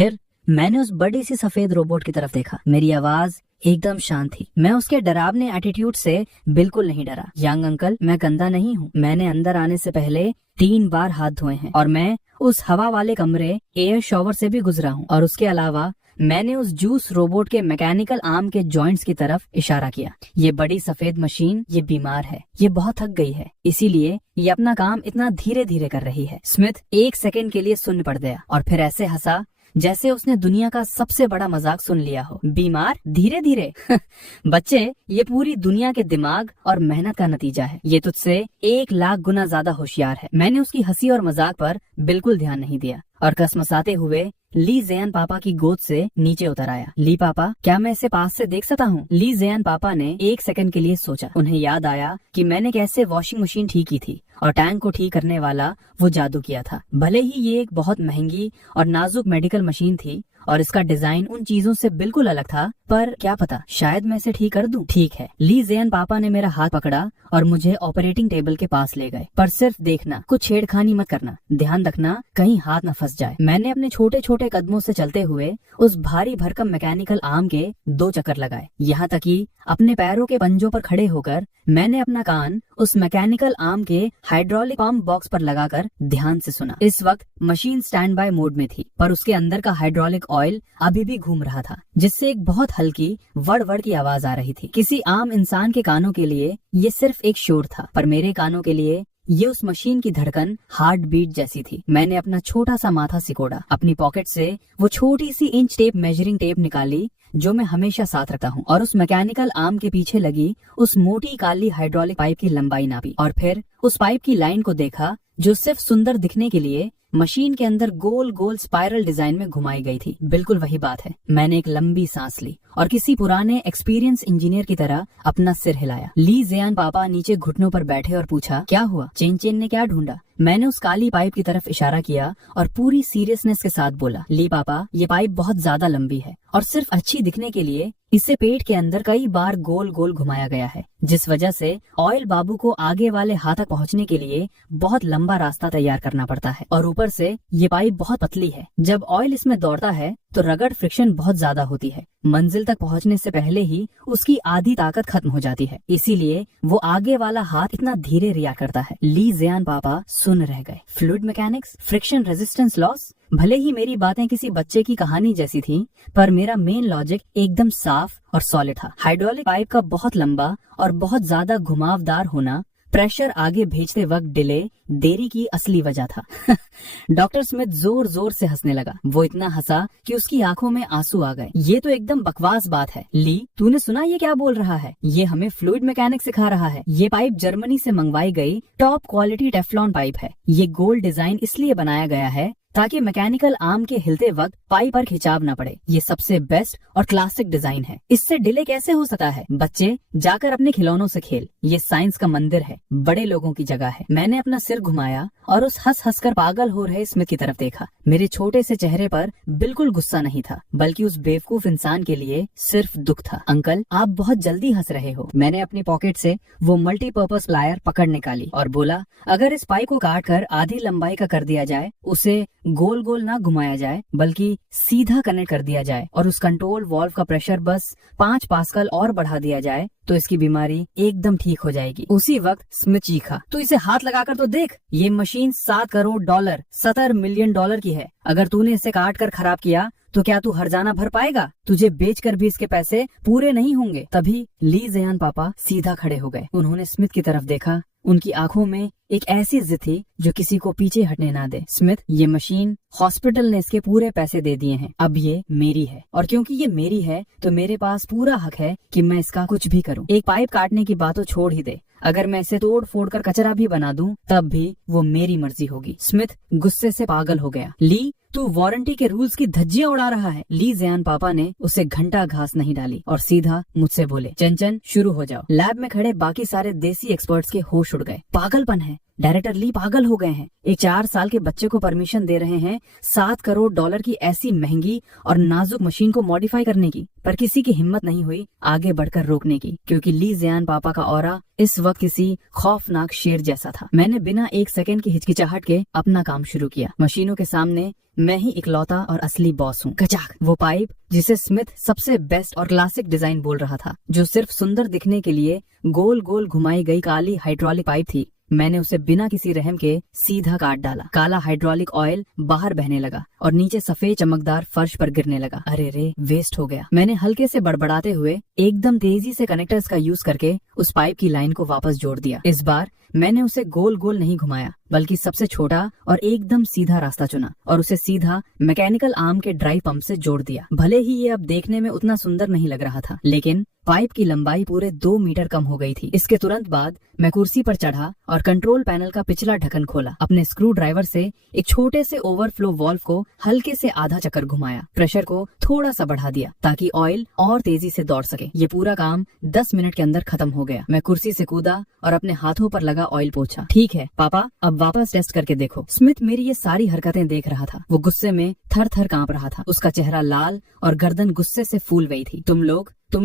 फिर मैंने उस बड़ी सी सफेद रोबोट की तरफ देखा। मेरी आवाज एकदम शांत थी। मैं उसके डरावने एटीट्यूड से बिल्कुल नहीं डरा। यंग अंकल, मैं गंदा नहीं हूँ। मैंने अंदर आने से पहले 3 बार हाथ धोए हैं और मैं उस हवा वाले कमरे एयर शॉवर से भी गुजरा हूँ। और उसके अलावा मैंने उस जूस रोबोट के मैकेनिकल आर्म के जॉइंट्स की तरफ इशारा किया। ये बड़ी सफेद मशीन ये बीमार है, ये बहुत थक गई है, इसीलिए ये अपना काम इतना धीरे धीरे कर रही है। स्मिथ 1 सेकंड के लिए सुन्न पड़ गया और फिर ऐसे हंसा जैसे उसने दुनिया का सबसे बड़ा मजाक सुन लिया हो। बीमार धीरे धीरे? बच्चे, ये पूरी दुनिया के दिमाग और मेहनत का नतीजा है। ये तुझसे 1 लाख गुना ज्यादा होशियार है। मैंने उसकी हंसी और मजाक पर बिल्कुल ध्यान नहीं दिया और कसमसाते हुए ली ज़ेयान पापा की गोद से नीचे उतर आया। ली पापा, क्या मैं इसे पास से देख सकता हूँ? ली ज़ेयान पापा ने 1 सेकंड के लिए सोचा। उन्हें याद आया कि मैंने कैसे वॉशिंग मशीन ठीक की थी और टैंक को ठीक करने वाला वो जादू किया था। भले ही ये एक बहुत महंगी और नाजुक मेडिकल मशीन थी और इसका डिजाइन उन चीजों से बिल्कुल अलग था, पर क्या पता शायद मैं इसे ठीक कर दूं। ठीक है। ली ज़ेयान पापा ने मेरा हाथ पकड़ा और मुझे ऑपरेटिंग टेबल के पास ले गए। पर सिर्फ देखना, कुछ छेड़खानी मत करना। ध्यान रखना कहीं हाथ न फंस जाए। मैंने अपने छोटे छोटे कदमों से चलते हुए उस भारी भरकम मैकेनिकल आर्म के 2 चक्कर लगाए। यहाँ तक कि अपने पैरों के पंजों पर खड़े होकर मैंने अपना कान उस मैकेनिकल आर्म के हाइड्रोलिक पंप बॉक्स पर लगाकर ध्यान से सुना। इस वक्त मशीन स्टैंड बाय मोड में थी, पर उसके अंदर का हाइड्रोलिक ऑयल अभी भी घूम रहा था, जिससे एक बहुत हल्की वड़ वड़ की आवाज आ रही थी। किसी आम इंसान के कानों के लिए ये सिर्फ एक शोर था, पर मेरे कानों के लिए ये उस मशीन की धड़कन, हार्ट बीट जैसी थी। मैंने अपना छोटा सा माथा सिकोड़ा, अपनी पॉकेट से वो छोटी सी इंच टेप मेजरिंग टेप निकाली जो मैं हमेशा साथ रखता हूँ, और उस मैकेनिकल आर्म के पीछे लगी उस मोटी काली हाइड्रोलिक पाइप की लंबाई नापी और फिर उस पाइप की लाइन को देखा जो सिर्फ सुंदर दिखने के लिए मशीन के अंदर गोल गोल स्पाइरल डिजाइन में घुमाई गई थी। बिल्कुल वही बात है। मैंने एक लंबी सांस ली और किसी पुराने एक्सपीरियंस इंजीनियर की तरह अपना सिर हिलाया। ली ज़ेयान पापा नीचे घुटनों पर बैठे और पूछा, क्या हुआ? चेन ने क्या ढूंढा? मैंने उस काली पाइप की तरफ इशारा किया और पूरी सीरियसनेस के साथ बोला, ली पापा, ये पाइप बहुत ज्यादा लंबी है और सिर्फ अच्छी दिखने के लिए इसे पेट के अंदर कई बार गोल गोल घुमाया गया है, जिस वजह से ऑयल बाबू को आगे वाले हाथ तक पहुंचने के लिए बहुत लंबा रास्ता तैयार करना पड़ता है। और ऊपर से ये पाइप बहुत पतली है। जब ऑयल इसमें दौड़ता है तो रगड़ फ्रिक्शन बहुत ज्यादा होती है। मंजिल तक पहुंचने से पहले ही उसकी आधी ताकत खत्म हो जाती है, इसीलिए वो आगे वाला हाथ इतना धीरे रिएक्ट करता है। ली ज़ेयान पापा सुन रह गए। Fluid mechanics, friction resistance loss. भले ही मेरी बातें किसी बच्चे की कहानी जैसी थी, पर मेरा मेन लॉजिक एकदम साफ और सॉलिड था। हाइड्रोलिक पाइप का बहुत लंबा और बहुत ज्यादा घुमावदार होना प्रेशर आगे भेजते वक्त देरी की असली वजह था। डॉक्टर स्मिथ जोर जोर से हंसने लगा। वो इतना हंसा कि उसकी आंखों में आंसू आ गए। ये तो एकदम बकवास बात है। ली, तूने सुना ये क्या बोल रहा है? ये हमें फ्लूइड मैकेनिक्स सिखा रहा है। ये पाइप जर्मनी से मंगवाई गई टॉप क्वालिटी टेफ्लॉन पाइप है। ये गोल्ड डिजाइन इसलिए बनाया गया है ताकि मैकेनिकल आर्म के हिलते वक्त पाइप पर खिंचाव न पड़े। ये सबसे बेस्ट और क्लासिक डिजाइन है। इससे डिले कैसे हो सकता है? बच्चे, जाकर अपने खिलौनों से खेल। ये साइंस का मंदिर है, बड़े लोगों की जगह है। मैंने अपना सिर घुमाया और उस हंस कर पागल हो रहे स्मिथ की तरफ देखा। मेरे छोटे से चेहरे पर बिल्कुल गुस्सा नहीं था, बल्कि उस बेवकूफ इंसान के लिए सिर्फ दुख था। अंकल, आप बहुत जल्दी हंस रहे हो। मैंने अपनी पॉकेट से वो मल्टीपर्पज प्लायर पकड़ निकाली और बोला, अगर इस पाइप को काट कर आधी लंबाई का कर दिया जाए, उसे गोल गोल ना घुमाया जाए बल्कि सीधा कनेक्ट कर दिया जाए और उस कंट्रोल वाल्व का प्रेशर बस 5 पास्कल और बढ़ा दिया जाए, तो इसकी बीमारी एकदम ठीक हो जाएगी। उसी वक्त स्मिथ चीखा, तू इसे हाथ लगाकर तो देख। ये मशीन $7 करोड़, $70 मिलियन की है। अगर तूने इसे काट कर खराब किया तो क्या तू हर्जाना भर पाएगा? तुझे बेचकर भी इसके पैसे पूरे नहीं होंगे। तभी ली ज़ेयान पापा सीधा खड़े हो गए। उन्होंने स्मिथ की तरफ देखा। उनकी आंखों में एक ऐसी जिद थी जो किसी को पीछे हटने ना दे। स्मिथ, ये मशीन हॉस्पिटल ने इसके पूरे पैसे दे दिए हैं। अब ये मेरी है और क्योंकि ये मेरी है तो मेरे पास पूरा हक है कि मैं इसका कुछ भी करूं। एक पाइप काटने की बात तो छोड़ ही दे, अगर मैं इसे तोड़ फोड़ कर कचरा भी बना दूं तब भी वो मेरी मर्जी होगी। स्मिथ गुस्से से पागल हो गया। ली, तू वारंटी के रूल्स की धज्जियां उड़ा रहा है। ली ज़ेयान पापा ने उसे घंटा घास नहीं डाली और सीधा मुझसे बोले, चंचन, शुरू हो जाओ। लैब में खड़े बाकी सारे देसी एक्सपर्ट्स के होश उड़ गए। पागलपन है, डायरेक्टर ली पागल हो गए हैं। एक 4 साल के बच्चे को परमिशन दे रहे हैं $7 करोड़ की ऐसी महंगी और नाजुक मशीन को मॉडिफाई करने की, पर किसी की हिम्मत नहीं हुई आगे बढ़कर रोकने की, क्योंकि ली जियान पापा का ऑरा इस वक्त किसी खौफनाक शेर जैसा था। मैंने बिना 1 सेकंड की हिचकिचाहट के अपना काम शुरू किया। मशीनों के सामने मैं ही इकलौता और असली बॉस हूँ। कचाक, वो पाइप जिसे स्मिथ सबसे बेस्ट और क्लासिक डिजाइन बोल रहा था, जो सिर्फ सुंदर दिखने के लिए गोल गोल घुमाई गई काली हाइड्रोलिक पाइप थी, मैंने उसे बिना किसी रहम के सीधा काट डाला। काला हाइड्रोलिक ऑयल बाहर बहने लगा और नीचे सफेद चमकदार फर्श पर गिरने लगा। अरे रे, वेस्ट हो गया। मैंने हल्के से बड़बड़ाते हुए एकदम तेजी से कनेक्टर्स का यूज करके उस पाइप की लाइन को वापस जोड़ दिया। इस बार मैंने उसे गोल गोल नहीं घुमाया, बल्कि सबसे छोटा और एकदम सीधा रास्ता चुना और उसे सीधा मैकेनिकल आर्म के ड्राइव पंप से जोड़ दिया। भले ही ये अब देखने में उतना सुंदर नहीं लग रहा था, लेकिन पाइप की लंबाई पूरे 2 मीटर कम हो गई थी। इसके तुरंत बाद मैं कुर्सी पर चढ़ा और कंट्रोल पैनल का पिछला ढक्कन खोला। अपने स्क्रू ड्राइवर से एक छोटे से ओवरफ्लो वाल्व को हल्के से आधा चक्कर घुमाया, प्रेशर को थोड़ा सा बढ़ा दिया ताकि ऑयल और तेजी से दौड़ सके। ये पूरा काम 10 मिनट के अंदर खत्म हो गया। मैं कुर्सी से कूदा और अपने हाथों पर लगा ऑयल पोंछा। ठीक है पापा, अब वापस टेस्ट करके देखो। स्मिथ मेरी ये सारी हरकतें देख रहा था। वो गुस्से में थर थर कांप रहा था। उसका चेहरा लाल और गर्दन गुस्से से फूल गई थी। तुम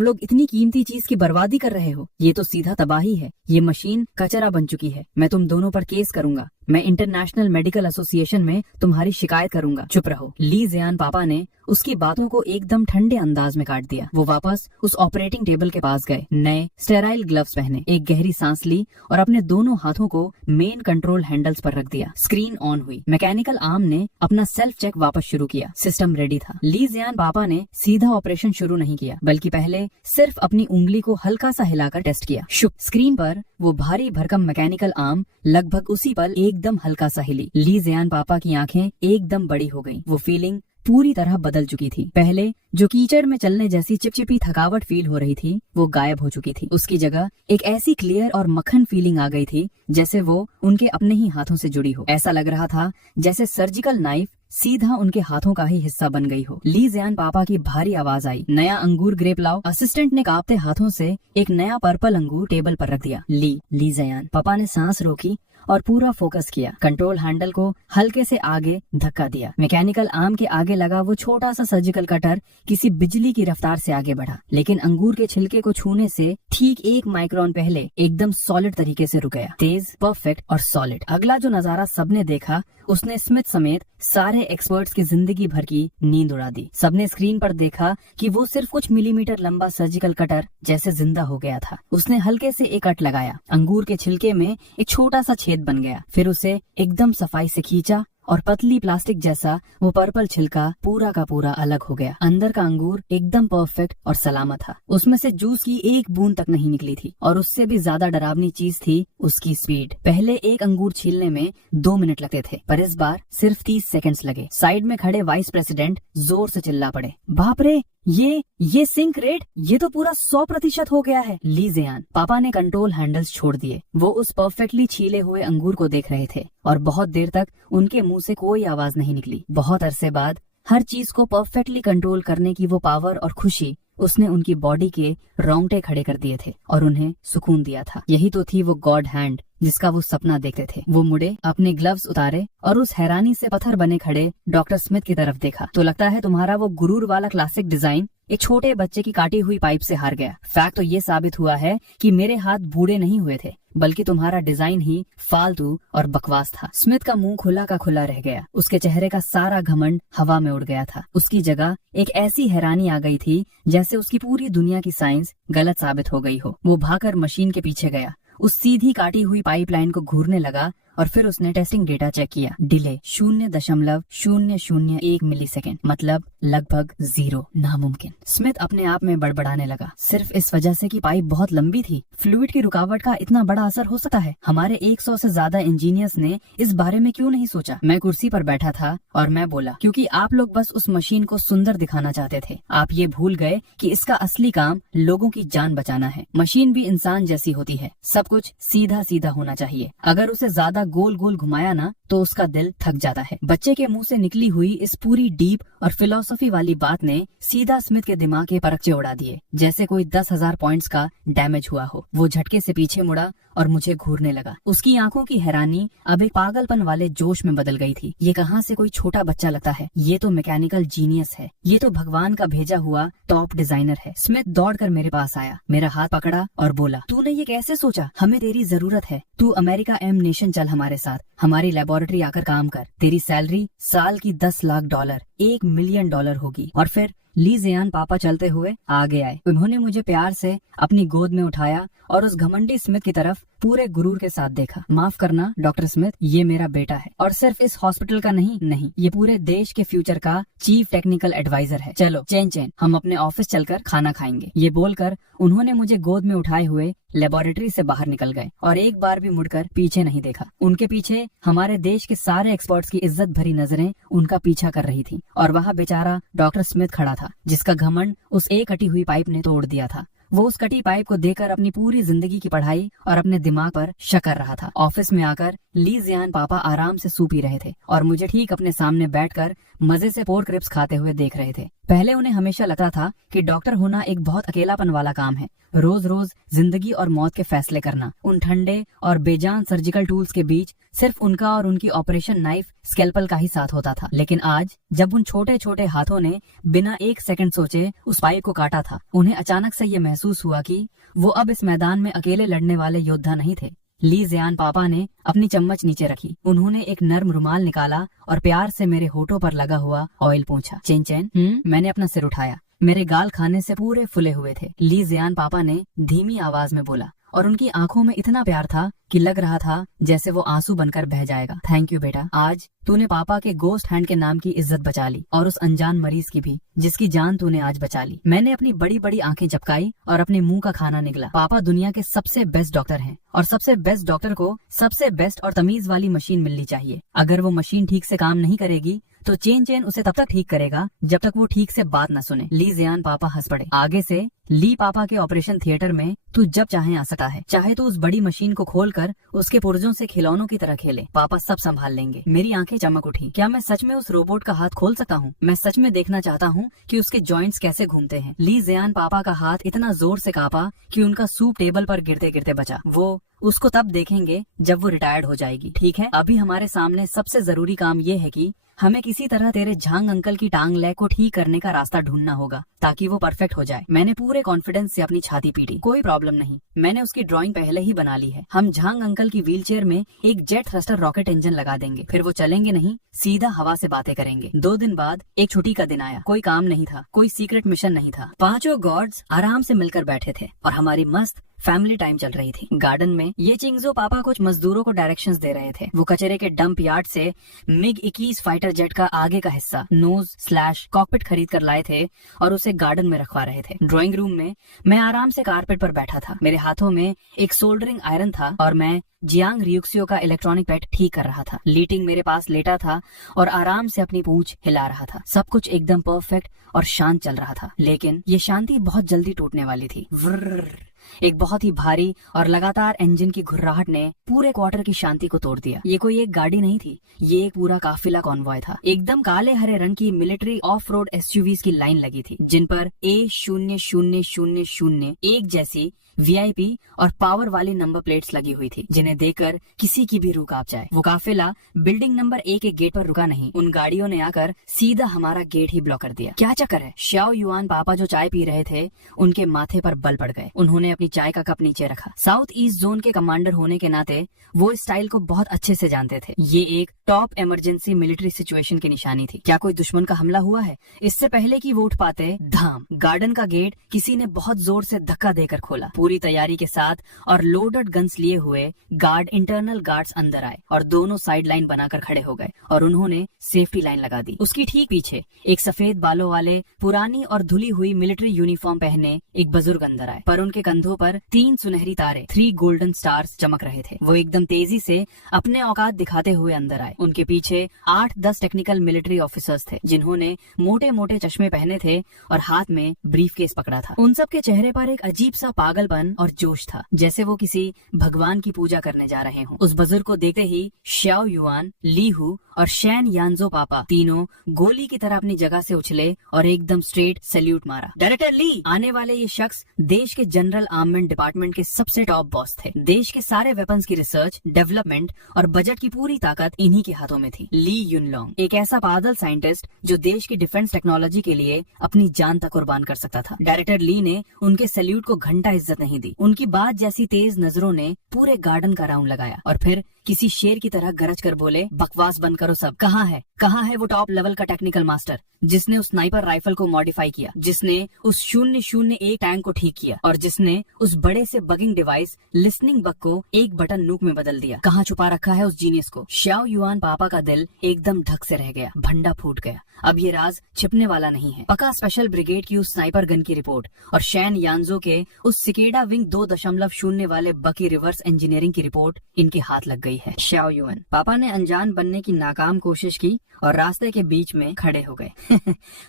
लोग इतनी कीमती चीज की बर्बादी कर रहे हो। ये तो सीधा तबाही है। ये मशीन कचरा बन चुकी है। मैं तुम दोनों पर केस करूंगा। मैं इंटरनेशनल मेडिकल एसोसिएशन में तुम्हारी शिकायत करूंगा। चुप रहो। ली जियान पापा ने उसकी बातों को एकदम ठंडे अंदाज में काट दिया। वो वापस उस ऑपरेटिंग टेबल के पास गए, नए स्टेराइल ग्लव्स पहने, एक गहरी सांस ली और अपने दोनों हाथों को मेन कंट्रोल हैंडल्स पर रख दिया। स्क्रीन ऑन हुई। मैकेनिकल आर्म ने अपना सेल्फ चेक वापस शुरू किया। सिस्टम रेडी था। ली जियान पापा ने सीधा ऑपरेशन शुरू नहीं किया, बल्कि पहले सिर्फ अपनी उंगली को हल्का सा हिलाकर टेस्ट किया। शुभ। स्क्रीन पर वो भारी भरकम मैकेनिकल आर्म लगभग उसी पल एकदम हल्का सा हिली। ली जियान पापा की आंखें एकदम बड़ी हो गईं। वो फीलिंग पूरी तरह बदल चुकी थी। पहले जो कीचड़ में चलने जैसी चिपचिपी थकावट फील हो रही थी, वो गायब हो चुकी थी। उसकी जगह एक ऐसी क्लियर और मक्खन फीलिंग आ गई थी जैसे वो उनके अपने ही हाथों से जुड़ी हो। ऐसा लग रहा था जैसे सर्जिकल नाइफ सीधा उनके हाथों का ही हिस्सा बन गई हो। ली जियान पापा की भारी आवाज आई, नया अंगूर ग्रेप लाओ। असिस्टेंट ने कांपते हाथों से एक नया पर्पल अंगूर टेबल पर रख दिया। ली जियान पापा ने सांस रोकी और पूरा फोकस किया। कंट्रोल हैंडल को हल्के से आगे धक्का दिया। मैकेनिकल आर्म के आगे लगा वो छोटा सा सर्जिकल कटर किसी बिजली की रफ्तार से आगे बढ़ा, लेकिन अंगूर के छिलके को छूने से ठीक 1 माइक्रोन पहले एकदम सॉलिड तरीके से रुक गया। तेज, परफेक्ट और सॉलिड। अगला जो नजारा सबने देखा, उसने स्मिथ समेत सारे एक्सपर्ट्स की जिंदगी भर की नींद उड़ा दी। सबने स्क्रीन पर देखा कि वो सिर्फ कुछ मिलीमीटर लंबा सर्जिकल कटर जैसे जिंदा हो गया था। उसने हल्के से एक कट लगाया। अंगूर के छिलके में एक छोटा सा छेद बन गया। फिर उसे एकदम सफाई से खींचा और पतली प्लास्टिक जैसा वो पर्पल छिलका पूरा का पूरा अलग हो गया। अंदर का अंगूर एकदम परफेक्ट और सलामत था। उसमें से जूस की एक बूंद तक नहीं निकली थी। और उससे भी ज्यादा डरावनी चीज थी उसकी स्पीड। पहले एक अंगूर छीलने में 2 मिनट लगते थे, पर इस बार सिर्फ 30 सेकंड्स लगे। साइड में खड़े वाइस प्रेसिडेंट जोर से चिल्ला पड़े, बाप रे, ये सिंक रेट, ये तो पूरा 100% हो गया है। ली जियान पापा ने कंट्रोल हैंडल्स छोड़ दिए। वो उस परफेक्टली छीले हुए अंगूर को देख रहे थे और बहुत देर तक उनके मुंह से कोई आवाज नहीं निकली। बहुत अरसे बाद हर चीज को परफेक्टली कंट्रोल करने की वो पावर और खुशी उसने उनकी बॉडी के रोंगटे खड़े कर दिए थे और उन्हें सुकून दिया था। यही तो थी वो गॉड हैंड जिसका वो सपना देखते थे। वो मुड़े, अपने ग्लव्स उतारे और उस हैरानी से पत्थर बने खड़े डॉक्टर स्मिथ की तरफ देखा। तो लगता है तुम्हारा वो गुरूर वाला क्लासिक डिजाइन एक छोटे बच्चे की काटी हुई पाइप से हार गया। फैक्ट तो ये साबित हुआ है कि मेरे हाथ बूढ़े नहीं हुए थे, बल्कि तुम्हारा डिजाइन ही फालतू और बकवास था। स्मिथ का मुंह खुला का खुला रह गया। उसके चेहरे का सारा घमंड हवा में उड़ गया था। उसकी जगह एक ऐसी हैरानी आ गई थी जैसे उसकी पूरी दुनिया की साइंस गलत साबित हो गई हो। वो भागकर मशीन के पीछे गया, उस सीधी काटी हुई पाइपलाइन को घूरने लगा और फिर उसने टेस्टिंग डेटा चेक किया। डिले 0.001 मिलीसेकेंड, मतलब लगभग 0, नामुमकिन। स्मिथ अपने आप में बड़बड़ाने लगा, सिर्फ इस वजह से कि पाइप बहुत लंबी थी। फ्लूइड की रुकावट का इतना बड़ा असर हो सकता है। हमारे 100 से ज्यादा इंजीनियर्स ने इस बारे में क्यों नहीं सोचा? मैं कुर्सी पर बैठा था और मैं बोला, क्योंकि आप लोग बस उस मशीन को सुंदर दिखाना चाहते थे। आप ये भूल गए कि इसका असली काम लोगों की जान बचाना है। मशीन भी इंसान जैसी होती है, सब कुछ सीधा सीधा होना चाहिए। अगर उसे ज्यादा गोल गोल घुमाया ना तो उसका दिल थक जाता है। बच्चे के मुंह से निकली हुई इस पूरी डीप और फिलोसफी वाली बात ने सीधा स्मिथ के दिमाग के परखचे उड़ा दिए, जैसे कोई 10,000 पॉइंट्स का डैमेज हुआ हो। वो झटके से पीछे मुड़ा और मुझे घूरने लगा। उसकी आंखों की हैरानी अब एक पागलपन वाले जोश में बदल गई थी। ये कहाँ से कोई छोटा बच्चा लगता है, ये तो मैकेनिकल जीनियस है, ये तो भगवान का भेजा हुआ टॉप डिजाइनर है। स्मिथ दौड़कर मेरे पास आया, मेरा हाथ पकड़ा और बोला, तूने ये कैसे सोचा? हमें तेरी जरूरत है। तू अमेरिका एम नेशन चल हमारे साथ, हमारी लेबोरेटरी आकर काम कर। तेरी सैलरी साल की $10 लाख, $1 मिलियन होगी। और फिर ली जियान पापा चलते हुए आगे आए। उन्होंने मुझे प्यार से अपनी गोद में उठाया और उस घमंडी स्मिथ की तरफ पूरे गुरूर के साथ देखा। माफ करना डॉक्टर स्मिथ, ये मेरा बेटा है और सिर्फ इस हॉस्पिटल का नहीं, ये पूरे देश के फ्यूचर का चीफ टेक्निकल एडवाइजर है। चलो चैन हम अपने ऑफिस चलकर खाना खाएंगे। ये बोलकर उन्होंने मुझे गोद में उठाए हुए लेबोरेटरी से बाहर निकल गए और एक बार भी मुड़कर पीछे नहीं देखा। उनके पीछे हमारे देश के सारे एक्सपर्ट्स की इज्जत भरी नजरें उनका पीछा कर रही थी और वहाँ बेचारा डॉक्टर स्मिथ खड़ा था, जिसका घमंड उस एक कटी हुई पाइप ने तोड़ दिया था। वो उस कटी पाइप को देखकर अपनी पूरी जिंदगी की पढ़ाई और अपने दिमाग पर शक कर रहा था। ऑफिस में आकर ली जियान पापा आराम से सू पी रहे थे और मुझे ठीक अपने सामने बैठकर मजे से पोर्क रिब्स खाते हुए देख रहे थे। पहले उन्हें हमेशा लगता था कि डॉक्टर होना एक बहुत अकेलापन वाला काम है, रोज रोज जिंदगी और मौत के फैसले करना। उन ठंडे और बेजान सर्जिकल टूल्स के बीच सिर्फ उनका और उनकी ऑपरेशन नाइफ स्केल्पल का ही साथ होता था। लेकिन आज जब उन छोटे छोटे हाथों ने बिना एक सेकंड सोचे उस पाइप को काटा था, उन्हें अचानक से ये महसूस हुआ कि वो अब इस मैदान में अकेले लड़ने वाले योद्धा नहीं थे। ली जियान पापा ने अपनी चम्मच नीचे रखी। उन्होंने एक नर्म रुमाल निकाला और प्यार से मेरे होठों पर लगा हुआ ऑयल पोंछा। चैन मैंने अपना सिर उठाया। मेरे गाल खाने से पूरे फुले हुए थे। ली जियान पापा ने धीमी आवाज में बोला और उनकी आंखों में इतना प्यार था कि लग रहा था जैसे वो आंसू बनकर बह जाएगा। थैंक यू बेटा, आज तूने पापा के गोस्ट हैंड के नाम की इज्जत बचा ली और उस अनजान मरीज की भी, जिसकी जान तूने आज बचा ली। मैंने अपनी बड़ी बड़ी आंखें झपकाई और अपने मुंह का खाना निगला। पापा दुनिया के सबसे बेस्ट डॉक्टर हैं और सबसे बेस्ट डॉक्टर को सबसे बेस्ट और तमीज वाली मशीन मिलनी चाहिए। अगर वो मशीन ठीक से काम नहीं करेगी तो चेन उसे तब तक ठीक करेगा जब तक वो ठीक से बात न सुने। ली जियान पापा हंस पड़े। आगे से ली पापा के ऑपरेशन थिएटर में तू जब चाहे आ सकता है, चाहे तो उस बड़ी मशीन को खोलकर उसके पुर्जों से खिलौनों की तरह खेले, पापा सब संभाल लेंगे। मेरी आंखें चमक उठी। क्या मैं सच में उस रोबोट का हाथ खोल सकता हूँ? मैं सच में देखना चाहता हूँ कि उसके जॉइंट्स कैसे घूमते हैं। ली जियान पापा का हाथ इतना जोर से कांपा कि उनका सूप टेबल पर गिरते गिरते बचा। वो उसको तब देखेंगे जब वो रिटायर्ड हो जाएगी। ठीक है, अभी हमारे सामने सबसे जरूरी काम ये है कि हमें किसी तरह तेरे झांग अंकल की टांग लय को ठीक करने का रास्ता ढूंढना होगा ताकि वो परफेक्ट हो जाए। मैंने पूरे कॉन्फिडेंस से अपनी छाती पीटी। कोई प्रॉब्लम नहीं, मैंने उसकी ड्राइंग पहले ही बना ली है। हम झांग अंकल की व्हीलचेयर में एक जेट थ्रस्टर रॉकेट इंजन लगा देंगे, फिर वो चलेंगे नहीं, सीधा हवा से बातें करेंगे। 2 दिन बाद एक छुट्टी का दिन आया। कोई काम नहीं था, कोई सीक्रेट मिशन नहीं था। 5 गॉड्स आराम से मिलकर बैठे थे और हमारी मस्त फैमिली टाइम चल रही थी। गार्डन में ये चिंगजो पापा कुछ मजदूरों को डायरेक्शंस दे रहे थे। वो कचरे के डंप यार्ड से मिग 21 फाइटर जेट का आगे का हिस्सा नोज/कॉकपिट खरीद कर लाए थे और उसे गार्डन में रखवा रहे थे। ड्राइंग रूम में मैं आराम से कारपेट पर बैठा था। मेरे हाथों में एक सोल्डरिंग आयरन था और मैं जियांग रियुक्सियो का इलेक्ट्रॉनिक पेट ठीक कर रहा था। लीटिंग मेरे पास लेटा था और आराम से अपनी पूंछ हिला रहा था। सब कुछ एकदम परफेक्ट और शांत चल रहा था, लेकिन ये शांति बहुत जल्दी टूटने वाली थी। एक बहुत ही भारी और लगातार इंजन की घुर्राहट ने पूरे क्वार्टर की शांति को तोड़ दिया। ये कोई एक गाड़ी नहीं थी, ये एक पूरा काफिला कॉन्वॉय था। एकदम काले हरे रंग की मिलिट्री ऑफ रोड एसयूवीज की लाइन लगी थी, जिन पर A0000 एक जैसी VIP और पावर वाली नंबर प्लेट्स लगी हुई थी, जिन्हें देखकर किसी की भी रूह कांप जाए। वो काफिला बिल्डिंग नंबर 1 के गेट पर रुका नहीं। उन गाड़ियों ने आकर सीधा हमारा गेट ही ब्लॉक कर दिया। क्या चक्कर है? श्याओ युआन पापा जो चाय पी रहे थे, उनके माथे पर बल पड़ गए। उन्होंने अपनी चाय का कप नीचे रखा। साउथ ईस्ट जोन के कमांडर होने के नाते वो इस स्टाइल को बहुत अच्छे से जानते थे। ये एक टॉप इमरजेंसी मिलिट्री सिचुएशन की निशानी थी। क्या कोई दुश्मन का हमला हुआ है? इससे पहले कि वो उठ पाते, धाम, गार्डन का गेट किसी ने बहुत जोर से धक्का देकर खोला। पूरी तैयारी के साथ और लोडेड गन्स लिए हुए गार्ड, इंटरनल गार्ड्स अंदर आए और दोनों साइड लाइन बनाकर खड़े हो गए और उन्होंने सेफ्टी लाइन लगा दी। उसकी ठीक पीछे एक सफेद बालों वाले, पुरानी और धुली हुई मिलिट्री यूनिफॉर्म पहने एक बुजुर्ग अंदर आए, पर उनके कंधों कंधों पर 3 सुनहरी तारे 3 गोल्डन स्टार्स चमक रहे थे। वो एकदम तेजी से अपने औकात दिखाते हुए अंदर आए। उनके पीछे 8-10 टेक्निकल मिलिट्री ऑफिसर्स थे जिन्होंने मोटे मोटे चश्मे पहने थे और हाथ में ब्रीफकेस पकड़ा था। उन सब के चेहरे पर एक अजीब सा पागलपन और जोश था, जैसे वो किसी भगवान की पूजा करने जा रहे हों। उस बुजुर्ग को देखते ही श्याओ युआन, ली हु और शैन यानजो पापा तीनों गोली की तरह अपनी जगह से उछले और एकदम स्ट्रेट सैल्यूट मारा। डायरेक्टर ली! आने वाले ये शख्स देश के जनरल आर्मेंट डिपार्टमेंट के सबसे टॉप बॉस थे। देश के सारे वेपन्स की रिसर्च, डेवलपमेंट और बजट की पूरी ताकत इन्हीं के हाथों में थी। ली युनलोंग एक ऐसा पागल साइंटिस्ट जो देश की डिफेंस टेक्नोलॉजी के लिए अपनी जान तक कुर्बान कर सकता था। डायरेक्टर ली ने उनके सैल्यूट को घंटा इज्जत नहीं दी। उनकी बात जैसी तेज नजरों ने पूरे गार्डन का राउंड लगाया और फिर किसी शेर की तरह गरज कर बोले, बकवास बंद करो सब। कहाँ है वो टॉप लेवल का टेक्निकल मास्टर जिसने उस स्नाइपर राइफल को मॉडिफाई किया, जिसने उस 001 टैंक को ठीक किया और जिसने उस बड़े से बगिंग डिवाइस लिसनिंग बग को एक बटन नूक में बदल दिया? कहाँ छुपा रखा है उस जीनियस को? श्याओ युआन पापा का दिल एकदम धक से रह गया, भंडा फूट गया। अब ये राज छिपने वाला नहीं है। पका स्पेशल ब्रिगेड की उस स्नाइपर गन की रिपोर्ट और शैन यानजो के उस सिकेडा विंग 2.0 वाले बकी रिवर्स इंजीनियरिंग की रिपोर्ट इनके हाथ लग गई है। श्याओ युआन पापा ने अनजान बनने की नाकाम कोशिश की और रास्ते के बीच में खड़े हो गए।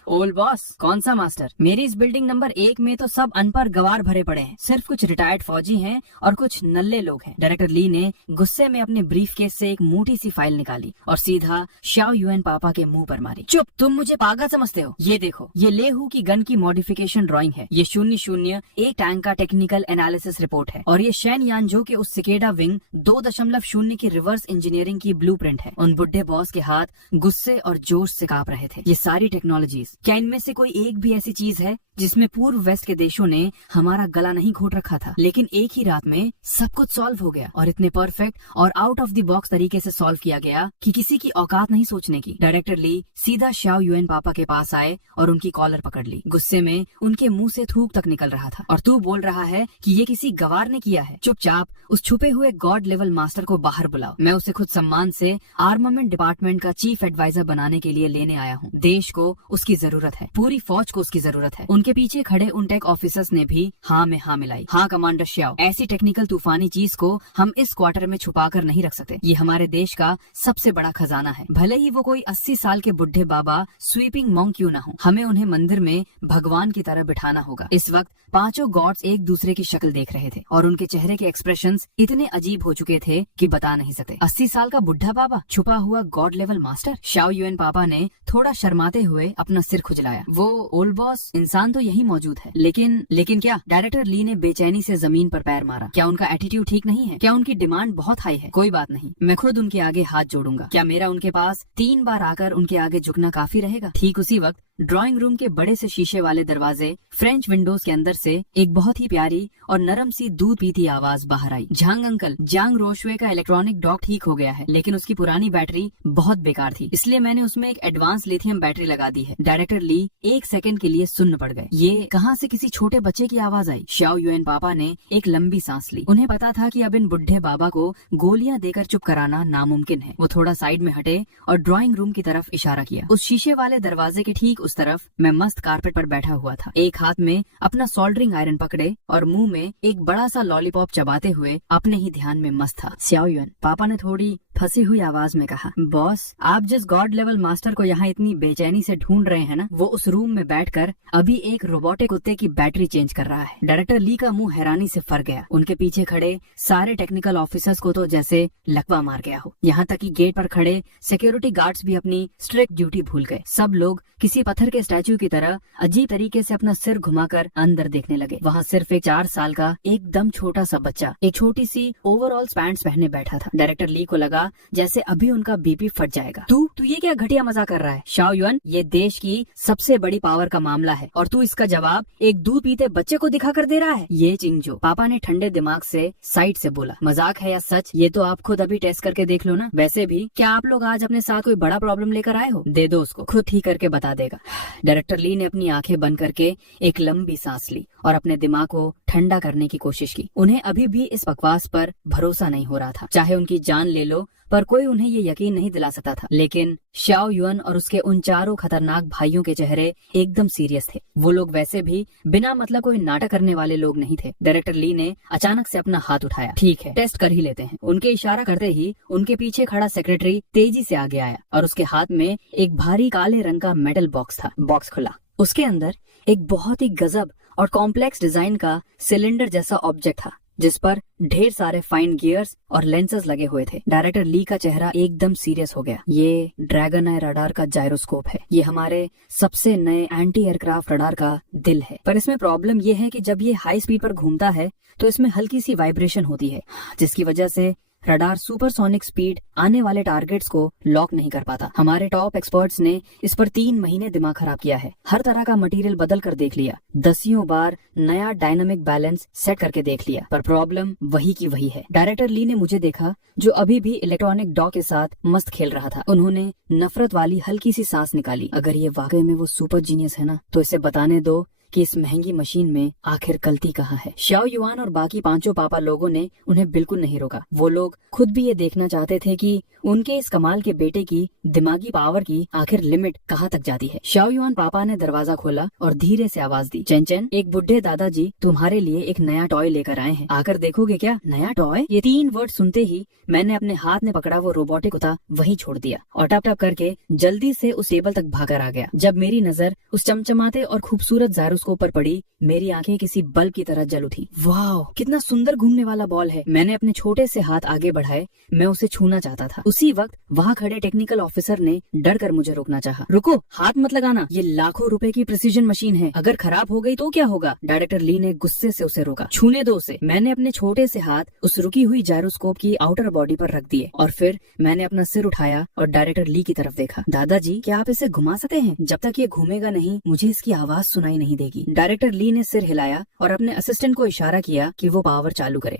ओल्ड बॉस, कौन सा मास्टर? मेरी इस बिल्डिंग नंबर 1 में तो सब अनपढ़ गवार भरे पड़े हैं। सिर्फ कुछ रिटायर्ड फौजी हैं और कुछ नल्ले लोग हैं। डायरेक्टर ली ने गुस्से में अपने ब्रीफकेस से एक मोटी सी फाइल निकाली और सीधा श्याओ युआन पापा के मुंह पर मारी। चुप! तुम मुझे पागल समझते हो? ये देखो, ये लेहू की गन की मॉडिफिकेशन ड्राइंग है। ये 001 टैंक का टेक्निकल एनालिसिस रिपोर्ट है और ये शैन यानजो के उस सिकेडा विंग 2.0 की रिवर्स इंजीनियरिंग की ब्लूप्रिंट है। उन बुढ़े बॉस के हाथ गुस्से और जोश से कांप रहे थे। ये सारी टेक्नोलॉजीज, क्या इनमें से कोई एक भी ऐसी चीज है जिसमें पूर्व वेस्ट के देशों ने हमारा गला नहीं घोट रखा था? लेकिन एक ही रात में सब कुछ सॉल्व हो गया और इतने परफेक्ट और आउट ऑफ द बॉक्स तरीके से सॉल्व किया गया कि किसी की औकात नहीं सोचने की। डायरेक्टर ली सीधा श्याओ युआन पापा के पास आए और उनकी कॉलर पकड़ ली। गुस्से में उनके मुंह से थूक तक निकल रहा था। और तू बोल रहा है कि ये किसी गवार ने किया है? चुपचाप उस छुपे हुए गॉड लेवल मास्टर को बाहर बुलाओ। मैं उसे खुद सम्मान से आर्मामेंट डिपार्टमेंट का चीफ एडवाइजर बनाने के लिए लेने आया हूँ। देश को उसकी जरूरत है, पूरी फौज को उसकी जरूरत है। उनके पीछे खड़े उन टेक ऑफिसर्स ने भी हाँ में हाँ मिलाई। हाँ कमांडर श्याओ, ऐसी टेक्निकल तूफानी चीज को हम इस क्वार्टर में छुपा कर नहीं रख सकते। ये हमारे देश का सबसे बड़ा खजाना है। भले ही वो कोई 80 साल के बुढ़े बाबा स्वीपिंग मॉन्क क्यों ना हो, हमें उन्हें मंदिर में भगवान की तरह बिठाना होगा। इस वक्त पांचों गॉड्स एक दूसरे की शक्ल देख रहे थे और उनके चेहरे के एक्सप्रेशंस इतने अजीब हो चुके थे कि बता नहीं सकते। 80 साल का बुढ़ा बाबा, छुपा हुआ गॉड लेवल मास्टर। श्याओ युआन पापा ने थोड़ा शर्माते हुए अपना सिर खुजलाया। वो ओल्ड बॉस इंसान तो यही मौजूद है, लेकिन क्या? डायरेक्टर ली ने बेचैनी से जमीन पर पैर मारा। क्या उनका एटीट्यूड ठीक नहीं है? क्या उनकी डिमांड बहुत हाई है? कोई बात नहीं, मैं खुद उनके आगे हाथ जोड़ूंगा। क्या मेरा उनके पास 3 बार आकर उनके आगे झुकना काफी रहेगा? ठीक उसी वक्त ड्राइंग रूम के बड़े से शीशे वाले दरवाजे, फ्रेंच विंडोज के अंदर से एक बहुत ही प्यारी और नरम सी दूध पीती आवाज बाहर आई। झांग अंकल, जांग रोशवे का इलेक्ट्रॉनिक डॉक ठीक हो गया है, लेकिन उसकी पुरानी बैटरी बहुत बेकार थी, इसलिए मैंने उसमें एक एडवांस लिथियम बैटरी लगा दी है। डायरेक्टर ली 1 सेकंड के लिए सुन्न पड़ गए। ये कहाँ से किसी छोटे बच्चे की आवाज आई? श्याओ युआन पापा ने एक लंबी सांस ली। उन्हें पता था कि अब इन बुढ़े बाबा को गोलियां देकर चुप कराना नामुमकिन है। वो थोड़ा साइड में हटे और ड्राइंग रूम की तरफ इशारा किया। उस शीशे वाले दरवाजे के ठीक उस तरफ मैं मस्त कारपेट पर बैठा हुआ था, एक हाथ में अपना सोल्डरिंग आयरन पकड़े और मुंह में एक बड़ा सा लॉलीपॉप चबाते हुए अपने ही ध्यान में मस्त था। श्याओ युआन पापा ने थोड़ी फंसी हुई आवाज में कहा, बॉस, आप जिस गॉड लेवल मास्टर को यहाँ इतनी बेचैनी से ढूंढ रहे हैं ना, वो उस रूम में बैठकर अभी एक रोबोटिक कुत्ते की बैटरी चेंज कर रहा है। डायरेक्टर ली का मुंह हैरानी से फर गया। उनके पीछे खड़े सारे टेक्निकल ऑफिसर्स को तो जैसे लकवा मार गया हो। यहाँ तक कि गेट पर खड़े सिक्योरिटी गार्ड्स भी अपनी स्ट्रिक्ट ड्यूटी भूल गए। सब लोग किसी पत्थर के स्टैचू की तरह अजीब तरीके से अपना सिर घुमाकर अंदर देखने लगे। वहाँ सिर्फ एक 4 साल का एकदम छोटा सा बच्चा एक छोटी सी ओवरऑल पैंट्स पहने बैठा था। डायरेक्टर ली को लगा जैसे अभी उनका बीपी फट जाएगा। तू ये क्या घटिया मजाक कर रहा है? श्याओ युआन, ये देश की सबसे बड़ी पावर का मामला है और तू इसका जवाब एक दूध पीते बच्चे को दिखा कर दे रहा है। ये चिंगजो, पापा ने ठंडे दिमाग से साइड से बोला, मजाक है या सच ये तो आप खुद अभी टेस्ट करके देख लो ना। वैसे भी क्या आप लोग आज अपने साथ कोई बड़ा प्रॉब्लम लेकर आए हो? दे दो उसको, खुद ठीक करके बता देगा। डायरेक्टर ली ने अपनी आंखें बंद करके एक लंबी सांस ली और अपने दिमाग को ठंडा करने की कोशिश की। उन्हें अभी भी इस बकवास पर भरोसा नहीं हो रहा था। चाहे उनकी जान ले लो, पर कोई उन्हें ये यकीन नहीं दिला सकता था। लेकिन शाओ युआन और उसके उन चारों खतरनाक भाइयों के चेहरे एकदम सीरियस थे। वो लोग वैसे भी बिना मतलब कोई नाटक करने वाले लोग नहीं थे। डायरेक्टर ली ने अचानक से अपना हाथ उठाया। ठीक है, टेस्ट कर ही लेते हैं। उनके इशारा करते ही उनके पीछे खड़ा सेक्रेटरी तेजी से आगे आया और उसके हाथ में एक भारी काले रंग का मेटल बॉक्स था। बॉक्स खुला, उसके अंदर एक बहुत ही गजब और कॉम्प्लेक्स डिजाइन का सिलेंडर जैसा ऑब्जेक्ट था, जिस पर ढेर सारे फाइन गियर्स और लेंसेज लगे हुए थे। डायरेक्टर ली का चेहरा एकदम सीरियस हो गया। ये ड्रैगन आई रडार का जायरोस्कोप है। ये हमारे सबसे नए एंटी एयरक्राफ्ट रडार का दिल है। पर इसमें प्रॉब्लम ये है कि जब ये हाई स्पीड पर घूमता है तो इसमें हल्की सी वाइब्रेशन होती है, जिसकी वजह से रडार सुपरसोनिक स्पीड आने वाले टारगेट्स को लॉक नहीं कर पाता। हमारे टॉप एक्सपर्ट्स ने इस पर 3 महीने दिमाग खराब किया है। हर तरह का मटेरियल बदल कर देख लिया, दसियों बार नया डायनामिक बैलेंस सेट करके देख लिया, पर प्रॉब्लम वही की वही है। डायरेक्टर ली ने मुझे देखा, जो अभी भी इलेक्ट्रॉनिक डॉ के साथ मस्त खेल रहा था। उन्होंने नफरत वाली हल्की सी सांस निकाली। अगर ये वाकई में वो सुपर जीनियस है ना, तो इसे बताने दो कि इस महंगी मशीन में आखिर गलती कहाँ है। शाओ युआन और बाकी पांचों पापा लोगों ने उन्हें बिल्कुल नहीं रोका। वो लोग खुद भी ये देखना चाहते थे कि उनके इस कमाल के बेटे की दिमागी पावर की आखिर लिमिट कहाँ तक जाती है। शाओ युआन पापा ने दरवाजा खोला और धीरे से आवाज दी, चेन चेन, एक बुढ़े दादाजी तुम्हारे लिए एक नया टॉय लेकर आए हैं, आकर देखोगे क्या? नया टॉय? ये 3 वर्ड सुनते ही मैंने अपने हाथ में पकड़ा वो रोबोटिक कुत्ता वहीं छोड़ दिया और टप टप करके जल्दी से उस टेबल तक भाकर आ गया। जब मेरी नजर उस चमचमाते और खूबसूरत जायरोस्कोप पर पड़ी, मेरी आंखें किसी बल्ब की तरह जल उठी। वाह, कितना सुंदर घूमने वाला बॉल है। मैंने अपने छोटे से हाथ आगे बढ़ाए, मैं उसे छूना चाहता था। उसी वक्त वहाँ खड़े टेक्निकल ऑफिसर ने डर कर मुझे रोकना चाहा। रुको, हाथ मत लगाना, ये लाखों रुपए की प्रिसीजन मशीन है, अगर खराब हो गई तो क्या होगा? डायरेक्टर ली ने गुस्से से उसे रोका। छूने दो उसे। मैंने अपने छोटे से हाथ उस रुकी हुई जायरोस्कोप की आउटर बॉडी पर रख दिए और फिर मैंने अपना सिर उठाया और डायरेक्टर ली की तरफ देखा। दादाजी, क्या आप इसे घुमा सकते हैं? जब तक ये घूमेगा नहीं, मुझे इसकी आवाज सुनाई नहीं देगी। डायरेक्टर ली ने सिर हिलाया और अपने असिस्टेंट को इशारा किया कि वो पावर चालू करे।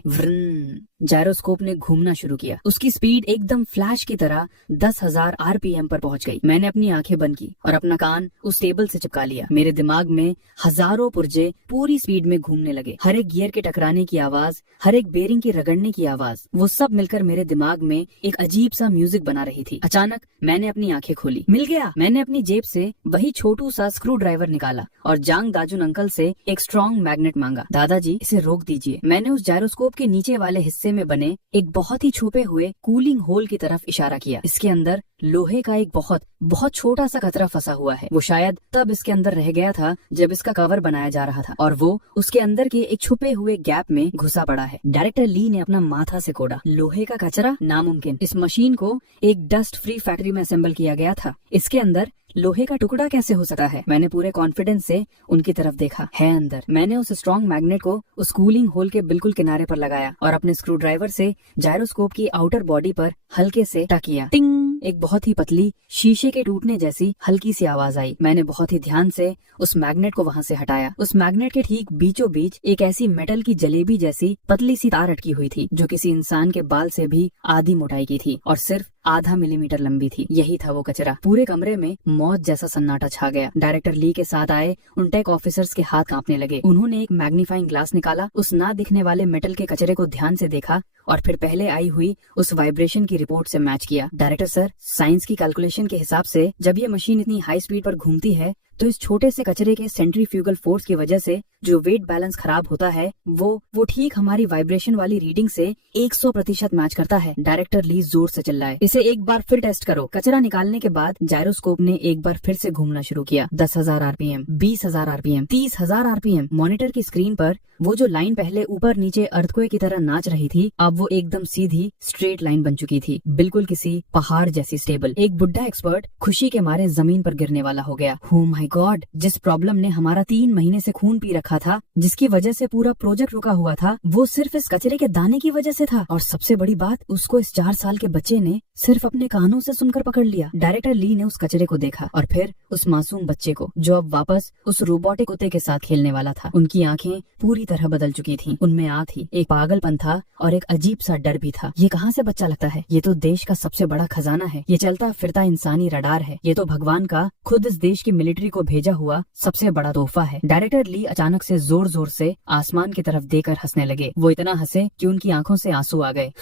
जायरोस्कोप ने घूमना शुरू किया। उसकी स्पीड एकदम फ्लैश की तरह 10,000 RPM पर पहुंच गई। मैंने अपनी आंखें बंद की और अपना कान उस टेबल से चिपका लिया। मेरे दिमाग में हजारों पुर्जे पूरी स्पीड में घूमने लगे। हर एक गियर के टकराने की आवाज, हर एक बेरिंग के रगड़ने की आवाज, वो सब मिलकर मेरे दिमाग में एक अजीब सा म्यूजिक बना रही थी। अचानक मैंने अपनी आंखें खोली। मिल गया। मैंने अपनी जेब से वही छोटू सा स्क्रू ड्राइवर निकाला और जांग दाजुन अंकल से एक स्ट्रॉन्ग मैग्नेट मांगा। दादाजी, इसे रोक दीजिए। मैंने उस जायरोस्कोप के नीचे वाले हिस्से में बने एक बहुत ही छुपे हुए कूलिंग होल की तरफ इशारा किया। इसके अंदर लोहे का एक बहुत बहुत छोटा सा कतरा फंसा हुआ है। वो शायद तब इसके अंदर रह गया था जब इसका कवर बनाया जा रहा था और वो उसके अंदर के एक छुपे हुए गैप में घुसा पड़ा है। डायरेक्टर ली ने अपना माथा से कोड़ा। लोहे का कचरा? नामुमकिन। इस मशीन को एक डस्ट फ्री फैक्ट्री में असेंबल किया गया था। इसके अंदर लोहे का टुकड़ा कैसे हो सकता है? मैंने पूरे कॉन्फिडेंस से उनकी तरफ देखा। है अंदर। मैंने उस स्ट्रॉन्ग मैग्नेट को उस कूलिंग होल के बिल्कुल किनारे पर लगाया और अपने स्क्रू ड्राइवर से जायरोस्कोप की आउटर बॉडी पर हल्के से टच किया। टिंग! एक बहुत ही पतली शीशे के टूटने जैसी हल्की सी आवाज आई। मैंने बहुत ही ध्यान से उस मैग्नेट को वहाँ से हटाया। उस मैग्नेट के ठीक बीचों बीच एक ऐसी मेटल की जलेबी जैसी पतली सी तार अटकी हुई थी, जो किसी इंसान के बाल से भी आधी मोटाई की थी और सिर्फ आधा मिलीमीटर लंबी थी। यही था वो कचरा। पूरे कमरे में मौत जैसा सन्नाटा छा गया। डायरेक्टर ली के साथ आए उन टेक ऑफिसर्स के हाथ कांपने लगे। उन्होंने एक मैग्नीफाइंग ग्लास निकाला, उस ना दिखने वाले मेटल के कचरे को ध्यान से देखा और फिर पहले आई हुई उस वाइब्रेशन की रिपोर्ट से मैच किया। डायरेक्टर सर, साइंस की कैलकुलेशन के हिसाब से जब ये मशीन इतनी हाई स्पीड पर घूमती है तो इस छोटे से कचरे के सेंट्रीफ्यूगल फोर्स की वजह से जो वेट बैलेंस खराब होता है वो ठीक हमारी वाइब्रेशन वाली रीडिंग से 100% मैच करता है। डायरेक्टर ली जोर से चिल्लाए, इसे एक बार फिर टेस्ट करो। कचरा निकालने के बाद जायरोस्कोप ने एक बार फिर से घूमना शुरू किया। 10,000 RPM, 20,000 RPM, 30,000 RPM। मॉनिटर की स्क्रीन पर वो जो लाइन पहले ऊपर नीचे अर्थक्वेक की तरह नाच रही थी, अब वो एकदम सीधी स्ट्रेट लाइन बन चुकी थी, बिल्कुल किसी पहाड़ जैसी स्टेबल। एक बुढ़ा एक्सपर्ट खुशी के मारे जमीन पर गिरने वाला हो गया। Oh my God, जिस प्रॉब्लम ने हमारा 3 महीने से खून पी रखा था, जिसकी वजह से पूरा प्रोजेक्ट रुका हुआ था, वो सिर्फ इस कचरे के दाने की वजह से था। और सबसे बड़ी बात, उसको इस 4 साल के बच्चे ने सिर्फ अपने कानों से सुनकर पकड़ लिया। डायरेक्टर ली ने उस कचरे को देखा और फिर उस मासूम बच्चे को, जो अब वापस उस रोबोटिक कुत्ते के साथ खेलने वाला था। उनकी आंखें पूरी तरह बदल चुकी थीं। उनमें आ थी एक पागलपन था और एक अजीब सा डर भी था। ये कहाँ से बच्चा लगता है? ये तो देश का सबसे बड़ा खजाना है। ये चलता फिरता इंसानी रडार है। ये तो भगवान का खुद इस देश की मिलिट्री को भेजा हुआ सबसे बड़ा तोहफा है। डायरेक्टर ली अचानक अचानक से जोर जोर से आसमान की तरफ देखकर हंसने लगे। वो इतना हंसे कि उनकी आंखों से आंसू आ गए।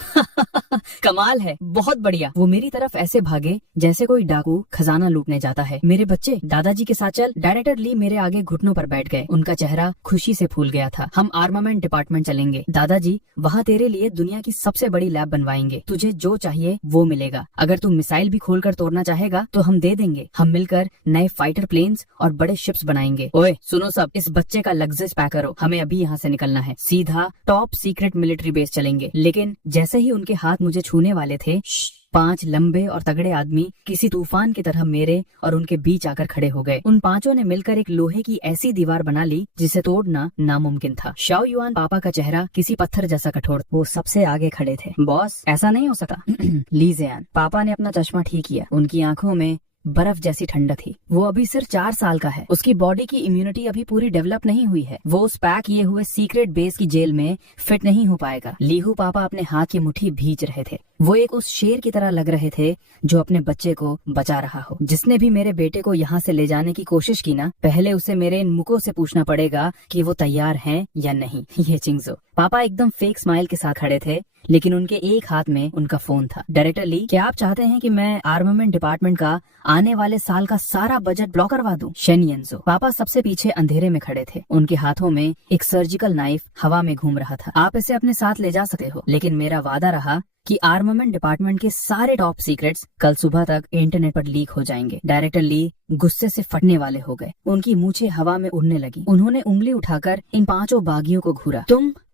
कमाल है, बहुत बढ़िया। वो मेरी तरफ ऐसे भागे जैसे कोई डाकू खजाना लूटने जाता है। मेरे बच्चे, दादाजी के साथ चल। डायरेक्टर ली मेरे आगे घुटनों पर बैठ गए। उनका चेहरा खुशी से फूल गया था। हम आर्मामेंट डिपार्टमेंट चलेंगे दादाजी, वहाँ तेरे लिए दुनिया की सबसे बड़ी लैब बनवाएंगे। तुझे जो चाहिए वो मिलेगा। अगर तू मिसाइल भी खोलकर तोड़ना चाहेगा तो हम दे देंगे। हम मिलकर नए फाइटर प्लेन्स और बड़े शिप्स बनाएंगे। ओए सुनो सब, इस बच्चे का लग्जस पैक करो, हमें अभी यहाँ से निकलना है। सीधा टॉप सीक्रेट मिलिट्री बेस चलेंगे। लेकिन जैसे ही उनके हाथ मुझे छूने वाले थे, 5 लंबे और तगड़े आदमी किसी तूफान की तरह मेरे और उनके बीच आकर खड़े हो गए। उन पांचों ने मिलकर एक लोहे की ऐसी दीवार बना ली जिसे तोड़ना नामुमकिन था। शाओ युआन पापा का चेहरा किसी पत्थर जैसा कठोर। वो सबसे आगे खड़े थे। बॉस, ऐसा नहीं हो सकता। ली ज़ियान पापा ने अपना चश्मा ठीक किया। उनकी आंखों में बर्फ जैसी ठंडक थी। वो अभी सिर्फ 4 साल का है। उसकी बॉडी की इम्यूनिटी अभी पूरी डेवलप नहीं हुई है। वो उस पैक किए हुए सीक्रेट बेस की जेल में फिट नहीं हो पाएगा। लीहू पापा अपने हाथ की मुट्ठी भींच रहे थे। वो एक उस शेर की तरह लग रहे थे जो अपने बच्चे को बचा रहा हो। जिसने भी मेरे बेटे को यहाँ से ले जाने की कोशिश की ना, पहले उसे मेरे इन मुखों से पूछना पड़ेगा कि वो तैयार हैं या नहीं। ये चिंगजो पापा एकदम फेक स्माइल के साथ खड़े थे, लेकिन उनके एक हाथ में उनका फोन था। डायरेक्टर ली, क्या आप चाहते हैं कि मैं आर्मामेंट डिपार्टमेंट का आने वाले साल का सारा बजट ब्लॉक करवा दूं? शेनियंजो पापा सबसे पीछे अंधेरे में खड़े थे। उनके हाथों में एक सर्जिकल नाइफ हवा में घूम रहा था। आप इसे अपने साथ ले जा सकते हो, लेकिन मेरा वादा रहा कि आर्मामेंट डिपार्टमेंट के सारे टॉप सीक्रेट्स कल सुबह तक इंटरनेट पर लीक हो जाएंगे। डायरेक्टर ली गुस्से से फटने वाले हो गए। उनकी मूछें हवा में उड़ने लगी। उन्होंने उंगली उठाकर इन 5 बागियों को घूरा।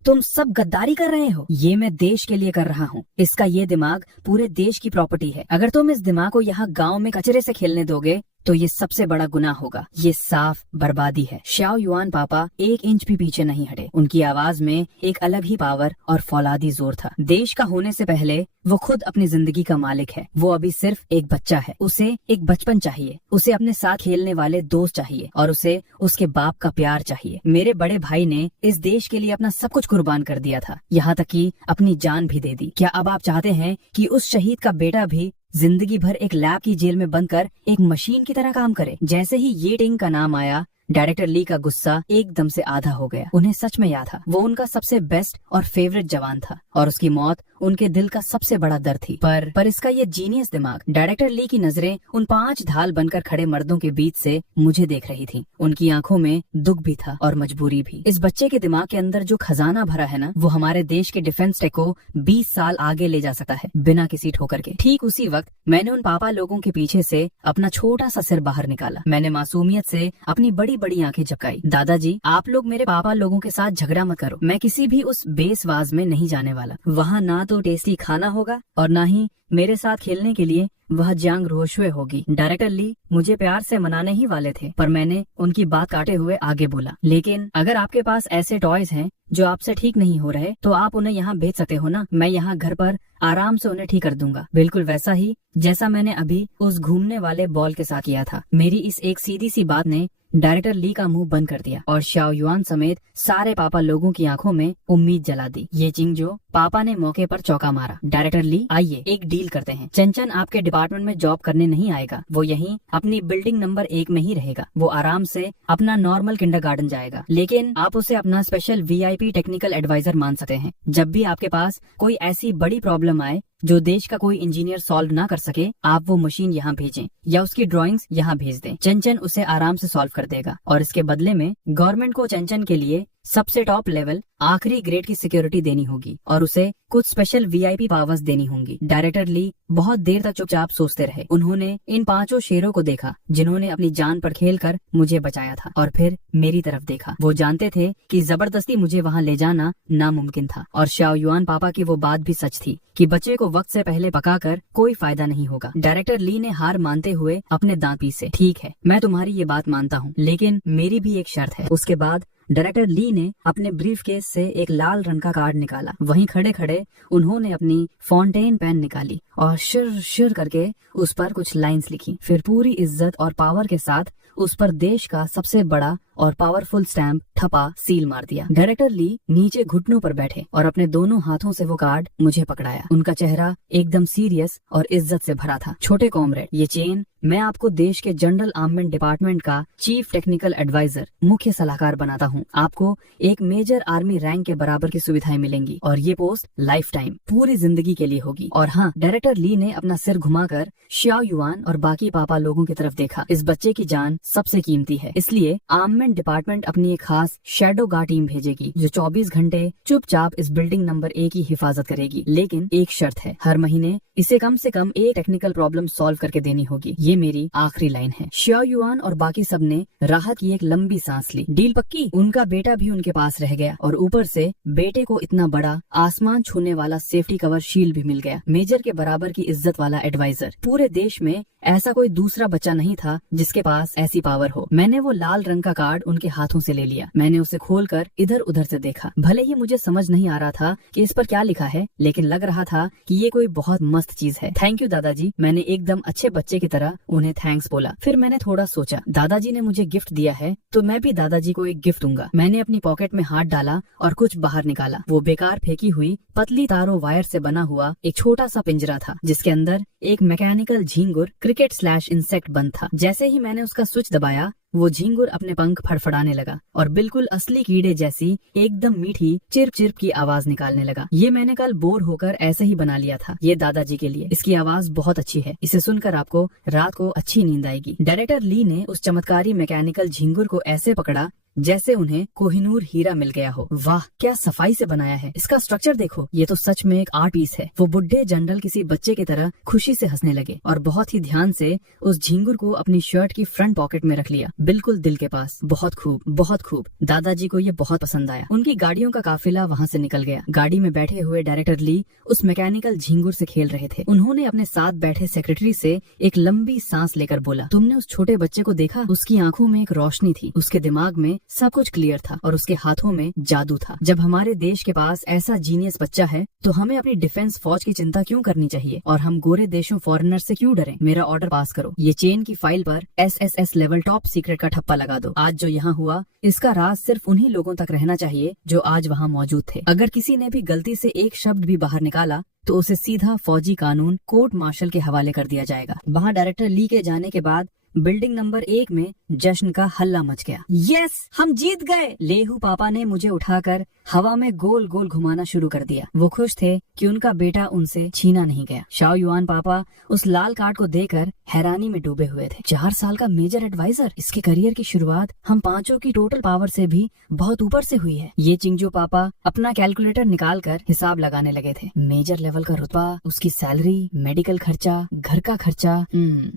तुम सब गद्दारी कर रहे हो। ये मैं देश के लिए कर रहा हूँ। इसका ये दिमाग पूरे देश की प्रॉपर्टी है। अगर तुम इस दिमाग को यहाँ गांव में कचरे से खेलने दोगे तो ये सबसे बड़ा गुनाह होगा। ये साफ बर्बादी है। शाओ युआन पापा 1 इंच भी पीछे नहीं हटे। उनकी आवाज में एक अलग ही पावर और फौलादी जोर था। देश का होने से पहले वो खुद अपनी जिंदगी का मालिक है। वो अभी सिर्फ एक बच्चा है। उसे एक बचपन चाहिए, उसे अपने साथ खेलने वाले दोस्त चाहिए और उसे उसके बाप का प्यार चाहिए। मेरे बड़े भाई ने इस देश के लिए अपना सब कुछ कुर्बान कर दिया था, यहाँ तक कि अपनी जान भी दे दी। क्या अब आप चाहते हैं कि उस शहीद का बेटा भी जिंदगी भर एक लैब की जेल में बंद कर एक मशीन की तरह काम करे? जैसे ही ये टिंग का नाम आया, डायरेक्टर ली का गुस्सा एकदम से आधा हो गया। उन्हें सच में याद था, वो उनका सबसे बेस्ट और फेवरेट जवान था और उसकी मौत उनके दिल का सबसे बड़ा दर्द थी। पर इसका ये जीनियस दिमाग। डायरेक्टर ली की नजरें उन 5 ढाल बनकर खड़े मर्दों के बीच से मुझे देख रही थी। उनकी आंखों में दुख भी था और मजबूरी भी। इस बच्चे के दिमाग के अंदर जो खजाना भरा है ना, वो हमारे देश के डिफेंस टेक को 20 साल आगे ले जा सकता है, बिना किसी ठोकर के। ठीक उसी वक्त मैंने उन पापा लोगों के पीछे से अपना छोटा सा सिर बाहर निकाला। मैंने मासूमियत से अपनी बड़ी बड़ी आंखें झपकाई। दादाजी, आप लोग मेरे पापा लोगों के साथ झगड़ा मत करो। मैं किसी भी उस बेसवाज में नहीं जाने वाला। वहाँ ना तो टेस्टी खाना होगा और ना ही मेरे साथ खेलने के लिए वह जांग रोशवे होगी। डायरेक्टर ली मुझे प्यार से मनाने ही वाले थे, पर मैंने उनकी बात काटे हुए आगे बोला, लेकिन अगर आपके पास ऐसे टॉयज हैं जो आपसे ठीक नहीं हो रहे तो आप उन्हें यहाँ भेज सकते हो ना। मैं यहाँ घर पर आराम से उन्हें ठीक कर दूंगा, बिल्कुल वैसा ही जैसा मैंने अभी उस घूमने वाले बॉल के साथ किया था। मेरी इस एक सीधी सी बात ने डायरेक्टर ली का मुंह बंद कर दिया और शाओ युआन समेत सारे पापा लोगों की आंखों में उम्मीद जला दी। ये चिंगजो पापा ने मौके पर चौका मारा। डायरेक्टर ली, आइए एक डील करते हैं। चंचन आपके डिपार्टमेंट में जॉब करने नहीं आएगा, वो यहीं अपनी बिल्डिंग नंबर 1 में ही रहेगा। वो आराम से अपना नॉर्मल किंडरगार्टन जाएगा, लेकिन आप उसे अपना स्पेशल VIP टेक्निकल एडवाइजर मान सकते हैं। जब भी आपके पास कोई ऐसी बड़ी प्रॉब्लम आए जो देश का कोई इंजीनियर सॉल्व ना कर सके, आप वो मशीन यहाँ भेजें या उसकी ड्राइंग्स यहाँ भेज दें। चंचन उसे आराम से सॉल्व कर देगा और इसके बदले में गवर्नमेंट को चंचन के लिए सबसे टॉप लेवल आखिरी ग्रेड की सिक्योरिटी देनी होगी और उसे कुछ स्पेशल VIP पावर्स देनी होंगी। डायरेक्टर ली बहुत देर तक चुपचाप सोचते रहे। उन्होंने इन 5 शेरों को देखा जिन्होंने अपनी जान पर खेलकर मुझे बचाया था और फिर मेरी तरफ देखा। वो जानते थे कि जबरदस्ती मुझे वहाँ ले जाना नामुमकिन था और शाओ युआन पापा की वो बात भी सच थी कि बच्चे को वक्त से पहले पकाकर कोई फायदा नहीं होगा। डायरेक्टर ली ने हार मानते हुए अपने दांत पीसे। ठीक है, मैं तुम्हारी ये बात मानता हूँ, लेकिन मेरी भी एक शर्त है। उसके बाद डायरेक्टर ली ने अपने ब्रीफ केस से एक लाल रंग का कार्ड निकाला। वहीं खड़े खड़े उन्होंने अपनी फाउंटेन पेन निकाली और शिर शिर करके उस पर कुछ लाइंस लिखी। फिर पूरी इज्जत और पावर के साथ उस पर देश का सबसे बड़ा और पावरफुल स्टैम्प ठपा सील मार दिया। डायरेक्टर ली नीचे घुटनों पर बैठे और अपने दोनों हाथों से वो कार्ड मुझे पकड़ाया। उनका चेहरा एकदम सीरियस और इज्जत से भरा था। छोटे कॉमरेड, ये चेन मैं आपको देश के जनरल आर्मेंट डिपार्टमेंट का चीफ टेक्निकल एडवाइजर, मुख्य सलाहकार बनाता हूँ। आपको एक मेजर आर्मी रैंक के बराबर की सुविधाएं मिलेंगी और ये पोस्ट लाइफ टाइम, पूरी जिंदगी के लिए होगी। और हाँ, डायरेक्टर ली ने अपना सिर घुमाकर श्याओ युआन और बाकी पापा लोगों की तरफ देखा। इस बच्चे की जान सबसे कीमती है, इसलिए आर्मेंट डिपार्टमेंट अपनी एक खास शैडो गार्ड टीम भेजेगी जो 24 घंटे चुपचाप इस बिल्डिंग नंबर 1 की हिफाजत करेगी। लेकिन एक शर्त है, हर महीने इसे कम से कम एक टेक्निकल प्रॉब्लम सॉल्व करके देनी होगी। ये मेरी आखिरी लाइन है। श्याओ युआन और बाकी सब ने राहत की एक लंबी सांस ली। डील पक्की? उनका बेटा भी उनके पास रह गया और ऊपर से बेटे को इतना बड़ा आसमान छूने वाला सेफ्टी कवर शील्ड भी मिल गया। मेजर के बराबर की इज्जत वाला एडवाइजर। पूरे देश में ऐसा कोई दूसरा बच्चा नहीं था जिसके पास ऐसी पावर हो। मैंने वो लाल रंग का कार्ड उनके हाथों से ले लिया। मैंने उसे खोलकर इधर उधर से देखा। भले ही मुझे समझ नहीं आ रहा था कि इस पर क्या लिखा है, लेकिन लग रहा था कि ये कोई बहुत मस्त चीज है। थैंक यू दादाजी, मैंने एकदम अच्छे बच्चे की तरह उन्हें थैंक्स बोला। फिर मैंने थोड़ा सोचा, दादाजी ने मुझे गिफ्ट दिया है तो मैं भी दादाजी को एक गिफ्ट दूंगा। मैंने अपनी पॉकेट में हाथ डाला और कुछ बाहर निकाला। वो बेकार फेंकी हुई पतली तारों वायर से बना हुआ एक छोटा सा पिंजरा था जिसके अंदर एक मैकेनिकल झींगुर क्रिकेट/इंसेक्ट बंद था। जैसे ही मैंने उसका स्विच दबाया, वो झींगुर अपने पंख फड़फड़ाने लगा और बिल्कुल असली कीड़े जैसी एकदम मीठी चिर्प चिर्प की आवाज निकालने लगा। ये मैंने कल बोर होकर ऐसे ही बना लिया था, ये दादाजी के लिए। इसकी आवाज बहुत अच्छी है, इसे सुनकर आपको रात को अच्छी नींद आएगी। डायरेक्टर ली ने उस चमत्कारी मैकेनिकल झींगुर को ऐसे पकड़ा जैसे उन्हें कोहिनूर हीरा मिल गया हो। वाह, क्या सफाई से बनाया है। इसका स्ट्रक्चर देखो, ये तो सच में एक आर्ट पीस है। वो बुढ़े जनरल किसी बच्चे की तरह खुशी से हंसने लगे और बहुत ही ध्यान से उस झींगुर को अपनी शर्ट की फ्रंट पॉकेट में रख लिया, बिल्कुल दिल के पास। बहुत खूब, बहुत खूब। दादाजी को ये बहुत पसंद आया। उनकी गाड़ियों का काफिला वहाँ से निकल गया। गाड़ी में बैठे हुए डायरेक्टर ली उस मैकेनिकल झींगुर से खेल रहे थे। उन्होंने अपने साथ बैठे सेक्रेटरी से एक लंबी सांस लेकर बोला, तुमने उस छोटे बच्चे को देखा? उसकी आंखों में एक रोशनी थी, उसके दिमाग में सब कुछ क्लियर था और उसके हाथों में जादू था। जब हमारे देश के पास ऐसा जीनियस बच्चा है तो हमें अपनी डिफेंस फौज की चिंता क्यों करनी चाहिए और हम गोरे देशों फॉरेनर से क्यों डरें? मेरा ऑर्डर पास करो। ये चेन की फाइल पर SSS लेवल टॉप सीक्रेट का ठप्पा लगा दो। आज जो यहाँ हुआ, इसका राज सिर्फ उन्हीं लोगों तक रहना चाहिए जो आज वहाँ मौजूद थे। अगर किसी ने भी गलती से एक शब्द भी बाहर निकाला तो उसे सीधा फौजी कानून कोर्ट मार्शल के हवाले कर दिया जाएगा। वहाँ डायरेक्टर ली के जाने के बाद बिल्डिंग नंबर 1 में जश्न का हल्ला मच गया। यस, हम जीत गए। लेहू पापा ने मुझे उठाकर हवा में गोल गोल घुमाना शुरू कर दिया। वो खुश थे कि उनका बेटा उनसे छीना नहीं गया। शाओ युआन पापा उस लाल कार्ड को देखकर हैरानी में डूबे हुए थे। 4 साल का मेजर एडवाइजर, इसके करियर की शुरुआत हम पांचों की टोटल पावर से भी बहुत ऊपर से हुई है। ये चिंगजो पापा अपना कैलकुलेटर निकाल कर हिसाब लगाने लगे थे। मेजर लेवल का रुतबा, उसकी सैलरी, मेडिकल खर्चा, घर का खर्चा।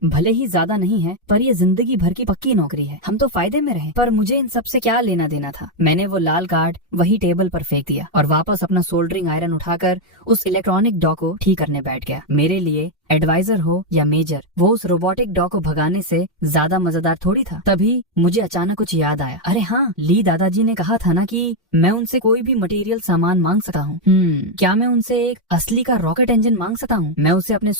भले ही ज्यादा नहीं है पर ये जिंदगी भर की पक्की नौकरी है। हम तो फायदे में रहे, पर मुझे इन सब से क्या लेना देना था। मैंने वो लाल कार्ड वही टेबल पर फेंक दिया और वापस अपना सोल्डरिंग आयरन उठाकर उस इलेक्ट्रॉनिक डॉ को ठीक करने बैठ गया। मेरे लिए एडवाइजर हो या मेजर, वो उस रोबोटिक डॉ को भगाने से ज्यादा मजेदार थोड़ी था। तभी मुझे अचानक कुछ याद आया। अरे हाँ, ली दादाजी ने कहा था ना कि मैं उनसे कोई भी मटेरियल सामान मांग सकता हूँ। क्या मैं उनसे एक असली का रॉकेट इंजन मांग सकता हूँ? मैं उसे अपने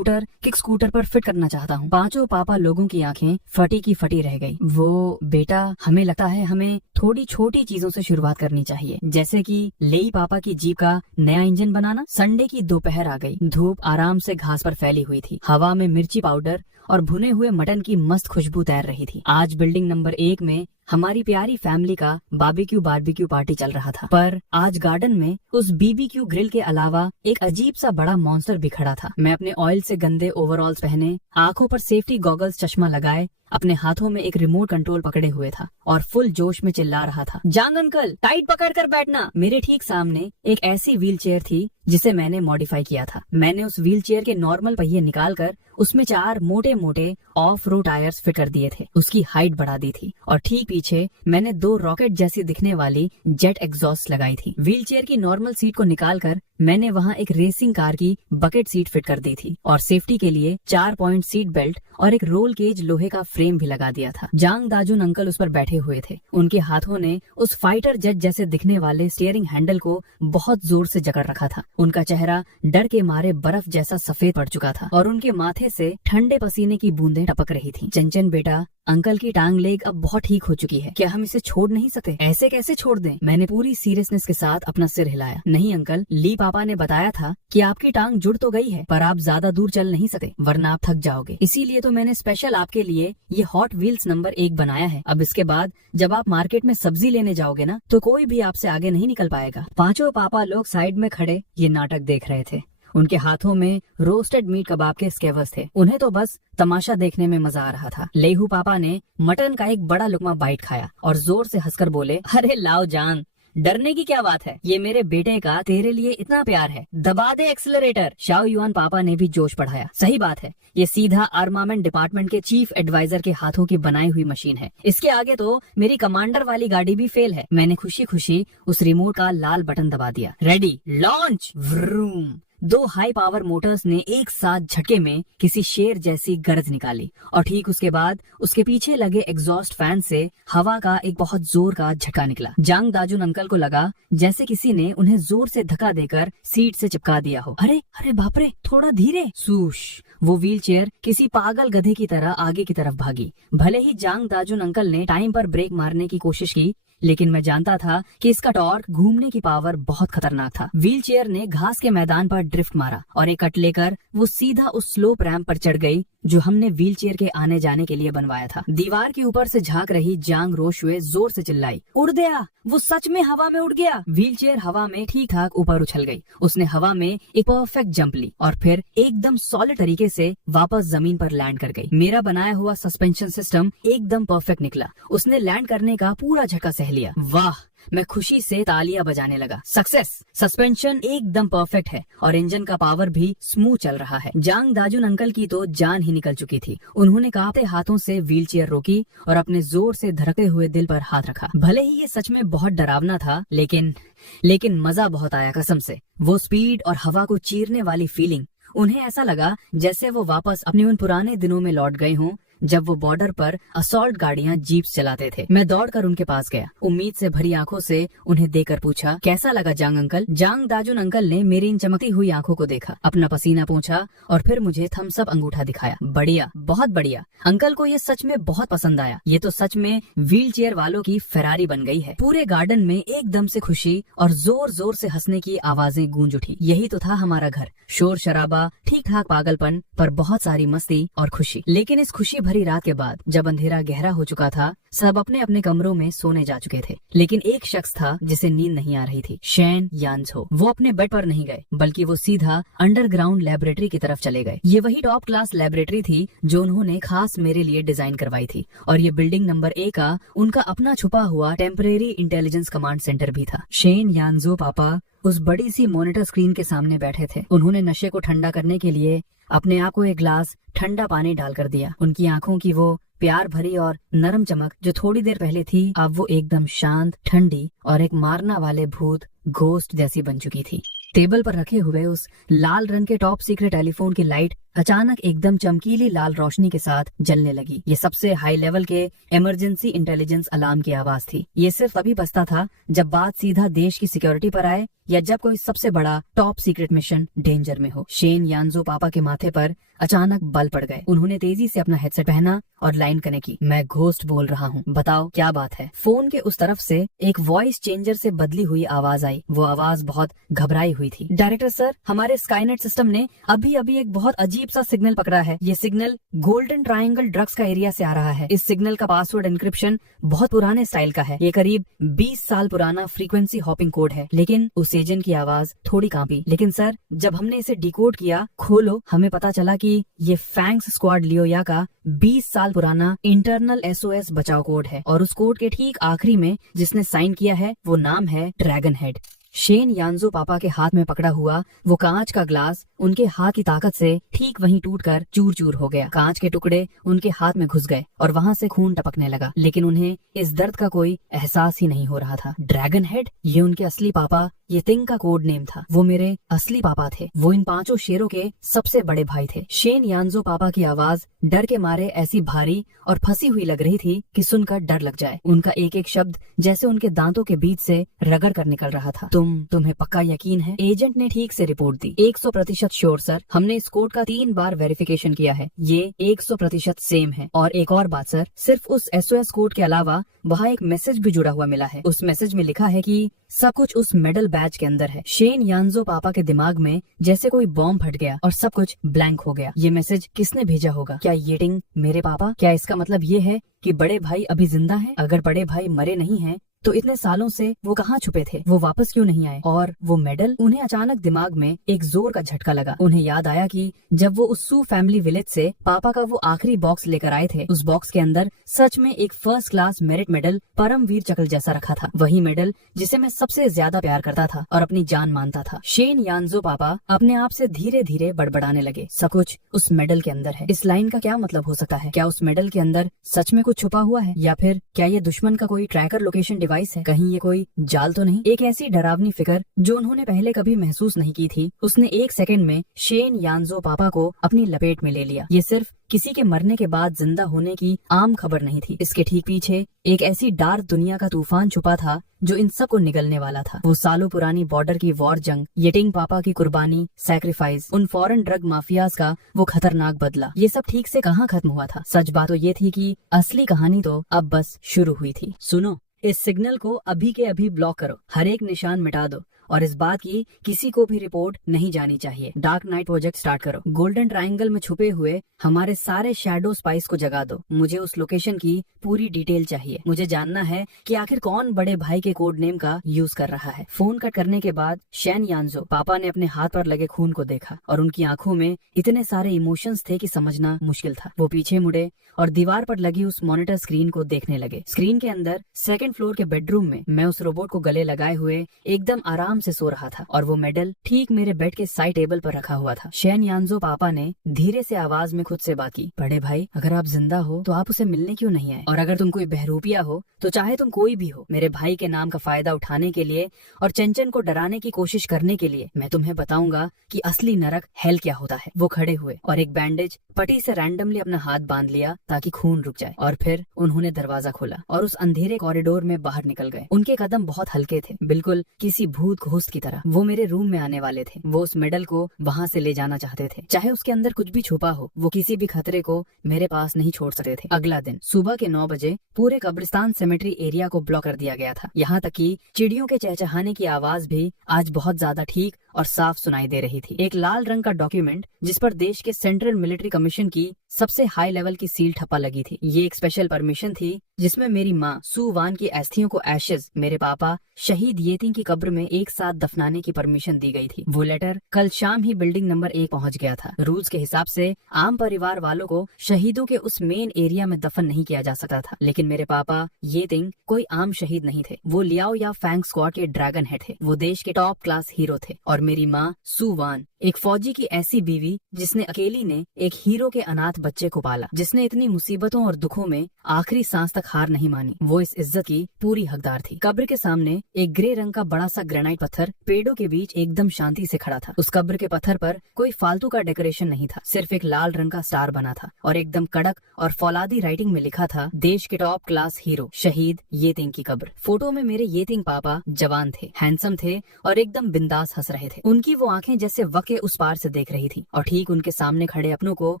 किक स्कूटर पर फिट करना चाहता हूँ। पांचों पापा लोगों की आंखें फटी की फटी रह गई। वो, बेटा, हमें लगता है हमें थोड़ी छोटी चीजों से शुरुआत करनी चाहिए, जैसे कि लेई पापा की जीप का नया इंजन बनाना। संडे की दोपहर आ गई। धूप आराम से घास पर फैली हुई थी। हवा में मिर्ची पाउडर और भुने हुए मटन की मस्त खुशबू तैर रही थी। आज बिल्डिंग नंबर 1 में हमारी प्यारी फैमिली का बारबेक्यू पार्टी चल रहा था, पर आज गार्डन में उस BBQ ग्रिल के अलावा एक अजीब सा बड़ा मॉन्स्टर भी खड़ा था। मैं अपने ऑयल से गंदे ओवरऑल्स पहने, आंखों पर सेफ्टी गॉगल्स, चश्मा लगाए, अपने हाथों में एक रिमोट कंट्रोल पकड़े हुए था और फुल जोश में चिल्ला रहा था, जांग अंकल, टाइट पकड़ कर बैठना। मेरे ठीक सामने एक ऐसी व्हील चेयर थी जिसे मैंने मॉडिफाई किया था। मैंने उस व्हील चेयर के नॉर्मल पहिए निकालकर उसमें 4 मोटे मोटे ऑफ रोड टायर्स फिट कर दिए थे। उसकी हाइट बढ़ा दी थी और ठीक पीछे मैंने 2 रॉकेट जैसी दिखने वाली जेट एग्जॉस्ट लगाई थी। व्हील चेयर की नॉर्मल सीट को निकालकर मैंने वहाँ एक रेसिंग कार की बकेट सीट फिट कर दी थी और सेफ्टी के लिए 4 पॉइंट सीट बेल्ट और एक रोल केज लोहे का फ्रेम भी लगा दिया था। जांग दाजुन अंकल उस पर बैठे हुए थे। उनके हाथों ने उस फाइटर जेट जैसे दिखने वाले स्टीयरिंग हैंडल को बहुत जोर से जकड़ रखा था। उनका चेहरा डर के मारे बर्फ जैसा सफेद पड़ चुका था और उनके माथे से ठंडे पसीने की बूंदें टपक रही थी। चंचन बेटा, अंकल की टांग लेग अब बहुत ठीक हो चुकी है, क्या हम इसे छोड़ नहीं सकते? ऐसे कैसे छोड़ दें? मैंने पूरी सीरियसनेस के साथ अपना सिर हिलाया। नहीं अंकल, ली पापा ने बताया था कि आपकी टांग जुड़ तो गई है, पर आप ज्यादा दूर चल नहीं सकते वरना आप थक जाओगे। इसीलिए तो मैंने स्पेशल आपके लिए ये हॉट व्हील्स नंबर 1 बनाया है। अब इसके बाद जब आप मार्केट में सब्जी लेने जाओगे ना, तो कोई भी आपसे आगे नहीं निकल पाएगा। पांचों पापा लोग साइड में खड़े ये नाटक देख रहे थे। उनके हाथों में रोस्टेड मीट कबाब के स्केवर्स थे। उन्हें तो बस तमाशा देखने में मजा आ रहा था। लेहू पापा ने मटन का एक बड़ा लुकमा बाइट खाया और जोर से हंसकर बोले, अरे लाओ जान, डरने की क्या बात है, ये मेरे बेटे का तेरे लिए इतना प्यार है, दबा दे एक्सीलरेटर। शाओ युआन पापा ने भी जोश बढ़ाया। सही बात है, ये सीधा आर्मामेंट डिपार्टमेंट के चीफ एडवाइजर के हाथों की बनाई हुई मशीन है। इसके आगे तो मेरी कमांडर वाली गाड़ी भी फेल है। मैंने खुशी खुशी उस रिमोट का लाल बटन दबा दिया। Ready, launch. Vroom. 2 high power Motors ने एक साथ झटके में किसी शेर जैसी गरज निकाली और ठीक उसके बाद उसके पीछे लगे एग्जॉस्ट फैन से हवा का एक बहुत जोर का झटका निकला। जांग दाजुन अंकल को लगा जैसे किसी ने उन्हें जोर से धक्का देकर सीट से चिपका दिया हो। अरे अरे बाप रे, थोड़ा धीरे। सूश। वो व्हील चेयर किसी पागल गधे की तरह आगे की तरफ भागी। भले ही जांग दाजुन अंकल ने टाइम पर ब्रेक मारने की कोशिश की, लेकिन मैं जानता था कि इसका टॉर्क, घूमने की पावर बहुत खतरनाक था। व्हील चेयर ने घास के मैदान पर ड्रिफ्ट मारा और एक कट लेकर वो सीधा उस स्लोप रैंप पर चढ़ गई जो हमने व्हील चेयर के आने जाने के लिए बनवाया था। दीवार के ऊपर से झांक रही जांग रोशुए जोर से चिल्लाई, उड़ गया, वो सच में हवा में उड़ गया। व्हील चेयर हवा में ठीक ठाक ऊपर उछल गई। उसने हवा में एक परफेक्ट जंप ली और फिर एकदम सॉलिड तरीके से वापस जमीन पर लैंड कर गई। मेरा बनाया हुआ सस्पेंशन सिस्टम एकदम परफेक्ट निकला। उसने लैंड करने का पूरा झटका सह लिया। वाह, मैं खुशी से तालियां बजाने लगा। सक्सेस। सस्पेंशन एकदम परफेक्ट है और इंजन का पावर भी स्मूथ चल रहा है। जांग दाजुन अंकल की तो जान ही निकल चुकी थी। उन्होंने कांपते हाथों से व्हील चेयर रोकी और अपने जोर से धड़कते हुए दिल पर हाथ रखा। भले ही ये सच में बहुत डरावना था, लेकिन मजा बहुत आया कसम से। वो स्पीड और हवा को चीरने वाली फीलिंग, उन्हें ऐसा लगा जैसे वो वापस अपने उन पुराने दिनों में लौट गए हों जब वो बॉर्डर पर असॉल्ट गाड़ियां जीप्स चलाते थे। मैं दौड़कर उनके पास गया। उम्मीद से भरी आंखों से उन्हें देखकर पूछा, कैसा लगा जांग अंकल? जांग दाजुन अंकल ने मेरी इन चमकती हुई आंखों को देखा, अपना पसीना पोंछा और फिर मुझे थम्स अप अंगूठा दिखाया। बढ़िया, बहुत बढ़िया। अंकल को ये सच में बहुत पसंद आया। ये तो सच में व्हील चेयर वालों की फेरारी बन गई है। पूरे गार्डन में एकदम से खुशी और जोर जोर से हंसने की आवाजें गूंज उठी। यही तो था हमारा घर। शोर शराबा, ठीक ठाक पागलपन, पर बहुत सारी मस्ती और खुशी। लेकिन इस खुशी भरी रात के बाद जब अंधेरा गहरा हो चुका था, सब अपने अपने कमरों में सोने जा चुके थे, लेकिन एक शख्स था जिसे नींद नहीं आ रही थी। शेन यानझो। वो अपने बेड पर नहीं गए, बल्कि वो सीधा अंडरग्राउंड लेबोरेटरी की तरफ चले गए। ये वही टॉप क्लास लेबोरेटरी थी जो उन्होंने खास मेरे लिए डिजाइन करवाई थी और ये बिल्डिंग नंबर 1 का उनका अपना छुपा हुआ टेम्परेरी इंटेलिजेंस कमांड सेंटर भी था। शेन यानझो पापा उस बड़ी सी मॉनिटर स्क्रीन के सामने बैठे थे। उन्होंने नशे को ठंडा करने के लिए अपने आप को एक ग्लास ठंडा पानी डालकर दिया। उनकी आंखों की वो प्यार भरी और नरम चमक जो थोड़ी देर पहले थी, अब वो एकदम शांत, ठंडी और एक मारना वाले भूत, घोस्ट जैसी बन चुकी थी। टेबल पर रखे हुए उस लाल रंग के टॉप सीक्रेट टेलीफोन की लाइट अचानक एकदम चमकीली लाल रोशनी के साथ जलने लगी। ये सबसे हाई लेवल के इमरजेंसी इंटेलिजेंस अलार्म की आवाज थी। ये सिर्फ तभी बजता था जब बात सीधा देश की सिक्योरिटी पर आए या जब कोई सबसे बड़ा टॉप सीक्रेट मिशन डेंजर में हो। शेन यानझो पापा के माथे पर अचानक बल पड़ गए। उन्होंने तेजी से अपना हेडसेट पहना और लाइन कनेक्ट की। मैं घोस्ट बोल रहा हूँ, बताओ क्या बात है? फोन के उस तरफ से एक वॉइस चेंजर से बदली हुई आवाज आई। वो आवाज बहुत घबराई हुई थी। डायरेक्टर सर, हमारे स्काईनेट सिस्टम ने अभी एक बहुत अजीब सा सिग्नल पकड़ा है। ये सिग्नल गोल्डन ट्रायंगल ड्रग्स का एरिया से आ रहा है। इस सिग्नल का पासवर्ड एन्क्रिप्शन बहुत पुराने स्टाइल का है। ये करीब 20 साल पुराना फ्रीक्वेंसी हॉपिंग कोड है। लेकिन उस एजेंट की आवाज थोड़ी कांपी। लेकिन सर, जब हमने इसे डिकोड किया, खोलो, हमें पता चला कि ये फैंक्स स्क्वाड लियोया का 20 साल पुराना इंटरनल SOS बचाव कोड है और उस कोड के ठीक आखिरी में जिसने साइन किया है वो नाम है ड्रैगन हेड। शेन यानझो पापा के हाथ में पकड़ा हुआ वो कांच का ग्लास उनके हाथ की ताकत से ठीक वहीं टूटकर चूर चूर हो गया। कांच के टुकड़े उनके हाथ में घुस गए और वहां से खून टपकने लगा, लेकिन उन्हें इस दर्द का कोई एहसास ही नहीं हो रहा था। ड्रैगन हेड, ये उनके असली पापा ये तिंग का कोड नेम था। वो मेरे असली पापा थे। वो इन 5 शेरों के सबसे बड़े भाई थे। शेन यानजो पापा की आवाज डर के मारे ऐसी भारी और फंसी हुई लग रही थी कि सुनकर डर लग जाए। उनका एक एक शब्द जैसे उनके दांतों के बीच से रगड़ कर निकल रहा था। तुम्हें पक्का यकीन है? एजेंट ने ठीक से रिपोर्ट दी। 100% श्योर सर, हमने इस कोड का 3 बार वेरिफिकेशन किया है। ये 100% सेम है। और एक और बात सर, सिर्फ उस SOS कोड के अलावा वहाँ एक मैसेज भी जुड़ा हुआ मिला है। उस मैसेज में लिखा है कि सब कुछ उस मेडल बैच के अंदर है। शेन यानजो पापा के दिमाग में जैसे कोई बॉम्ब फट गया और सब कुछ ब्लैंक हो गया। ये मैसेज किसने भेजा होगा? क्या ये टिंग मेरे पापा? क्या इसका मतलब ये है कि बड़े भाई अभी जिंदा हैं? अगर बड़े भाई मरे नहीं हैं तो इतने सालों से वो कहाँ छुपे थे? वो वापस क्यों नहीं आए? और वो मेडल? उन्हें अचानक दिमाग में एक जोर का झटका लगा। उन्हें याद आया कि जब वो उस सू फैमिली विलेज से पापा का वो आखिरी बॉक्स लेकर आए थे, उस बॉक्स के अंदर सच में एक first class merit medal Paramvir Chakra जैसा रखा था। वही मेडल जिसे मैं सबसे ज्यादा प्यार करता था और अपनी जान मानता था। शेन यानजो पापा अपने आप से धीरे धीरे बड़बड़ाने लगे। सब कुछ उस मेडल के अंदर है। इस लाइन का क्या मतलब हो सकता है? क्या उस मेडल के अंदर सच में कुछ छुपा हुआ है? या फिर क्या ये दुश्मन का कोई ट्रैकर लोकेशन डिवाइस है? कहीं ये कोई जाल तो नहीं? एक ऐसी डरावनी फिक्र जो उन्होंने पहले कभी महसूस नहीं की थी, उसने एक सेकंड में शेन यानजो पापा को अपनी लपेट में ले लिया। ये सिर्फ किसी के मरने के बाद जिंदा होने की आम खबर नहीं थी। इसके ठीक पीछे एक ऐसी डार्क दुनिया का तूफान छुपा था जो इन सब को निगलने वाला था। वो सालों पुरानी बॉर्डर की वॉर जंग, ये टिंग पापा की कुर्बानी, सैक्रिफाइस, उन फॉरेन ड्रग माफियाज का वो खतरनाक बदला, ये सब ठीक से कहाँ खत्म हुआ था? सच बात तो ये थी कि असली कहानी तो अब बस शुरू हुई थी। सुनो, इस सिग्नल को अभी के अभी ब्लॉक करो, हर एक निशान मिटा दो और इस बात की किसी को भी रिपोर्ट नहीं जानी चाहिए। डार्क नाइट प्रोजेक्ट स्टार्ट करो। गोल्डन ट्रायंगल में छुपे हुए हमारे सारे शैडो स्पाइस को जगा दो। मुझे उस लोकेशन की पूरी डिटेल चाहिए। मुझे जानना है कि आखिर कौन बड़े भाई के कोड नेम का यूज कर रहा है। फोन कट करने के बाद शेन यानजो पापा ने अपने हाथ पर लगे खून को देखा और उनकी आंखों में इतने सारे इमोशंस थे कि समझना मुश्किल था। वो पीछे मुड़े और दीवार पर लगी उस मॉनिटर स्क्रीन को देखने लगे। स्क्रीन के अंदर 2nd फ्लोर के बेडरूम में मैं उस रोबोट को गले लगाए हुए एकदम आराम से सो रहा था और वो मेडल ठीक मेरे बेड के साइड टेबल पर रखा हुआ था। शेन यानजो पापा ने धीरे से आवाज में खुद से बात की। बड़े भाई, अगर आप जिंदा हो तो आप उसे मिलने क्यों नहीं आए? और अगर तुम कोई बहरूपिया हो तो चाहे तुम कोई भी हो, मेरे भाई के नाम का फायदा उठाने के लिए और चंचन को डराने की कोशिश करने के लिए मैं तुम्हें बताऊंगा कि असली नरक हेल क्या होता है। वो खड़े हुए और एक बैंडेज पट्टी से रैंडमली अपना हाथ बांध लिया ताकि खून रुक जाए और फिर उन्होंने दरवाजा खोला और उस अंधेरे कॉरिडोर में बाहर निकल गए। उनके कदम बहुत हल्के थे, बिल्कुल किसी भूत घोस्ट की तरह। वो मेरे रूम में आने वाले थे। वो उस मेडल को वहाँ से ले जाना चाहते थे, चाहे उसके अंदर कुछ भी छुपा हो। वो किसी भी खतरे को मेरे पास नहीं छोड़ सकते थे। अगला दिन सुबह के 9 बजे पूरे कब्रिस्तान सेमेट्री एरिया को ब्लॉक कर दिया गया था। यहाँ तक कि चिड़ियों के चहचहाने की आवाज भी आज बहुत ज्यादा ठीक और साफ सुनाई दे रही थी। एक लाल रंग का डॉक्यूमेंट जिस पर देश के सेंट्रल मिलिट्री कमीशन की सबसे हाई लेवल की सील ठप्पा लगी थी। ये एक स्पेशल परमिशन थी जिसमें मेरी माँ सू वान की अस्थियों को एशेज मेरे पापा शहीद येतिंग की कब्र में एक साथ दफनाने की परमिशन दी गई थी। वो लेटर कल शाम ही बिल्डिंग नंबर 1 पहुंच गया था। रूल्स के हिसाब से आम परिवार वालों को शहीदों के उस मेन एरिया में दफन नहीं किया जा सकता था, लेकिन मेरे पापा येतिंग कोई आम शहीद नहीं थे। वो लियाओ या फैंग स्क्वाड के ड्रैगन हेड थे। वो देश के टॉप क्लास हीरो थे। और मेरी माँ सू वान एक फौजी की ऐसी बीवी जिसने अकेली ने एक हीरो के अनाथ बच्चे को पाला, जिसने इतनी मुसीबतों और दुखों में आखिरी सांस तक हार नहीं मानी। वो इस इज्जत की पूरी हकदार थी। कब्र के सामने एक ग्रे रंग का बड़ा सा ग्रेनाइट पत्थर पेड़ों के बीच एकदम शांति से खड़ा था। उस कब्र के पत्थर पर कोई फालतू का डेकोरेशन नहीं था, सिर्फ एक लाल रंग का स्टार बना था और एकदम कड़क और फौलादी राइटिंग में लिखा था, देश के टॉप क्लास हीरो शहीद येतिंग की कब्र। फोटो में मेरे येतिंग पापा जवान थे, हैंडसम थे और एकदम बिंदास हंस रहे थे। उनकी वो आंखें जैसे वक्त के उस पार से देख रही थी और ठीक उनके सामने खड़े अपनों को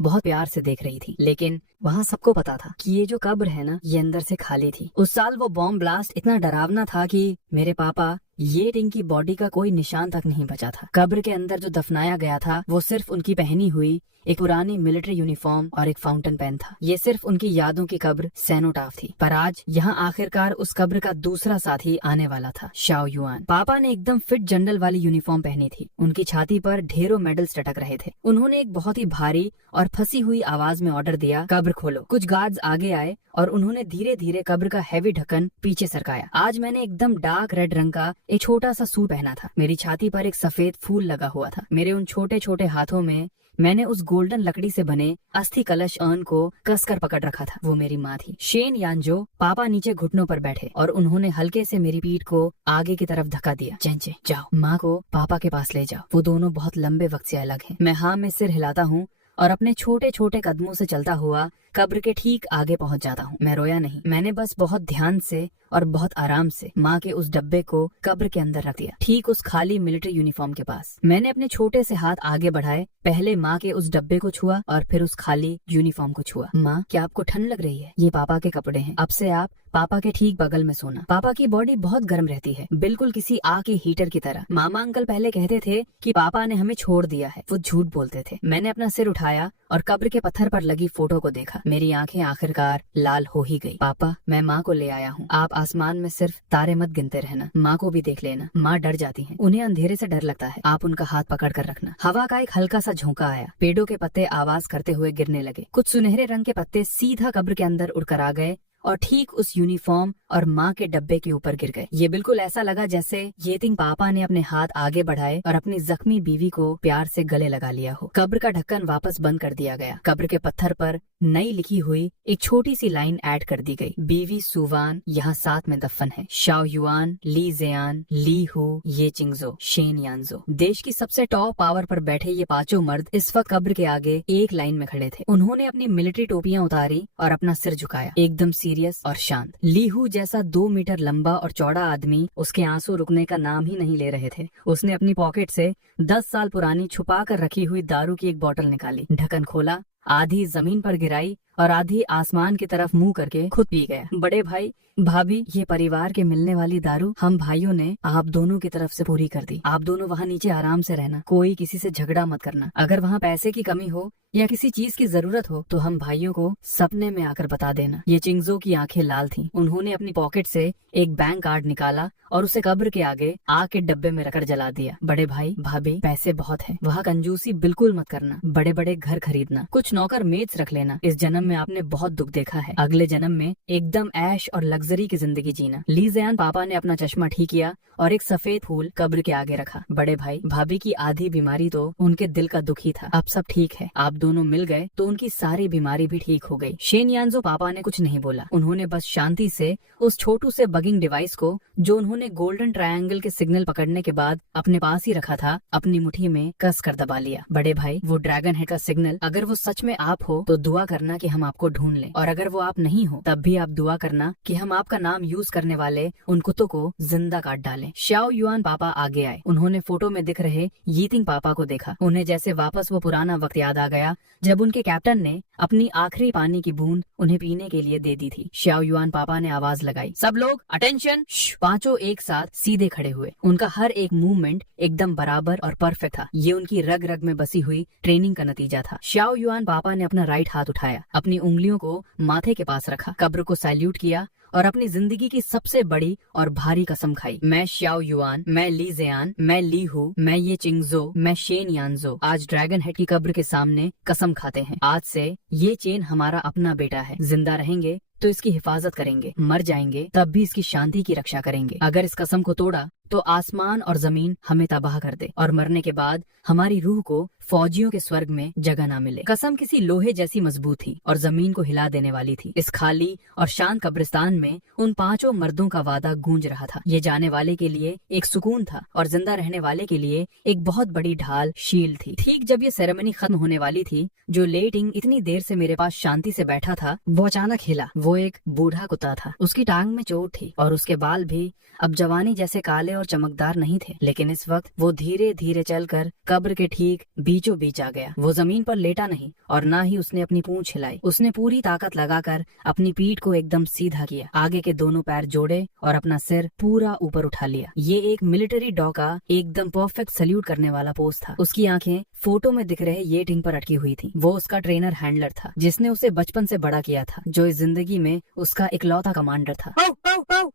बहुत प्यार से देख रही थी। लेकिन वहाँ सबको पता था कि ये जो कब्र है ना, ये अंदर से खाली थी। उस साल वो बॉम्ब ब्लास्ट इतना डरावना था कि मेरे पापा ये टिंग की बॉडी का कोई निशान तक नहीं बचा था। कब्र के अंदर जो दफनाया गया था वो सिर्फ उनकी पहनी हुई एक पुरानी मिलिट्री यूनिफॉर्म और एक फाउंटेन पेन था। ये सिर्फ उनकी यादों की कब्र सेनोटाफ थी। पर आज यहाँ आखिरकार उस कब्र का दूसरा साथी आने वाला था, शाओ युआन। पापा ने एकदम फिट जनरल वाली यूनिफॉर्म पहनी थी। उनकी छाती पर ढेरों मेडल्स लटक रहे थे। उन्होंने एक बहुत ही भारी और फंसी हुई आवाज में ऑर्डर दिया, कब्र खोलो। कुछ गार्ड्स आगे आए और उन्होंने धीरे धीरे कब्र का हैवी ढक्कन पीछे सरकाया। आज मैंने एकदम डार्क रेड रंग का एक छोटा सा सूट पहना था। मेरी छाती पर एक सफेद फूल लगा हुआ था। मेरे उन छोटे छोटे हाथों में मैंने उस गोल्डन लकड़ी से बने अस्थि कलश अर्न को कसकर पकड़ रखा था। वो मेरी माँ थी। शेन यानजो पापा नीचे घुटनों पर बैठे और उन्होंने हल्के से मेरी पीठ को आगे की तरफ धक्का दिया। चेंचे, जाओ, माँ को पापा के पास ले जाओ। वो दोनों बहुत लंबे वक्त से अलग हैं। मैं हाँ में सिर हिलाता हूँ और अपने छोटे छोटे कदमों से चलता हुआ कब्र के ठीक आगे पहुंच जाता हूँ। मैं रोया नहीं, मैंने बस बहुत ध्यान से और बहुत आराम से माँ के उस डब्बे को कब्र के अंदर रख दिया, ठीक उस खाली मिलिट्री यूनिफॉर्म के पास। मैंने अपने छोटे से हाथ आगे बढ़ाए, पहले माँ के उस डब्बे को छुआ और फिर उस खाली यूनिफॉर्म को छुआ। माँ, क्या आपको ठंड लग रही है? ये पापा के कपड़े हैं, अब से आप पापा के ठीक बगल में सोना। पापा की बॉडी बहुत गर्म रहती है, बिल्कुल किसी आग के हीटर की तरह। मामा अंकल पहले कहते थे कि पापा ने हमें छोड़ दिया है, वो झूठ बोलते थे। मैंने अपना सिर उठाया और कब्र के पत्थर पर लगी फोटो को देखा। मेरी आंखें आखिरकार लाल हो ही गई। पापा, मैं माँ को ले आया हूँ, आप आसमान में सिर्फ तारे मत गिनते रहना, माँ को भी देख लेना। माँ डर जाती हैं, उन्हें अंधेरे से डर लगता है, आप उनका हाथ पकड़ कर रखना। हवा का एक हल्का सा झोंका आया, पेड़ों के पत्ते आवाज करते हुए गिरने लगे। कुछ सुनहरे रंग के पत्ते सीधा कब्र के अंदर उड़कर आ गए और ठीक उस यूनिफॉर्म और माँ के डब्बे के ऊपर गिर गए। ये बिल्कुल ऐसा लगा जैसे येतिंग पापा ने अपने हाथ आगे बढ़ाए और अपनी जख्मी बीवी को प्यार से गले लगा लिया हो। कब्र का ढक्कन वापस बंद कर दिया गया। कब्र के पत्थर पर नई लिखी हुई एक छोटी सी लाइन ऐड कर दी गई, बीवी सुवान यहाँ साथ में दफन है। Shao Yuan, Li Jieyan, Li Hu, Ye Qingzhou, Shane यानजो। देश की सबसे टॉप पावर पर बैठे ये पांचों मर्द इस वक्त कब्र के आगे एक लाइन में खड़े थे। उन्होंने अपनी मिलिट्री टोपियां उतारी और अपना सिर झुकाया, एकदम सीरियस और शांत। लीहू जैसा 2 मीटर लंबा और चौड़ा आदमी, उसके आंसू रुकने का नाम ही नहीं ले रहे थे। उसने अपनी पॉकेट से 10 साल पुरानी छुपा कर रखी हुई दारू की एक बोतल निकाली, ढक्कन खोला, आधी जमीन पर गिराई और आधी आसमान की तरफ मुंह करके खुद पी गया। बड़े भाई, भाभी, ये परिवार के मिलने वाली दारू हम भाइयों ने आप दोनों की तरफ से पूरी कर दी। आप दोनों वहाँ नीचे आराम से रहना, कोई किसी से झगड़ा मत करना। अगर वहाँ पैसे की कमी हो या किसी चीज की जरूरत हो तो हम भाइयों को सपने में आकर बता देना। ये चिंगजो की आंखें लाल थीं। उन्होंने अपनी पॉकेट से एक बैंक कार्ड निकाला और उसे कब्र के आगे आग के डब्बे में रखकर जला दिया। बड़े भाई, भाभी, पैसे बहुत है, वहाँ कंजूसी बिल्कुल मत करना। बड़े बड़े घर खरीदना, कुछ नौकर मेड्स रख लेना। इस जन्म में आपने बहुत दुख देखा है, अगले जन्म में एकदम ऐश और लग्जरी की जिंदगी जीना। ली ज़ियान पापा ने अपना चश्मा ठीक किया और एक सफेद फूल कब्र के आगे रखा। बड़े भाई, भाभी की आधी बीमारी तो उनके दिल का दुख ही था, अब सब ठीक है। आप दोनों मिल गए तो उनकी सारी बीमारी भी ठीक हो गई। शेन यानजो पापा ने कुछ नहीं बोला, उन्होंने बस शांति से उस छोटू से बगिंग डिवाइस को, जो उन्होंने गोल्डन ट्रायंगल के सिग्नल पकड़ने के बाद अपने पास ही रखा था, अपनी मुट्ठी में कस कर दबा लिया। बड़े भाई, वो ड्रैगन हेड का सिग्नल, अगर वो सच में आप हो तो दुआ करना कि हम आपको ढूंढ लें, और अगर वो आप नहीं हो तब भी आप दुआ करना कि हम आपका नाम यूज करने वाले उन कुत्तों को जिंदा काट डालें। शाओ युआन पापा आगे आए। उन्होंने फोटो में दिख रहे यीतिंग पापा को देखा। उन्हें जैसे वापस वो पुराना वक्त याद आ गया जब उनके कैप्टन ने अपनी आखिरी पानी की बूंद उन्हें पीने के लिए दे दी थी। शाओ युआन पापा ने आवाज लगाई, सब लोग अटेंशन। पांचों एक साथ सीधे खड़े हुए। उनका हर एक मूवमेंट एकदम बराबर और परफेक्ट था। ये उनकी रग रग में बसी हुई ट्रेनिंग का नतीजा था। शाओ युआन पापा ने अपना राइट हाथ उठाया, अपनी उंगलियों को माथे के पास रखा, कब्र को सैल्यूट किया और अपनी जिंदगी की सबसे बड़ी और भारी कसम खाई। मैं शाओ युआन, मैं ली ज़ियान, मैं ली हूँ, मैं ये चिंगजो, मैं शेन यानजो आज ड्रैगन हेड की कब्र के सामने कसम खाते हैं, आज से ये चेन हमारा अपना बेटा है। जिंदा रहेंगे तो इसकी हिफाजत करेंगे, मर जाएंगे तब भी इसकी शांति की रक्षा करेंगे। अगर इस कसम को तोड़ा तो आसमान और जमीन हमें तबाह कर दे और मरने के बाद हमारी रूह को फौजियों के स्वर्ग में जगह ना मिले। कसम किसी लोहे जैसी मजबूत थी और जमीन को हिला देने वाली थी। इस खाली और शांत कब्रिस्तान में उन पांचों मर्दों का वादा गूंज रहा था। ये जाने वाले के लिए एक सुकून था और जिंदा रहने वाले के लिए एक बहुत बड़ी ढाल, शील्ड थी। ठीक जब ये सेरेमनी खत्म होने वाली थी, जो लेटिंग इतनी देर से मेरे पास शांति से बैठा था, वो अचानक हिला। वो एक बूढ़ा कुत्ता था। उसकी टांग में चोट थी और उसके बाल भी अब जवानी जैसे काले और चमकदार नहीं थे, लेकिन इस वक्त वो धीरे धीरे चलकर कब्र के ठीक बीचों बीच आ गया। वो जमीन पर लेटा नहीं और ना ही उसने अपनी पूंछ हिलाई। उसने पूरी ताकत लगाकर अपनी पीठ को एकदम सीधा किया, आगे के दोनों पैर जोड़े और अपना सिर पूरा ऊपर उठा लिया। ये एक मिलिट्री डॉग का एकदम परफेक्ट सल्यूट करने वाला पोज था। उसकी आंखें फोटो में दिख रहे ये टिंग पर अटकी हुई थी। वो उसका ट्रेनर हैंडलर था, जिसने उसे बचपन से बड़ा किया था, जो इस जिंदगी जिंदगी में उसका इकलौता कमांडर था।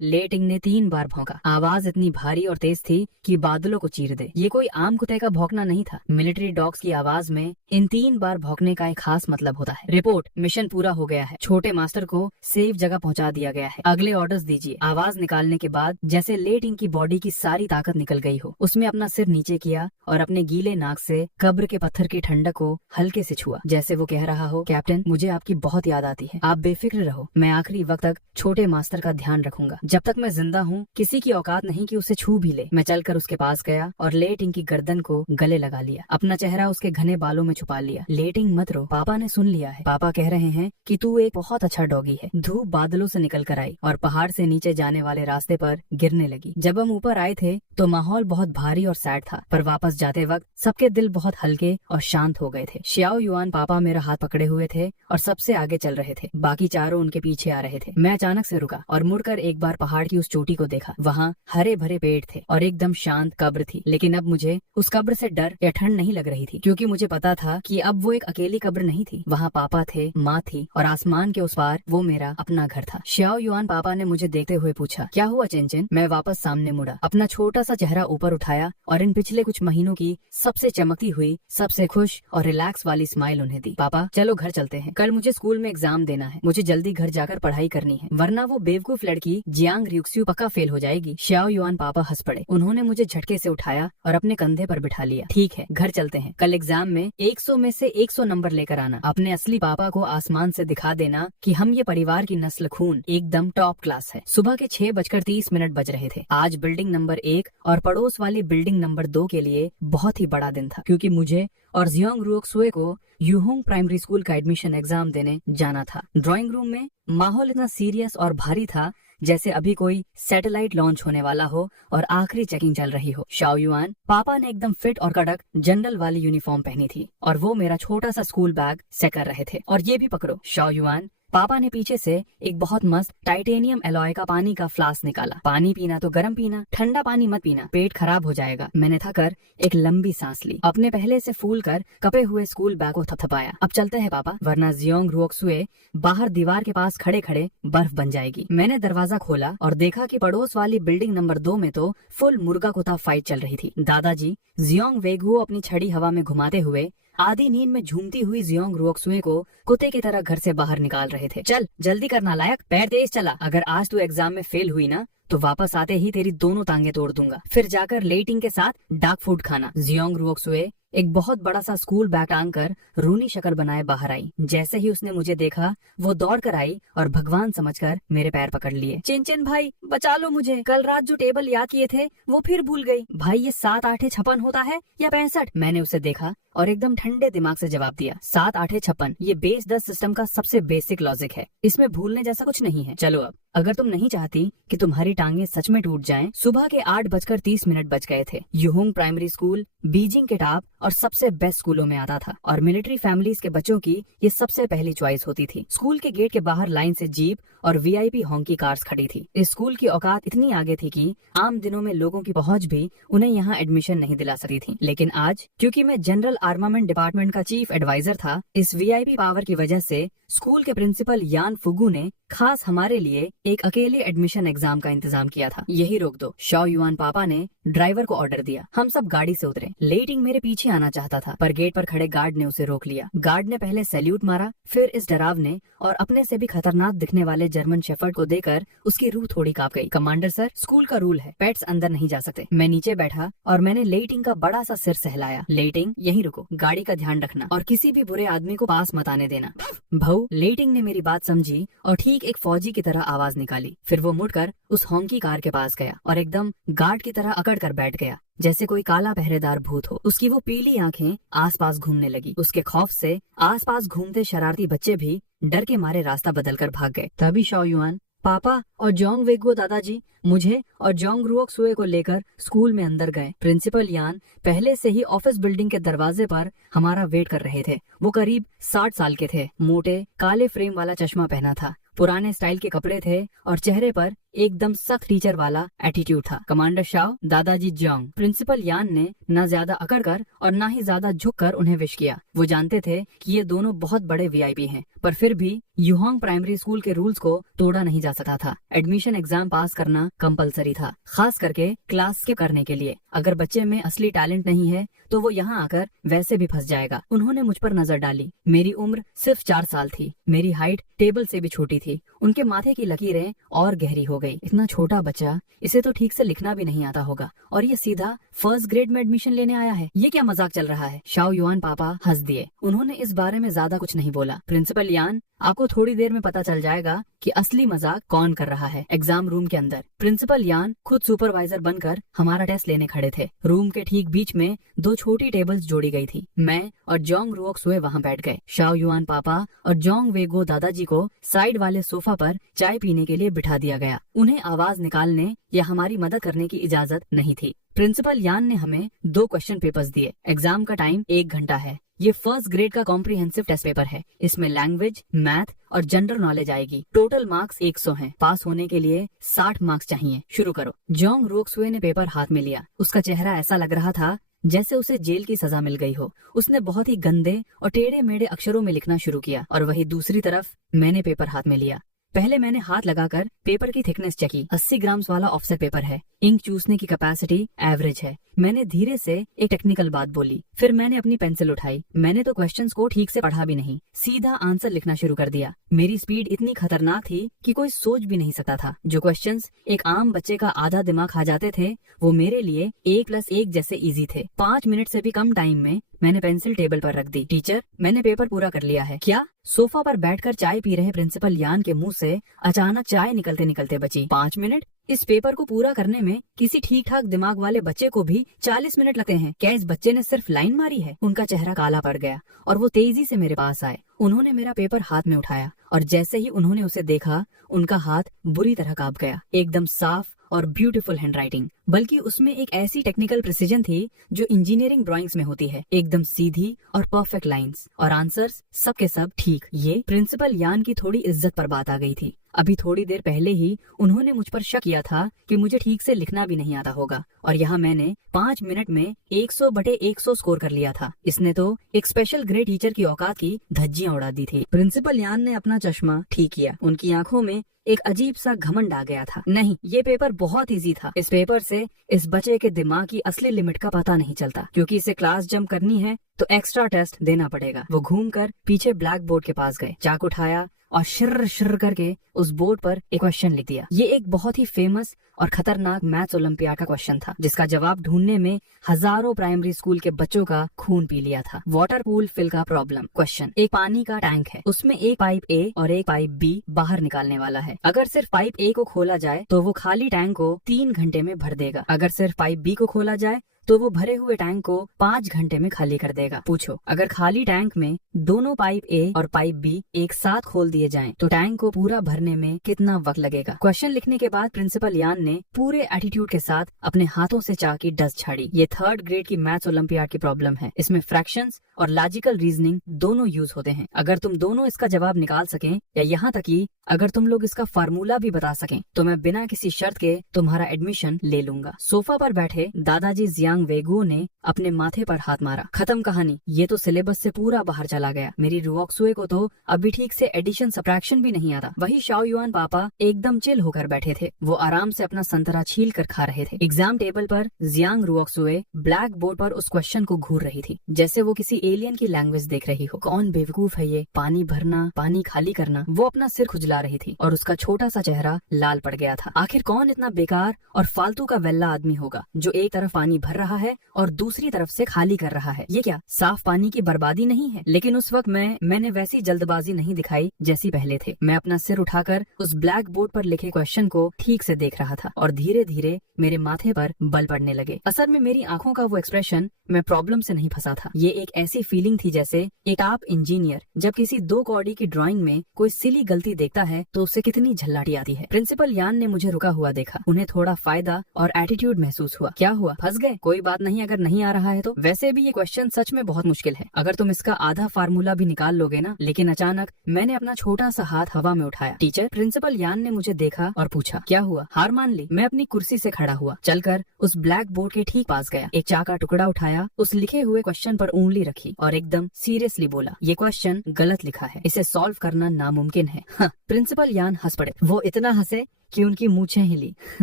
ले टिंग ने 3 बार भौंका। आवाज इतनी भारी और तेज थी कि बादलों को चीर दे। ये कोई आम कुत्ते का भौंकना नहीं था। मिलिट्री डॉग्स की आवाज में इन 3 बार भौंकने का एक खास मतलब होता है। रिपोर्ट, मिशन पूरा हो गया है। छोटे मास्टर को सेफ जगह पहुंचा दिया गया है। अगले ऑर्डर्स दीजिए। आवाज निकालने के बाद जैसे ले टिंग की बॉडी की सारी ताकत निकल गई हो। उसमें अपना सिर नीचे किया और अपने गीले नाक से कब्र के पत्थर की ठंडक को हल्के से छुआ, जैसे वो कह रहा हो, कैप्टन मुझे आपकी बहुत याद आती है। आप बेफिक्र रहो, मैं आखिरी वक्त तक छोटे मास्टर का ध्यान रखूंगा। जब तक मैं जिंदा हूँ किसी की औकात नहीं कि उसे छू भी ले। मैं चलकर उसके पास गया और ले टिंग की गर्दन को गले लगा लिया। अपना चेहरा उसके घने बालों में छुपा लिया। ले टिंग मत रो, पापा ने सुन लिया है। पापा कह रहे हैं कि तू एक बहुत अच्छा डॉगी है। धूप बादलों से निकल कर आई और पहाड़ से नीचे जाने वाले रास्ते पर गिरने लगी। जब हम ऊपर आए थे तो माहौल बहुत भारी और सैड था, पर वापस जाते वक्त सबके दिल बहुत हल्के और शांत हो गए थे। श्याओ युआन पापा मेरा हाथ पकड़े हुए थे और सबसे आगे चल रहे थे। बाकी चारों उनके पीछे आ रहे थे। मैं अचानक से रुका और मुड़कर एक बार पहाड़ की उस चोटी को देखा। वहाँ हरे भरे पेड़ थे और एकदम शांत कब्र थी। लेकिन अब मुझे उस कब्र से डर या ठंड नहीं लग रही थी, क्योंकि मुझे पता था कि अब वो एक अकेली कब्र नहीं थी। वहाँ पापा थे, माँ थी और आसमान के उस पार वो मेरा अपना घर था। श्याओ युआन पापा ने मुझे देखते हुए पूछा, क्या हुआ चिनचिन? मैं वापस सामने मुड़ा, अपना छोटा सा चेहरा ऊपर उठाया और इन पिछले कुछ महीनों की सबसे चमकती हुई, सबसे खुश और रिलैक्स वाली स्माइल उन्हें दी। पापा चलो घर चलते हैं, कल मुझे स्कूल में एग्जाम देना है। मुझे जल्दी घर जाकर पढ़ाई करनी है, वरना वो बेवकूफ लड़की जियांग रियुक्स्यू पक्का फेल हो जाएगी। श्याओ युआन पापा हंस पड़े। उन्होंने मुझे झटके से उठाया और अपने कंधे पर बिठा लिया। ठीक है, घर चलते हैं। कल एग्जाम में 100 में से 100 नंबर लेकर आना। अपने असली पापा को आसमान से दिखा देना कि हम ये परिवार की नस्ल खून एकदम टॉप क्लास है। सुबह के 6:30 बज रहे थे। आज बिल्डिंग नंबर 1 और पड़ोस वाली बिल्डिंग नंबर 2 के लिए बहुत ही बड़ा दिन था, क्योंकि मुझे और जियांग रुओक्सुए को यूहोंग प्राइमरी स्कूल का एडमिशन एग्जाम देने जाना था। ड्राइंग रूम में माहौल इतना सीरियस और भारी था जैसे अभी कोई सैटेलाइट लॉन्च होने वाला हो और आखिरी चेकिंग चल रही हो। शाओ युआन पापा ने एकदम फिट और कड़क जनरल वाली यूनिफॉर्म पहनी थी और वो मेरा छोटा सा स्कूल बैग सेट कर रहे थे। और ये भी पकड़ो। शाओ युआन पापा ने पीछे से एक बहुत मस्त टाइटेनियम एलॉय का पानी का फ्लास्क निकाला। पानी पीना तो गर्म पीना, ठंडा पानी मत पीना, पेट खराब हो जाएगा। मैंने थकर एक लंबी सांस ली, अपने पहले से फूल कर कपे हुए स्कूल बैग को थपथपाया। अब चलते हैं पापा, वरना जियांग रुओक्सुए बाहर दीवार के पास खड़े खड़े बर्फ बन जाएगी। मैंने दरवाजा खोला और देखा कि पड़ोस वाली बिल्डिंग नंबर 2 में तो फुल मुर्गा कुत्ता फाइट चल रही थी। दादाजी जियांग वेगुओ अपनी छड़ी हवा में घुमाते हुए आधी नींद में झूमती हुई जियांग रुओक्सुए को कुत्ते की तरह घर से बाहर निकाल रहे थे। चल जल्दी करना लायक, पैर तेज चला। अगर आज तू एग्जाम में फेल हुई ना तो वापस आते ही तेरी दोनों टांगे तोड़ दूंगा। फिर जाकर ले टिंग के साथ डार्क फूड खाना। जियांग रुओक्सुए एक बहुत बड़ा सा स्कूल बैग टांग कर रूनी शक्ल बनाए बाहर आई। जैसे ही उसने मुझे देखा वो दौड़ कर आई और भगवान समझकर मेरे पैर पकड़ लिए। चिनचिन भाई बचा लो मुझे, कल रात जो टेबल याद किए थे वो फिर भूल गई। भाई ये 7 8 56 होता है या 65? मैंने उसे देखा और एकदम ठंडे दिमाग से जवाब दिया, 7 8 56 ये बेस 10 सिस्टम का सबसे बेसिक लॉजिक है, इसमें भूलने जैसा कुछ नहीं है। चलो अब, अगर तुम नहीं चाहती कि तुम्हारी टांगे सच में टूट जाएं, सुबह के 8:30 बज गए थे। यूहोंग प्राइमरी स्कूल बीजिंग के टॉप और सबसे बेस्ट स्कूलों में आता था और मिलिट्री फैमिलीज के बच्चों की ये सबसे पहली चॉइस होती थी। स्कूल के गेट के बाहर लाइन से जीप और वीआईपी हॉन्की कार्स खड़ी थी। इस स्कूल की औकात इतनी आगे थी कि आम दिनों में लोगों की पहुंच भी उन्हें यहाँ एडमिशन नहीं दिला सकती थी। लेकिन आज क्योंकि मैं जनरल आर्मामेंट डिपार्टमेंट का चीफ एडवाइजर था, इस वीआईपी पावर की वजह से स्कूल के प्रिंसिपल यान फुगू ने खास हमारे लिए एक अकेले एडमिशन एग्जाम का इंतजाम किया था। यही रोक दो, शाओ युआन पापा ने ड्राइवर को ऑर्डर दिया। हम सब गाड़ी से उतरे। ले टिंग मेरे पीछे आना चाहता था, पर गेट पर खड़े गार्ड ने उसे रोक लिया। गार्ड ने पहले सैल्यूट मारा, फिर इस डरावने और अपने से भी खतरनाक दिखने वाले जर्मन शेफर्ड को देकर उसकी रूह थोड़ी कांप गई। कमांडर सर, स्कूल का रूल है, पेट्स अंदर नहीं जा सकते। मैं नीचे बैठा और मैंने ले टिंग का बड़ा सा सिर सहलाया। ले टिंग यहीं रुको, गाड़ी का ध्यान रखना और किसी भी बुरे आदमी को पास मत आने देना। भाऊ, ले टिंग ने मेरी बात समझी और ठीक एक फौजी की तरह आवाज निकाली। फिर वो मुड़कर उस हॉन्की कार के पास गया और एकदम गार्ड की तरह अकड़ कर बैठ गया, जैसे कोई काला पहरेदार भूत हो। उसकी वो पीली आंखें आसपास घूमने लगी। उसके खौफ से आसपास घूमते शरारती बच्चे भी डर के मारे रास्ता बदलकर भाग गए। तभी शाओ युआन पापा और जोंग वेगुओ दादाजी मुझे और जोंग रुओक्सुए को लेकर स्कूल में अंदर गए। प्रिंसिपल यान पहले से ही ऑफिस बिल्डिंग के दरवाजे पर हमारा वेट कर रहे थे। वो करीब 60 साल के थे, मोटे काले फ्रेम वाला चश्मा पहना था, पुराने स्टाइल के कपड़े थे और चेहरे पर एकदम सख्त टीचर वाला एटीट्यूड था। कमांडर शाओ, दादाजी जोंग। प्रिंसिपल यान ने न ज्यादा अकड़कर और न ही ज्यादा झुककर उन्हें विश किया। वो जानते थे कि ये दोनों बहुत बड़े वीआईपी हैं, पर फिर भी यूहोंग प्राइमरी स्कूल के रूल्स को तोड़ा नहीं जा सकता था। एडमिशन एग्जाम पास करना कंपलसरी था, खास करके क्लास स्किप करने के लिए। अगर बच्चे में असली टैलेंट नहीं है तो वो यहाँ आकर वैसे भी फंस जाएगा। उन्होंने मुझ पर नजर डाली। मेरी उम्र सिर्फ 4 साल थी। मेरी हाइट टेबल से भी छोटी थी। उनके माथे की लकीरें और गहरी हो गई। इतना छोटा बच्चा, इसे तो ठीक से लिखना भी नहीं आता होगा, और ये सीधा फर्स्ट ग्रेड में एडमिशन लेने आया है। ये क्या मजाक चल रहा है? शाओ युआन पापा हंस दिए। उन्होंने इस बारे में ज्यादा कुछ नहीं बोला। प्रिंसिपल यान, आपको थोड़ी देर में पता चल जाएगा कि असली मजाक कौन कर रहा है। एग्जाम रूम के अंदर प्रिंसिपल यान खुद सुपरवाइजर बनकर हमारा टेस्ट लेने खड़े थे। रूम के ठीक बीच में 2 छोटी टेबल्स जोड़ी गई थी। मैं और जोंग रुओक सुए वहाँ बैठ गए। शाओ युआन पापा और जोंग वेगो दादाजी को साइड वाले सोफा पर चाय पीने के लिए बिठा दिया गया। उन्हें आवाज निकालने या हमारी मदद करने की इजाजत नहीं थी। प्रिंसिपल यान ने हमें 2 क्वेश्चन पेपर्स दिए। एग्जाम का टाइम 1 घंटा है। ये फर्स्ट ग्रेड का कॉम्प्रिहेंसिव टेस्ट पेपर है। इसमें लैंग्वेज, मैथ और जनरल नॉलेज आएगी। टोटल मार्क्स 100 हैं। पास होने के लिए 60 मार्क्स चाहिए। शुरू करो। जोंग रुओक ने पेपर हाथ में लिया। उसका चेहरा ऐसा लग रहा था जैसे उसे जेल की सजा मिल गई हो। उसने बहुत ही गंदे और टेढ़े मेढ़े अक्षरों में लिखना शुरू किया, और वही दूसरी तरफ मैंने पेपर हाथ में लिया। पहले मैंने हाथ लगाकर पेपर की थिकनेस चेकी। 80 ग्राम्स वाला ऑफसेट पेपर है। इंक चूसने की कैपेसिटी एवरेज है। मैंने धीरे से एक टेक्निकल बात बोली। फिर मैंने अपनी पेंसिल उठाई। मैंने तो क्वेश्चंस को ठीक से पढ़ा भी नहीं, सीधा आंसर लिखना शुरू कर दिया। मेरी स्पीड इतनी खतरनाक थी कि कोई सोच भी नहीं सकता था। जो क्वेश्चंस एक आम बच्चे का आधा दिमाग खा जाते थे, वो मेरे लिए 1+1 जैसे इजी थे। 5 मिनट से भी कम टाइम में मैंने पेंसिल टेबल पर रख दी। टीचर, मैंने पेपर पूरा कर लिया है। क्या? सोफा पर बैठकर चाय पी रहे प्रिंसिपल यान के मुंह से अचानक चाय निकलते निकलते बची। 5 मिनट? इस पेपर को पूरा करने में किसी ठीक ठाक दिमाग वाले बच्चे को भी 40 मिनट लगते हैं। क्या इस बच्चे ने सिर्फ लाइन मारी है? उनका चेहरा काला पड़ गया और वो तेजी से मेरे पास आए। उन्होंने मेरा पेपर हाथ में उठाया, और जैसे ही उन्होंने उसे देखा, उनका हाथ बुरी तरह कांप गया। एकदम साफ और ब्यूटीफुल हैंडराइटिंग, बल्कि उसमें एक ऐसी टेक्निकल प्रिसीजन थी जो इंजीनियरिंग ड्राइंग्स में होती है। एकदम सीधी और परफेक्ट लाइंस, और आंसर्स सब के सब ठीक। ये प्रिंसिपल यान की थोड़ी इज्जत पर बात आ गई थी। अभी थोड़ी देर पहले ही उन्होंने मुझ पर शक किया था कि मुझे ठीक से लिखना भी नहीं आता होगा, और यहाँ मैंने 5 मिनट में 100/100 स्कोर कर लिया था। इसने तो एक स्पेशल ग्रेड टीचर की औकात की धज्जियां उड़ा दी थी। प्रिंसिपल यान ने अपना चश्मा ठीक किया। उनकी आंखों में एक अजीब सा घमंड आ गया था। नहीं, ये पेपर बहुत इजी था। इस पेपर से इस बच्चे के दिमाग की असली लिमिट का पता नहीं चलता, क्योंकि इसे क्लास जंप करनी है तो एक्स्ट्रा टेस्ट देना पड़ेगा। वो घूमकर पीछे ब्लैक बोर्ड के पास गए, चाक उठाया और शिर्र शिर्र करके उस बोर्ड पर एक क्वेश्चन लिख दिया। ये एक बहुत ही फेमस और खतरनाक मैथ्स ओलंपियाड का क्वेश्चन था, जिसका जवाब ढूंढने में हजारों प्राइमरी स्कूल के बच्चों का खून पी लिया था। वाटर पूल फिल का प्रॉब्लम क्वेश्चन। एक पानी का टैंक है, उसमें एक पाइप ए और एक पाइप बी बाहर निकालने वाला है। अगर सिर्फ पाइप ए को खोला जाए तो वो खाली टैंक को 3 घंटे में भर देगा। अगर सिर्फ पाइप बी को खोला जाए तो वो भरे हुए टैंक को 5 घंटे में खाली कर देगा। पूछो, अगर खाली टैंक में दोनों पाइप ए और पाइप बी एक साथ खोल दिए जाएं, तो टैंक को पूरा भरने में कितना वक्त लगेगा? क्वेश्चन लिखने के बाद प्रिंसिपल यान ने पूरे एटीट्यूड के साथ अपने हाथों से चाक की डस्ट छाड़ी। ये 3rd ग्रेड की मैथ्स ओलंपियाड की प्रॉब्लम है। इसमें फ्रैक्शंस और लॉजिकल रीजनिंग दोनों यूज होते हैं। अगर तुम दोनों इसका जवाब निकाल सकें, या यहाँ तक कि अगर तुम लोग इसका फार्मूला भी बता सकें, तो मैं बिना किसी शर्त के तुम्हारा एडमिशन ले लूंगा। सोफा पर बैठे दादाजी जियांग वेगो ने अपने माथे पर हाथ मारा। खत्म कहानी। ये तो सिलेबस से पूरा बाहर चला गया। मेरी रुओक्सुए को तो अभी ठीक से एडिशन सब्ट्रैक्शन भी नहीं आता। वही शाओ युआन पापा एकदम चिल होकर बैठे थे। वो आराम से अपना संतरा छील कर खा रहे थे। एग्जाम टेबल पर जियांग रुओक्सुए ब्लैक बोर्ड पर उस क्वेश्चन को घूर रही थी, जैसे वो किसी एलियन की लैंग्वेज देख रही हो। कौन बेवकूफ है ये? पानी भरना, पानी खाली करना। वो अपना सिर खुजला रही थी और उसका छोटा सा चेहरा लाल पड़ गया था। आखिर कौन इतना बेकार और फालतू का वेल्ला आदमी होगा जो एक तरफ पानी भर रहा है और दूसरी तरफ से खाली कर रहा है? ये क्या साफ पानी की बर्बादी नहीं है? लेकिन उस वक्त मैंने वैसी जल्दबाजी नहीं दिखाई जैसी पहले थे। मैं अपना सिर उठाकर उस ब्लैक बोर्ड पर लिखे क्वेश्चन को ठीक से देख रहा था, और धीरे धीरे मेरे माथे पर बल पड़ने लगे। असल में मेरी आंखों का वो एक्सप्रेशन मैं प्रॉब्लम से नहीं फंसा था। ये एक ऐसी फीलिंग थी जैसे एक टॉप इंजीनियर जब किसी 2 कौड़ी की ड्राइंग में कोई सिली गलती देखता है तो उससे कितनी झल्लाटी आती है। प्रिंसिपल यान ने मुझे रुका हुआ देखा। उन्हें थोड़ा फायदा और एटीट्यूड महसूस हुआ। क्या हुआ? फंस गए? कोई कोई बात नहीं, अगर नहीं आ रहा है तो। वैसे भी ये क्वेश्चन सच में बहुत मुश्किल है, अगर तुम इसका आधा फार्मूला भी निकाल लोगे ना। लेकिन अचानक मैंने अपना छोटा सा हाथ हवा में उठाया। टीचर, प्रिंसिपल यान ने मुझे देखा और पूछा, क्या हुआ? हार मान ली? मैं अपनी कुर्सी से खड़ा हुआ, चलकर उस ब्लैक बोर्ड के ठीक पास गया, एक चाय का टुकड़ा उठाया, उस लिखे हुए क्वेश्चन पर उंगली रखी और एकदम सीरियसली बोला, ये क्वेश्चन गलत लिखा है, इसे सॉल्व करना नामुमकिन है। प्रिंसिपल यान हंस पड़े। वो इतना हंसे कि उनकी मूछें हिली।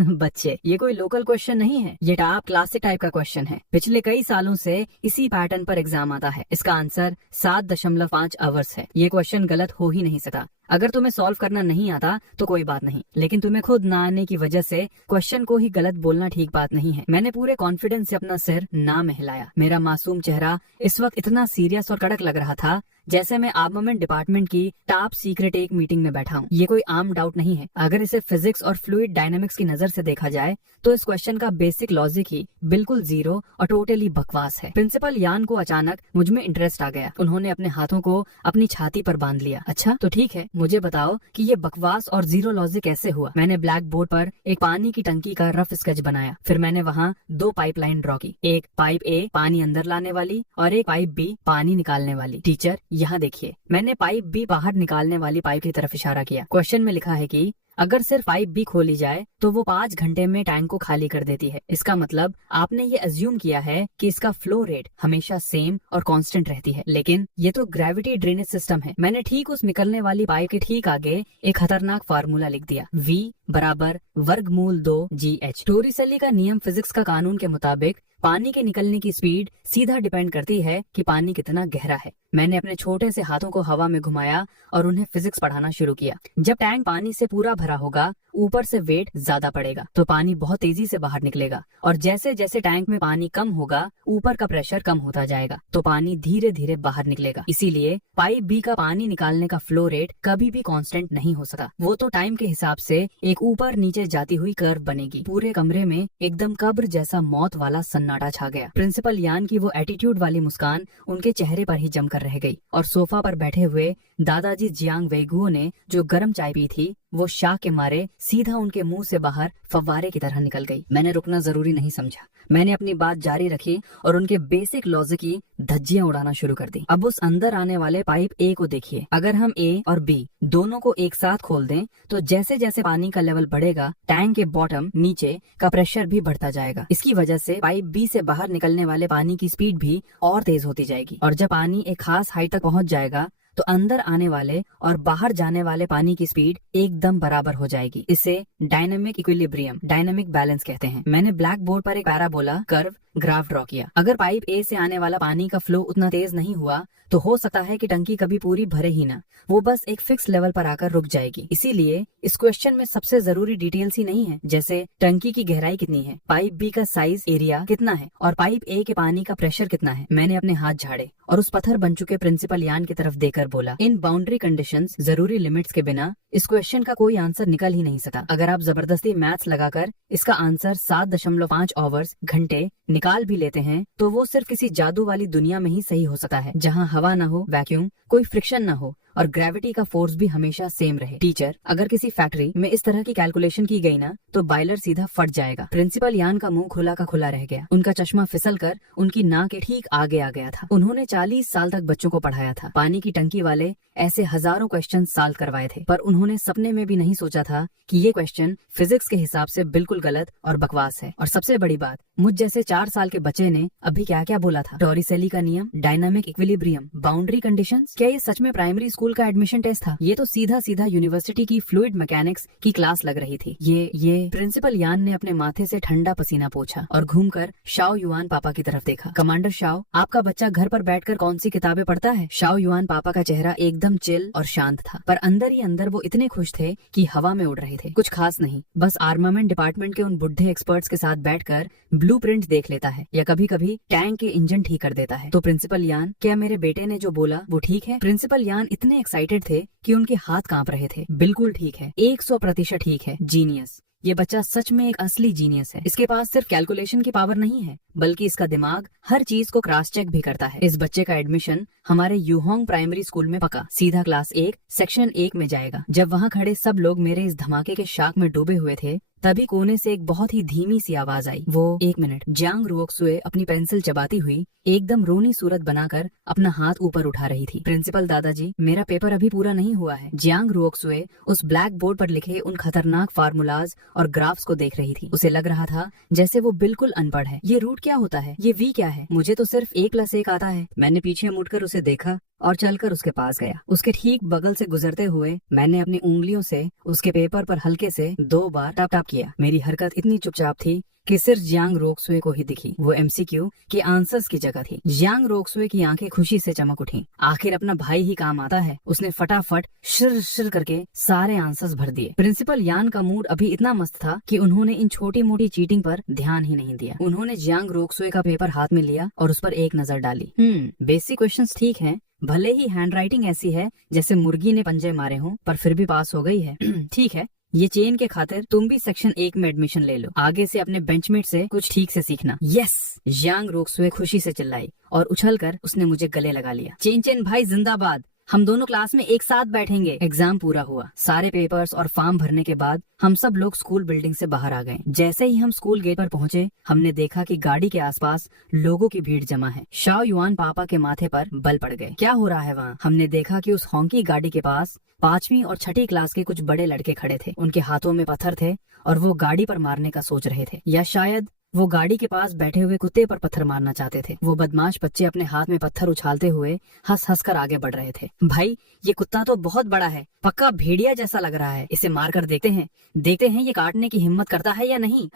बच्चे, ये कोई लोकल क्वेश्चन नहीं है, ये टॉप क्लासिक टाइप का क्वेश्चन है। पिछले कई सालों से इसी पैटर्न पर एग्जाम आता है। इसका आंसर 7.5 आवर्स है। ये क्वेश्चन गलत हो ही नहीं सकता। अगर तुम्हें सॉल्व करना नहीं आता तो कोई बात नहीं, लेकिन तुम्हें खुद ना आने की वजह से क्वेश्चन को ही गलत बोलना ठीक बात नहीं है। मैंने पूरे कॉन्फिडेंस से अपना सिर ना हिलाया। मेरा मासूम चेहरा इस वक्त इतना सीरियस और कड़क लग रहा था जैसे मैं आर्मामेंट डिपार्टमेंट की टॉप सीक्रेट एक मीटिंग में बैठा हूँ। ये कोई आम डाउट नहीं है। अगर इसे फिजिक्स और फ्लूइड डायनामिक्स की नजर से देखा जाए तो इस क्वेश्चन का बेसिक लॉजिक ही बिल्कुल जीरो और टोटली बकवास है। प्रिंसिपल यान को अचानक मुझ में इंटरेस्ट आ गया। उन्होंने अपने हाथों को अपनी छाती पर बांध लिया। अच्छा तो ठीक है, मुझे बताओ कि ये बकवास और जीरो लॉजिक कैसे हुआ। मैंने ब्लैक बोर्ड पर एक पानी की टंकी का रफ स्केच बनाया। फिर मैंने वहाँ 2 पाइपलाइन ड्रॉ की, एक पाइप ए पानी अंदर लाने वाली और एक पाइप बी पानी निकालने वाली। टीचर, यहाँ देखिए, मैंने पाइप बी बाहर निकालने वाली पाइप की तरफ इशारा किया। क्वेश्चन में लिखा है कि अगर सिर्फ पाइप बी खोली जाए तो वो 5 घंटे में टैंक को खाली कर देती है। इसका मतलब आपने ये अज्यूम किया है कि इसका फ्लो रेट हमेशा सेम और कांस्टेंट रहती है, लेकिन ये तो ग्रेविटी ड्रेनेज सिस्टम है। मैंने ठीक उस निकलने वाली पाइप के ठीक आगे एक खतरनाक फार्मूला लिख दिया, V बराबर वर्गमूल 2 GH। टोरिसेली का नियम फिजिक्स का कानून के मुताबिक पानी के निकलने की स्पीड सीधा डिपेंड करती है कि पानी कितना गहरा है। मैंने अपने छोटे से हाथों को हवा में घुमाया और उन्हें फिजिक्स पढ़ाना शुरू किया। जब टैंक पानी से पूरा भरा होगा, ऊपर से वेट ज्यादा पड़ेगा तो पानी बहुत तेजी से बाहर निकलेगा, और जैसे जैसे टैंक में पानी कम होगा, ऊपर का प्रेशर कम होता जाएगा तो पानी धीरे धीरे बाहर निकलेगा। इसीलिए पाइप बी का पानी निकालने का फ्लो रेट कभी भी कांस्टेंट नहीं हो सकता। वो तो टाइम के हिसाब से एक ऊपर नीचे जाती हुई कर्व बनेगी। पूरे कमरे में एकदम कब्र जैसा मौत वाला सन्नाटा छा गया। प्रिंसिपल यान की वो एटीट्यूड वाली मुस्कान उनके चेहरे पर ही जमकर रह गई, और सोफा पर बैठे हुए दादाजी जियांग वेगुओ ने जो गर्म चाय पी थी वो शाह के मारे सीधा उनके मुंह से बाहर फव्वारे की तरह निकल गई। मैंने रुकना जरूरी नहीं समझा। मैंने अपनी बात जारी रखी और उनके बेसिक लॉजिक की धज्जियां उड़ाना शुरू कर दी। अब उस अंदर आने वाले पाइप ए को देखिए। अगर हम ए और बी दोनों को एक साथ खोल दें तो जैसे जैसे पानी का लेवल बढ़ेगा, टैंक के बॉटम नीचे का प्रेशर भी बढ़ता जाएगा। इसकी वजह से पाइप बी से बाहर निकलने वाले पानी की स्पीड भी और तेज होती जाएगी, और जब पानी एक खास हाइट तक पहुंच जाएगा तो अंदर आने वाले और बाहर जाने वाले पानी की स्पीड एकदम बराबर हो जाएगी। इसे डायनामिक इक्विलिब्रियम, डायनामिक बैलेंस कहते हैं। मैंने ब्लैक बोर्ड पर एक पैराबोला कर्व ग्राफ ड्रॉ किया। अगर पाइप ए से आने वाला पानी का फ्लो उतना तेज नहीं हुआ तो हो सकता है कि टंकी कभी पूरी भरे ही ना, वो बस एक फिक्स लेवल पर आकर रुक जाएगी। इसीलिए इस क्वेश्चन में सबसे जरूरी डिटेल्स ही नहीं है, जैसे टंकी की गहराई कितनी है, पाइप बी का साइज एरिया कितना है और पाइप ए के पानी का प्रेशर कितना है। मैंने अपने हाथ झाड़े और उस पत्थर बन चुके प्रिंसिपल यान की तरफ देखकर बोला, इन बाउंड्री कंडीशंस, जरूरी लिमिट्स के बिना इस क्वेश्चन का कोई आंसर निकल ही नहीं सकता। अगर आप जबरदस्ती मैथ्स लगाकर इसका आंसर 7.5 आवर्स घंटे निकाल भी लेते हैं तो वो सिर्फ किसी जादू वाली दुनिया में ही सही हो सकता है, जहाँ हवा ना हो, वैक्यूम, कोई फ्रिक्शन ना हो और ग्रेविटी का फोर्स भी हमेशा सेम रहे। टीचर, अगर किसी फैक्ट्री में इस तरह की कैलकुलेशन की गई ना तो बॉयलर सीधा फट जाएगा। प्रिंसिपल यान का मुंह खुला का खुला रह गया। उनका चश्मा फिसलकर उनकी नाक के ठीक आगे आ गया था। उन्होंने 40 साल तक बच्चों को पढ़ाया था। पानी की टंकी वाले ऐसे हजारों क्वेश्चन सॉल्व करवाए थे, पर उन्होंने सपने में भी नहीं सोचा था कि ये क्वेश्चन फिजिक्स के हिसाब से बिल्कुल गलत और बकवास है। और सबसे बड़ी बात, मुझ जैसे 4 साल के बच्चे ने अभी क्या क्या बोला था, टोरिसेली का नियम, डायनामिक इक्विलिब्रियम, बाउंड्री कंडीशंस। क्या ये सच में प्राइमरी स्कूल का एडमिशन टेस्ट था? ये तो सीधा सीधा यूनिवर्सिटी की फ्लूइड मैकेनिक्स की क्लास लग रही थी। ये प्रिंसिपल यान ने अपने माथे से ठंडा पसीना पोंछा और घूमकर शाओ युआन पापा की तरफ देखा। कमांडर शाओ, आपका बच्चा घर पर बैठकर कौन सी किताबें पढ़ता है? शाओ युआन पापा का चेहरा एकदम चिल और शांत था, पर अंदर ही अंदर वो इतने खुश थे कि हवा में उड़ रहे थे। कुछ खास नहीं, बस आर्मामेंट डिपार्टमेंट के उन बुढ़े एक्सपर्ट्स के साथ बैठकर ब्लूप्रिंट देख लेता है या कभी कभी टैंक के इंजन ठीक कर देता है। तो प्रिंसिपल यान, क्या मेरे बेटे ने जो बोला वो ठीक है? प्रिंसिपल यान इतने एक्साइटेड थे कि उनके हाथ कांप रहे थे। बिल्कुल ठीक है, 100% ठीक है। जीनियस, ये बच्चा सच में एक असली जीनियस है। इसके पास सिर्फ कैलकुलेशन की पावर नहीं है, बल्कि इसका दिमाग हर चीज को क्रॉस चेक भी करता है। इस बच्चे का एडमिशन हमारे यूहोंग प्राइमरी स्कूल में पक्का, सीधा क्लास 1 सेक्शन 1 में जाएगा। जब वहाँ खड़े सब लोग मेरे इस धमाके के शाक में डूबे हुए थे तभी कोने से एक बहुत ही धीमी सी आवाज आई, वो 1 मिनट। जियांग रुओक्सुए अपनी पेंसिल चबाती हुई एकदम रोनी सूरत बनाकर अपना हाथ ऊपर उठा रही थी। प्रिंसिपल दादाजी, मेरा पेपर अभी पूरा नहीं हुआ है। जियांग रुओक्सुए उस ब्लैक बोर्ड पर लिखे उन खतरनाक फार्मूलाज और ग्राफ्स को देख रही थी। उसे लग रहा था जैसे वो बिल्कुल अनपढ़ है। ये रूट क्या होता है, ये वी क्या है, मुझे तो सिर्फ 1+1 आता है। मैंने पीछे मुड़कर उसे देखा और चलकर उसके पास गया। उसके ठीक बगल से गुजरते हुए मैंने अपनी उंगलियों से उसके पेपर पर हल्के से 2 बार टप टप किया। मेरी हरकत इतनी चुपचाप थी कि सिर्फ जियांग रुओक्सुए को ही दिखी। वो एमसीक्यू के आंसर्स की जगह थी। जियांग रुओक्सुए की आंखें खुशी से चमक उठी। आखिर अपना भाई ही काम आता है। उसने फटाफट शिर शिर करके सारे आंसर्स भर दिए। प्रिंसिपल यान का मूड अभी इतना मस्त था कि उन्होंने इन छोटी मोटी चीटिंग पर ध्यान ही नहीं दिया। उन्होंने जियांग रुओक्सुए का पेपर हाथ में लिया और उस पर एक नजर डाली। बेसिक क्वेश्चंस ठीक हैं, भले ही हैंडराइटिंग ऐसी है जैसे मुर्गी ने पंजे मारे हों, पर फिर भी पास हो गई है। ठीक है, ये चेन के खातिर तुम भी सेक्शन 1 में एडमिशन ले लो। आगे से अपने बेंचमेट से कुछ ठीक से सीखना। यस! जियांग रुओक्सुए खुशी से चिल्लाई और उछलकर उसने मुझे गले लगा लिया। चेन चेन भाई जिंदाबाद, हम दोनों क्लास में एक साथ बैठेंगे। एग्जाम पूरा हुआ। सारे पेपर्स और फॉर्म भरने के बाद हम सब लोग स्कूल बिल्डिंग से बाहर आ गए। जैसे ही हम स्कूल गेट पर पहुंचे, हमने देखा कि गाड़ी के आसपास लोगों की भीड़ जमा है। शाओ युआन पापा के माथे पर बल पड़ गए। क्या हो रहा है वहाँ? हमने देखा कि उस हॉन्की गाड़ी के पास 5वीं और 6ठी क्लास के कुछ बड़े लड़के खड़े थे। उनके हाथों में पत्थर थे और वो गाड़ी पर मारने का सोच रहे थे, या शायद वो गाड़ी के पास बैठे हुए कुत्ते पर पत्थर मारना चाहते थे। वो बदमाश बच्चे अपने हाथ में पत्थर उछालते हुए हंस हंस कर आगे बढ़ रहे थे। भाई, ये कुत्ता तो बहुत बड़ा है, पक्का भेड़िया जैसा लग रहा है। इसे मारकर देखते हैं ये काटने की हिम्मत करता है या नहीं।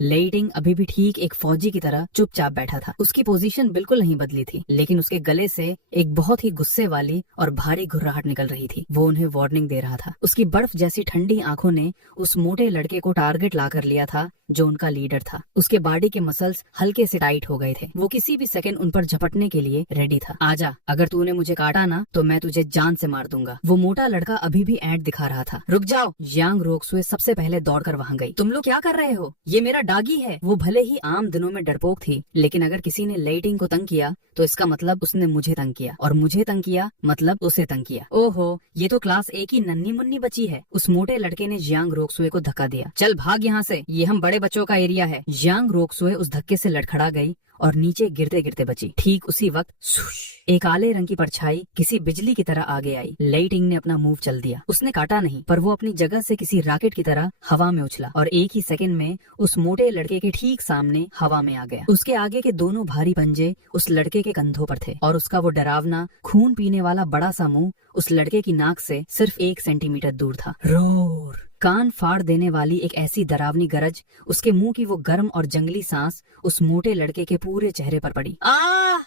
लेइटिंग अभी भी ठीक एक फौजी की तरह चुपचाप बैठा था। उसकी पोजीशन बिल्कुल नहीं बदली थी, लेकिन उसके गले से एक बहुत ही गुस्से वाली और भारी घुर्राहट निकल रही थी। वो उन्हें वार्निंग दे रहा था। उसकी बर्फ जैसी ठंडी आंखों ने उस मोटे लड़के को टारगेट ला कर लिया था जो उनका लीडर था। उसके बॉडी के मसल्स हल्के से टाइट हो गए थे। वो किसी भी सेकंड उन पर झपटने के लिए रेडी था। आजा, अगर तूने मुझे काटा ना तो मैं तुझे जान से मार दूंगा। वो मोटा लड़का अभी भी ऐंठ दिखा रहा था। रुक जाओ! जियांग रुओक्सुए सबसे पहले दौड़कर वहां गई। तुम लोग क्या कर रहे हो? ये मेरा डागी है। वो भले ही आम दिनों में डरपोक थी, लेकिन अगर किसी ने लेइटिंग को तंग किया तो इसका मतलब उसने मुझे तंग किया, और मुझे तंग किया मतलब उसे तंग किया। ओहो, ये तो क्लास 1 की नन्ही मुन्नी बची है। उस मोटे लड़के ने जियांग रुओक्सुए को धक्का दिया। चल भाग यहाँ से, ये हम बड़े बच्चों का एरिया है। जियांग रुओक्सुए उस धक्के से लड़खड़ा गई और नीचे गिरते गिरते बची। ठीक उसी वक्त एक काले रंग की परछाई किसी बिजली की तरह आगे आई। लेइटिंग ने अपना मूव चल दिया। उसने काटा नहीं, पर वो अपनी जगह से किसी रॉकेट की तरह हवा में उछला और एक ही सेकंड में उस मोटे लड़के के ठीक सामने हवा में आ गया। उसके आगे के दोनों भारी पंजे उस लड़के के कंधों पर थे और उसका वो डरावना खून पीने वाला बड़ा सा मुंह उस लड़के की नाक से सिर्फ 1 सेंटीमीटर दूर था। रोर! कान फाड़ देने वाली एक ऐसी डरावनी गरज, उसके मुंह की वो गर्म और जंगली सांस उस मोटे लड़के के पूरे चेहरे पर पड़ी।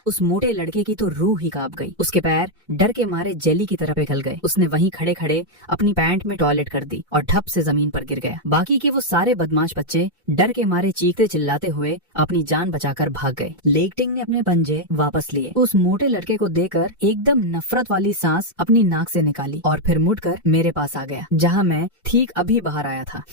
उस मोटे लड़के की तो रूह ही कांप गई। उसके पैर डर के मारे जेली की तरह पिघल गए। उसने वहीं खड़े खड़े अपनी पैंट में टॉयलेट कर दी और ठप से जमीन पर गिर गया। बाकी के वो सारे बदमाश बच्चे डर के मारे चीखते चिल्लाते हुए अपनी जान बचाकर भाग गए। लेइटिंग ने अपने पंजे वापस लिए। उस मोटे लड़के को देखकर एकदम नफरत वाली सांस अपनी नाक से निकाली और फिर मुड़कर मेरे पास आ गया, जहाँ मैं ठीक अभी बाहर आया था।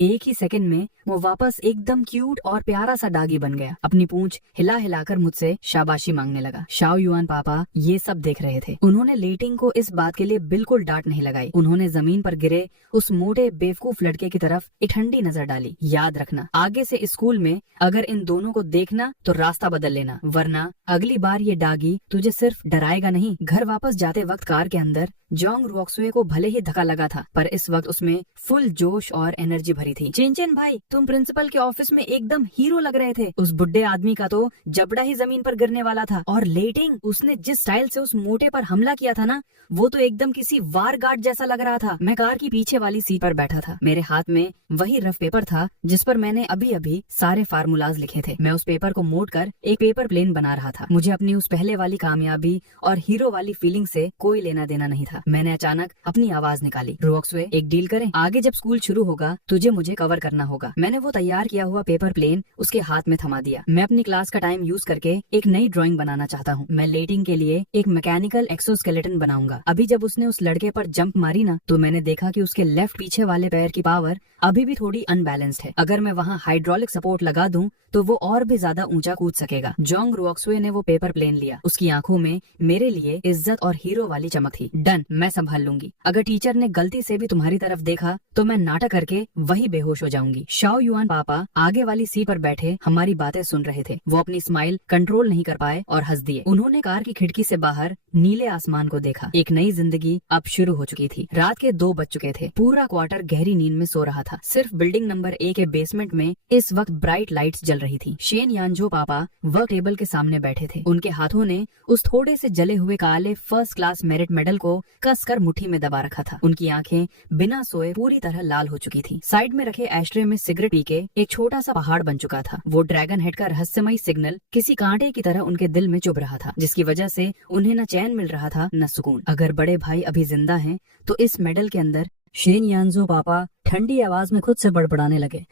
एक ही सेकंड में वो वापस एकदम क्यूट और प्यारा सा डागी बन गया। अपनी पूंछ हिला हिलाकर मुझसे शाबाशी मांगने लगा। शाओ युआन पापा ये सब देख रहे थे। उन्होंने लेइटिंग को इस बात के लिए बिल्कुल डांट नहीं लगाई। उन्होंने जमीन पर गिरे उस मोटे बेवकूफ लड़के की तरफ एक ठंडी नजर डाली। याद रखना, आगे से स्कूल में अगर इन दोनों को देखना तो रास्ता बदल लेना, वरना अगली बार ये डागी तुझे सिर्फ डराएगा नहीं। घर वापस जाते वक्त कार के अंदर जियांग रुओक्सुए को भले ही धक्का लगा था, पर इस वक्त उसमें फुल जोश और एनर्जी भरी थी। चेन भाई, तुम प्रिंसिपल के ऑफिस में एकदम हीरो लग रहे थे। उस बुड्ढे आदमी का तो जबड़ा ही जमीन पर गिरने वाला था, और लेइटिंग, उसने जिस स्टाइल से उस मोटे पर हमला किया था ना, वो तो एकदम किसी वार गार्ड जैसा लग रहा था। मैं कार की पीछे वाली सीट पर बैठा था। मेरे हाथ में वही रफ पेपर था जिस पर मैंने अभी अभी सारे फार्मूलाज लिखे थे। मैं उस पेपर को मोड़कर एक पेपर प्लेन बना रहा था। मुझे अपनी उस पहले वाली कामयाबी और हीरो वाली फीलिंग से कोई लेना देना नहीं था। मैंने अचानक अपनी आवाज निकाली, रुओक्सुए, एक डील करें? आगे जब स्कूल शुरू होगा तुझे मुझे कवर करना होगा। मैंने वो तैयार किया हुआ पेपर प्लेन उसके हाथ में थमा दिया। मैं अपनी क्लास का टाइम यूज करके एक नई ड्राइंग बनाना चाहता हूँ। मैं लेइटिंग के लिए एक मैकेनिकल एक्सोस्केलेटन बनाऊंगा। अभी जब उसने उस लड़के पर जंप मारी ना, तो मैंने देखा कि उसके लेफ्ट पीछे वाले पैर की पावर अभी भी थोड़ी अनबैलेंस्ड है। अगर मैं वहाँ हाइड्रोलिक सपोर्ट लगा दूं तो वो और भी ज्यादा ऊंचा कूद सकेगा। जियांग रुओक्सुए ने वो पेपर प्लेन लिया। उसकी आंखों में मेरे लिए इज्जत और हीरो वाली चमक थी। डन, मैं संभाल लूंगी। अगर टीचर ने गलती से भी तुम्हारी तरफ देखा तो मैं नाटक करके वही बेहोश हो जाऊंगी। शाओ युआन पापा आगे वाली सीट पर बैठे हमारी बातें सुन रहे थे। वो अपनी स्माइल कंट्रोल नहीं कर पाए और हंस दिए। उन्होंने कार की खिड़की से बाहर नीले आसमान को देखा। एक नई जिंदगी अब शुरू हो चुकी थी। रात के 2 बज चुके थे। पूरा क्वार्टर गहरी नींद में सो रहा था। सिर्फ बिल्डिंग नंबर A के बेसमेंट में इस वक्त ब्राइट लाइट्स जल रही थी। शेन यानजो पापा वर्क टेबल के सामने बैठे थे। उनके हाथों ने उस थोड़े से जले हुए काले फर्स्ट क्लास मेरिट मेडल को कसकर मुट्ठी में दबा रखा था। उनकी आंखें बिना सोए पूरी तरह लाल हो चुकी थी। साइड में रखे एस्ट्रे में सिगरेट पी के एक छोटा सा पहाड़ बन चुका था। वो ड्रैगन हेड का रहस्यमयी सिग्नल किसी कांटे की तरह उनके दिल में चुभ रहा था, जिसकी वजह से उन्हें न चैन मिल रहा था न सुकून। अगर बड़े भाई अभी जिंदा हैं तो इस मेडल के अंदर। शेन यानजो पापा ठंडी आवाज में खुद से बड़बड़ाने लगे।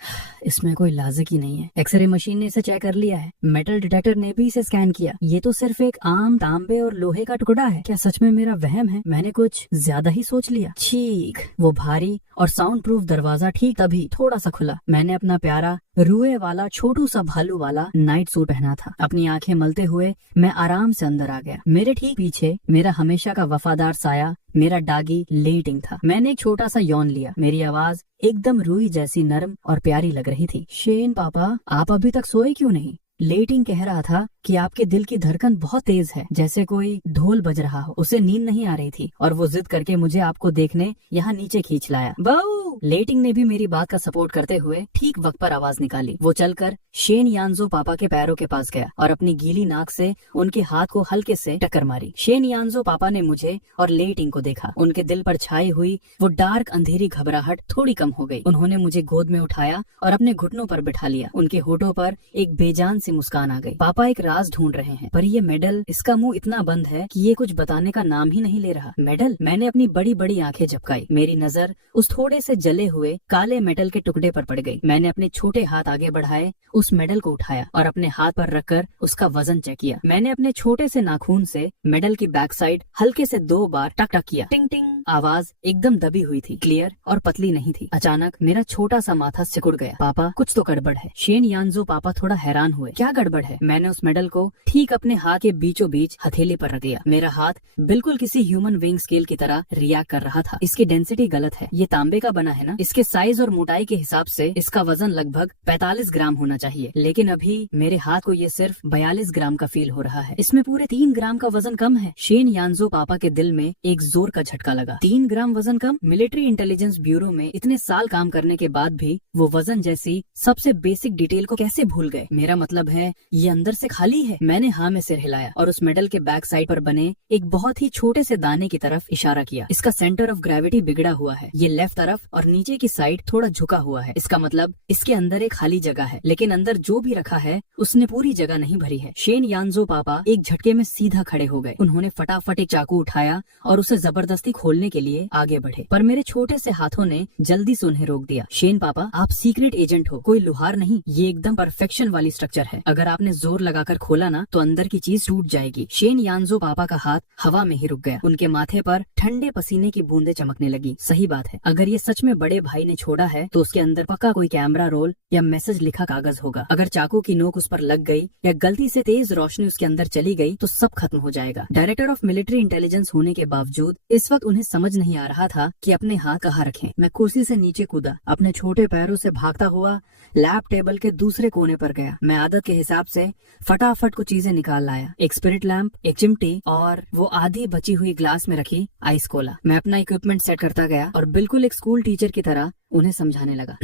इसमें कोई लॉजिक ही नहीं है। एक्सरे मशीन ने इसे चेक कर लिया है। मेटल डिटेक्टर ने भी इसे स्कैन किया। ये तो सिर्फ एक आम तांबे और लोहे का टुकड़ा है। क्या सच में मेरा वहम है? मैंने कुछ ज्यादा ही सोच लिया। ठीक, वो भारी और साउंड प्रूफ दरवाजा ठीक तभी थोड़ा सा खुला। मैंने अपना प्यारा रुए वाला छोटू सा भालू वाला नाइट सूट पहना था। अपनी आंखें मलते हुए मैं आराम से अंदर आ गया। मेरे ठीक पीछे मेरा हमेशा का वफादार साया मेरा डागी लेटिंग था। मैंने एक छोटा सा यौन लिया। मेरी आवाज एकदम रुई जैसी नरम और प्यारी लग रही थी। शेन पापा, आप अभी तक सोए क्यों नहीं? लेटिंग कह रहा था कि आपके दिल की धड़कन बहुत तेज है, जैसे कोई ढोल बज रहा हो। उसे नींद नहीं आ रही थी और वो जिद करके मुझे आपको देखने यहाँ नीचे खींच लाया। बहू! लेटिंग ने भी मेरी बात का सपोर्ट करते हुए ठीक वक्त पर आवाज निकाली। वो चलकर शेन यानजो पापा के पैरों के पास गया और अपनी गीली नाक से उनके हाथ को हल्के से टक्कर मारी। शेन यानजो पापा ने मुझे और लेटिंग को देखा। उनके दिल पर छाई हुई वो डार्क अंधेरी घबराहट थोड़ी कम हो गई। उन्होंने मुझे गोद में उठाया और अपने घुटनों पर बिठा लिया। उनके होठों पर एक बेजान सी मुस्कान आ गई। पापा एक राज ढूंढ रहे हैं, पर ये मेडल, इसका मुंह इतना बंद है कि ये कुछ बताने का नाम ही नहीं ले रहा। मेडल? मैंने अपनी बड़ी बड़ी आंखें झपकाई। मेरी नजर उस थोड़े से जले हुए काले मेटल के टुकड़े पर पड़ गई। मैंने अपने छोटे हाथ आगे बढ़ाए, उस मेडल को उठाया और अपने हाथ पर रखकर उसका वजन चेक किया। मैंने अपने छोटे से नाखून से मेडल की बैक साइड हल्के से 2 बार टक टक किया। टिंग टिंग। आवाज एकदम दबी हुई थी, क्लियर और पतली नहीं थी। अचानक मेरा छोटा सा माथा सिकुड़ गया। पापा, कुछ तो गड़बड़ है। शेन यानजो पापा थोड़ा हैरान हुए। क्या गड़बड़ है? मैंने उस मेडल को ठीक अपने हाथ के बीचों बीच हथेली पर रख दिया। मेरा हाथ बिल्कुल किसी ह्यूमन वेइंग स्केल की तरह रिएक्ट कर रहा था। इसकी डेंसिटी गलत है। ये तांबे का बना है ना? इसके साइज और मोटाई के हिसाब से इसका वजन लगभग 45 ग्राम होना चाहिए, लेकिन अभी मेरे हाथ को ये सिर्फ 42 ग्राम का फील हो रहा है। इसमें पूरे 3 ग्राम का वजन कम है। शेन यानजो पापा के दिल में एक जोर का झटका लगा। 3 ग्राम वजन कम? मिलिट्री इंटेलिजेंस ब्यूरो में इतने साल काम करने के बाद भी वो वजन जैसी सबसे बेसिक डिटेल को कैसे भूल गए? मेरा मतलब है ये अंदर से खाली है। मैंने हाँ में सिर हिलाया और उस मेडल के बैक साइड पर बने एक बहुत ही छोटे से दाने की तरफ इशारा किया। इसका सेंटर ऑफ ग्रेविटी बिगड़ा हुआ है। ये लेफ्ट तरफ और नीचे की साइड थोड़ा झुका हुआ है। इसका मतलब इसके अंदर एक खाली जगह है, लेकिन अंदर जो भी रखा है उसने पूरी जगह नहीं भरी है। शेन यानजो पापा एक झटके में सीधा खड़े हो गए। उन्होंने फटाफट एक चाकू उठाया और उसे जबरदस्ती खोलने के लिए आगे बढ़े, पर मेरे छोटे से हाथों ने जल्दी से उन्हें रोक दिया। शेन पापा, आप सीक्रेट एजेंट हो, कोई लुहार नहीं। ये एकदम परफेक्शन वाली स्ट्रक्चर है। अगर आपने जोर लगाकर खोला ना तो अंदर की चीज टूट जाएगी। शेन यानजो पापा का हाथ हवा में ही रुक गया। उनके माथे पर ठंडे पसीने की बूंदें चमकने लगी। सही बात है, अगर ये सच में बड़े भाई ने छोड़ा है तो उसके अंदर पक्का कोई कैमरा रोल या मैसेज लिखा कागज होगा। अगर चाकू की नोक उस पर लग गई या गलती से तेज रोशनी उसके अंदर चली गई तो सब खत्म हो जाएगा। डायरेक्टर ऑफ मिलिट्री इंटेलिजेंस होने के बावजूद इस वक्त उन्हें समझ नहीं आ रहा था कि अपने हाथ कहाँ रखें। मैं कुर्सी से नीचे कूदा, अपने छोटे पैरों से भागता हुआ लैब टेबल के दूसरे कोने पर गया। मैं आदत के हिसाब से फटाफट कुछ चीजें निकाल लाया। एक स्पिरिट लैंप, एक चिमटी और वो आधी बची हुई ग्लास में रखी आइस कोला। मैं अपना इक्विपमेंट सेट करता गया और बिल्कुल एक स्कूल टीचर की तरह उन्हें समझाने लगा।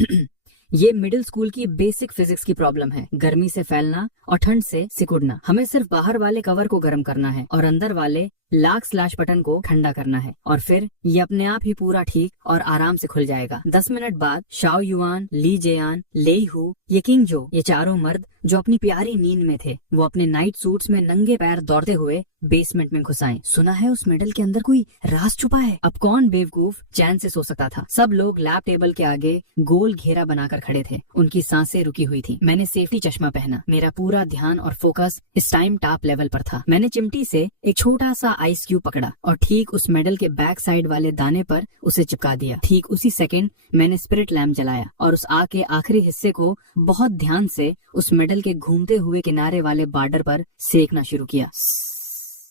ये मिडिल स्कूल की बेसिक फिजिक्स की प्रॉब्लम है। गर्मी से फैलना और ठंड से सिकुड़ना। हमें सिर्फ बाहर वाले कवर को गर्म करना है और अंदर वाले लाक स्लैश बटन को ठंडा करना है, और फिर ये अपने आप ही पूरा ठीक और आराम से खुल जाएगा। 10 मिनट बाद शाओ युआन, ली जेयान, लेई हु, ये किंग जो, ये चारों मर्द जो अपनी प्यारी नींद में थे, वो अपने नाइट सूट्स में नंगे पैर दौड़ते हुए बेसमेंट में घुस आए। सुना है उस मेडल के अंदर कोई राज छुपा है। अब कौन बेवकूफ चैन से सो सकता था। सब लोग लैब टेबल के आगे गोल घेरा बनाकर खड़े थे। उनकी सांसें रुकी हुई थी। मैंने सेफ्टी चश्मा पहना। मेरा पूरा ध्यान और फोकस इस टाइम टॉप लेवल पर था। मैंने चिमटी से एक छोटा सा आइस क्यूब पकड़ा और ठीक उस मेडल के बैक साइड वाले दाने पर उसे चिपका दिया। ठीक उसी सेकंड मैंने स्पिरिट लैम्प जलाया और उस आग के आखिरी हिस्से को बहुत ध्यान से उस मेडल के घूमते हुए किनारे वाले बॉर्डर पर सेकना शुरू किया।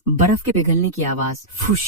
बर्फ के पिघलने की आवाज, फुश,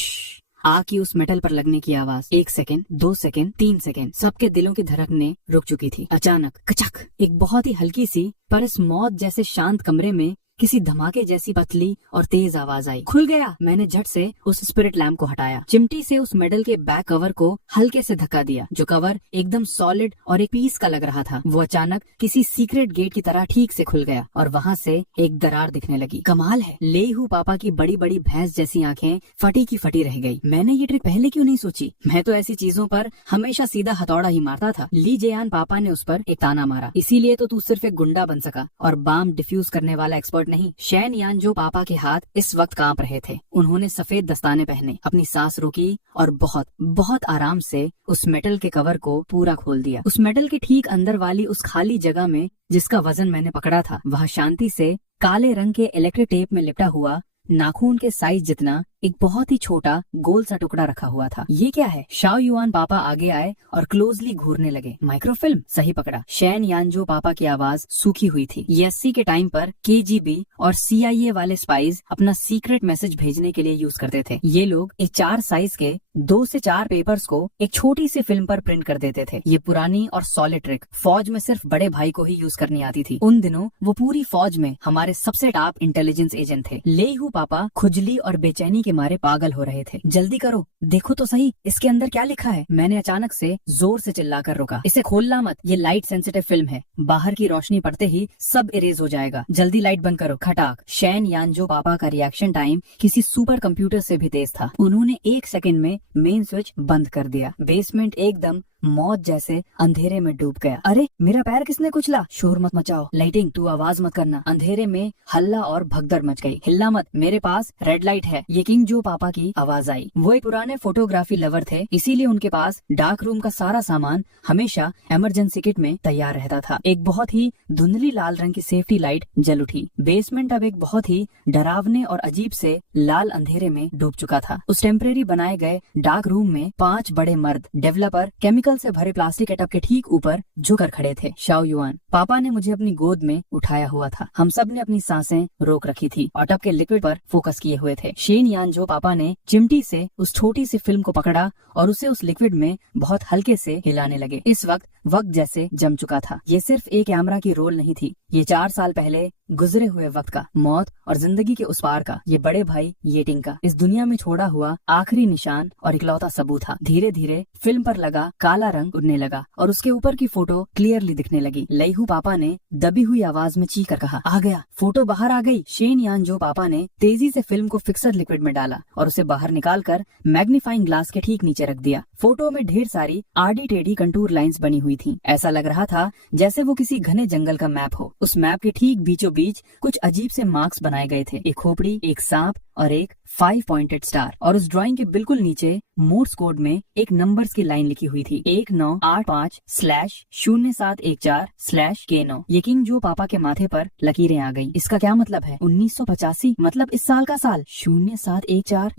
आग की उस मेटल पर लगने की आवाज, 1 सेकंड, 2 सेकंड, 3 सेकंड, सबके दिलों की धड़कनें रुक चुकी थी। अचानक कचक, एक बहुत ही हल्की सी पर इस मौत जैसे शांत कमरे में किसी धमाके जैसी पतली और तेज आवाज आई। खुल गया। मैंने झट से उस स्पिरिट लैम्प को हटाया, चिमटी से उस मेडल के बैक कवर को हल्के से धक्का दिया। जो कवर एकदम सॉलिड और एक पीस का लग रहा था, वो अचानक किसी सीक्रेट गेट की तरह ठीक से खुल गया और वहाँ से एक दरार दिखने लगी। कमाल है, लेहू पापा की बड़ी बड़ी भैंस जैसी आंखें फटी की फटी रह गई। मैंने ये ट्रिक पहले क्यों नहीं सोची? मैं तो ऐसी चीजों पर हमेशा सीधा हथौड़ा ही मारता था। ली जेयान पापा ने उस पर एक ताना मारा, इसीलिए तो तू सिर्फ एक गुंडा बन सका और बाम डिफ्यूज करने वाला एक्सपर्ट नहीं। शैन यान जो पापा के हाथ इस वक्त कांप रहे थे। उन्होंने सफेद दस्ताने पहने, अपनी सांस रोकी और बहुत बहुत आराम से उस मेटल के कवर को पूरा खोल दिया। उस मेटल के ठीक अंदर वाली उस खाली जगह में जिसका वजन मैंने पकड़ा था, वह शांति से काले रंग के इलेक्ट्रिक टेप में लिपटा हुआ नाखून के साइज जितना एक बहुत ही छोटा गोल सा टुकड़ा रखा हुआ था। ये क्या है? शाओ युआन पापा आगे आए और क्लोजली घूरने लगे। माइक्रोफिल्म, सही पकड़ा। शैन यानजो पापा की आवाज सूखी हुई थी। ये 80 के टाइम पर KGB और CIA वाले स्पाइज अपना सीक्रेट मैसेज भेजने के लिए यूज करते थे। ये लोग एक 4 साइज के 2 से 4 पेपर्स को एक छोटी सी फिल्म पर प्रिंट कर देते थे। ये पुरानी और सॉलिड ट्रिक फौज में सिर्फ बड़े भाई को ही यूज करनी आती थी। उन दिनों वो पूरी फौज में हमारे सबसे टॉप इंटेलिजेंस एजेंट थे। लेहू पापा खुजली और बेचैनी के मारे पागल हो रहे थे। जल्दी करो, देखो तो सही, इसके अंदर क्या लिखा है? मैंने अचानक से जोर से चिल्लाकर रोका। इसे खोलना मत, ये लाइट सेंसिटिव फिल्म है। बाहर की रोशनी पड़ते ही सब इरेज हो जाएगा। जल्दी लाइट बंद करो। खटाक। शैन यानजो पापा का रिएक्शन टाइम किसी सुपर कंप्यूटर से भी तेज था। उन्होंने 1 सेकंड में मेन स्विच बंद कर दिया। बेसमेंट एकदम मौत जैसे अंधेरे में डूब गया। अरे मेरा पैर किसने कुचला? शोर मत मचाओ। लाइटिंग, तू आवाज मत करना। अंधेरे में हल्ला और भगदड़ मच गई। हिलना मत, मेरे पास रेड लाइट है। ये किंग जो पापा की आवाज आई। वो एक पुराने फोटोग्राफी लवर थे, इसीलिए उनके पास डार्क रूम का सारा सामान हमेशा इमरजेंसी किट में तैयार रहता था। एक बहुत ही धुंधली लाल रंग की सेफ्टी लाइट जल उठी। बेसमेंट अब एक बहुत ही डरावने और अजीब से लाल अंधेरे में डूब चुका था। उस टेम्परेरी बनाए गए डार्क रूम में 5 बड़े मर्द डेवलपर केमिकल से भरे प्लास्टिक के टब के ठीक ऊपर झुकर खड़े थे। शाओ युआन पापा ने मुझे अपनी गोद में उठाया हुआ था। हम सब ने अपनी सांसें रोक रखी थी और टब के लिक्विड पर फोकस किए हुए थे। शेन यानजो पापा ने चिमटी से उस छोटी सी फिल्म को पकड़ा और उसे उस लिक्विड में बहुत हल्के से हिलाने लगे। इस वक्त जैसे जम चुका था। ये सिर्फ एक कैमरा की रोल नहीं थी, ये 4 साल पहले गुजरे हुए वक्त का, मौत और जिंदगी के उस पार का, ये बड़े भाई येटिंग का इस दुनिया में छोड़ा हुआ आखिरी निशान और इकलौता सबूत था। धीरे धीरे फिल्म पर लगा काला रंग उड़ने लगा और उसके ऊपर की फोटो क्लियरली दिखने लगी। लेहू पापा ने दबी हुई आवाज में चीख कर कहा, आ गया, फोटो बाहर आ गई। शेन यानजो पापा ने तेजी से फिल्म को फिक्सर लिक्विड में डाला और उसे बाहर निकालकर मैग्नीफाइंग ग्लास के ठीक नीचे रख दिया। फोटो में ढेर सारी आड़ी टेढ़ी कंटूर लाइंस बनी हुई थी। ऐसा लग रहा था जैसे वो किसी घने जंगल का मैप हो। उस मैप के ठीक बीचों बीच कुछ अजीब से मार्क्स बनाए गए थे, एक खोपड़ी, एक सांप और एक 5 पॉइंटेड स्टार। और उस ड्राइंग के बिल्कुल नीचे मोर्स कोड में एक नंबर्स की लाइन लिखी हुई थी, 1985/0714/K9। ये किंग जो पापा के माथे पर लकीरें आ गई। इसका क्या मतलब है? 1985 मतलब इस साल का साल। 0714,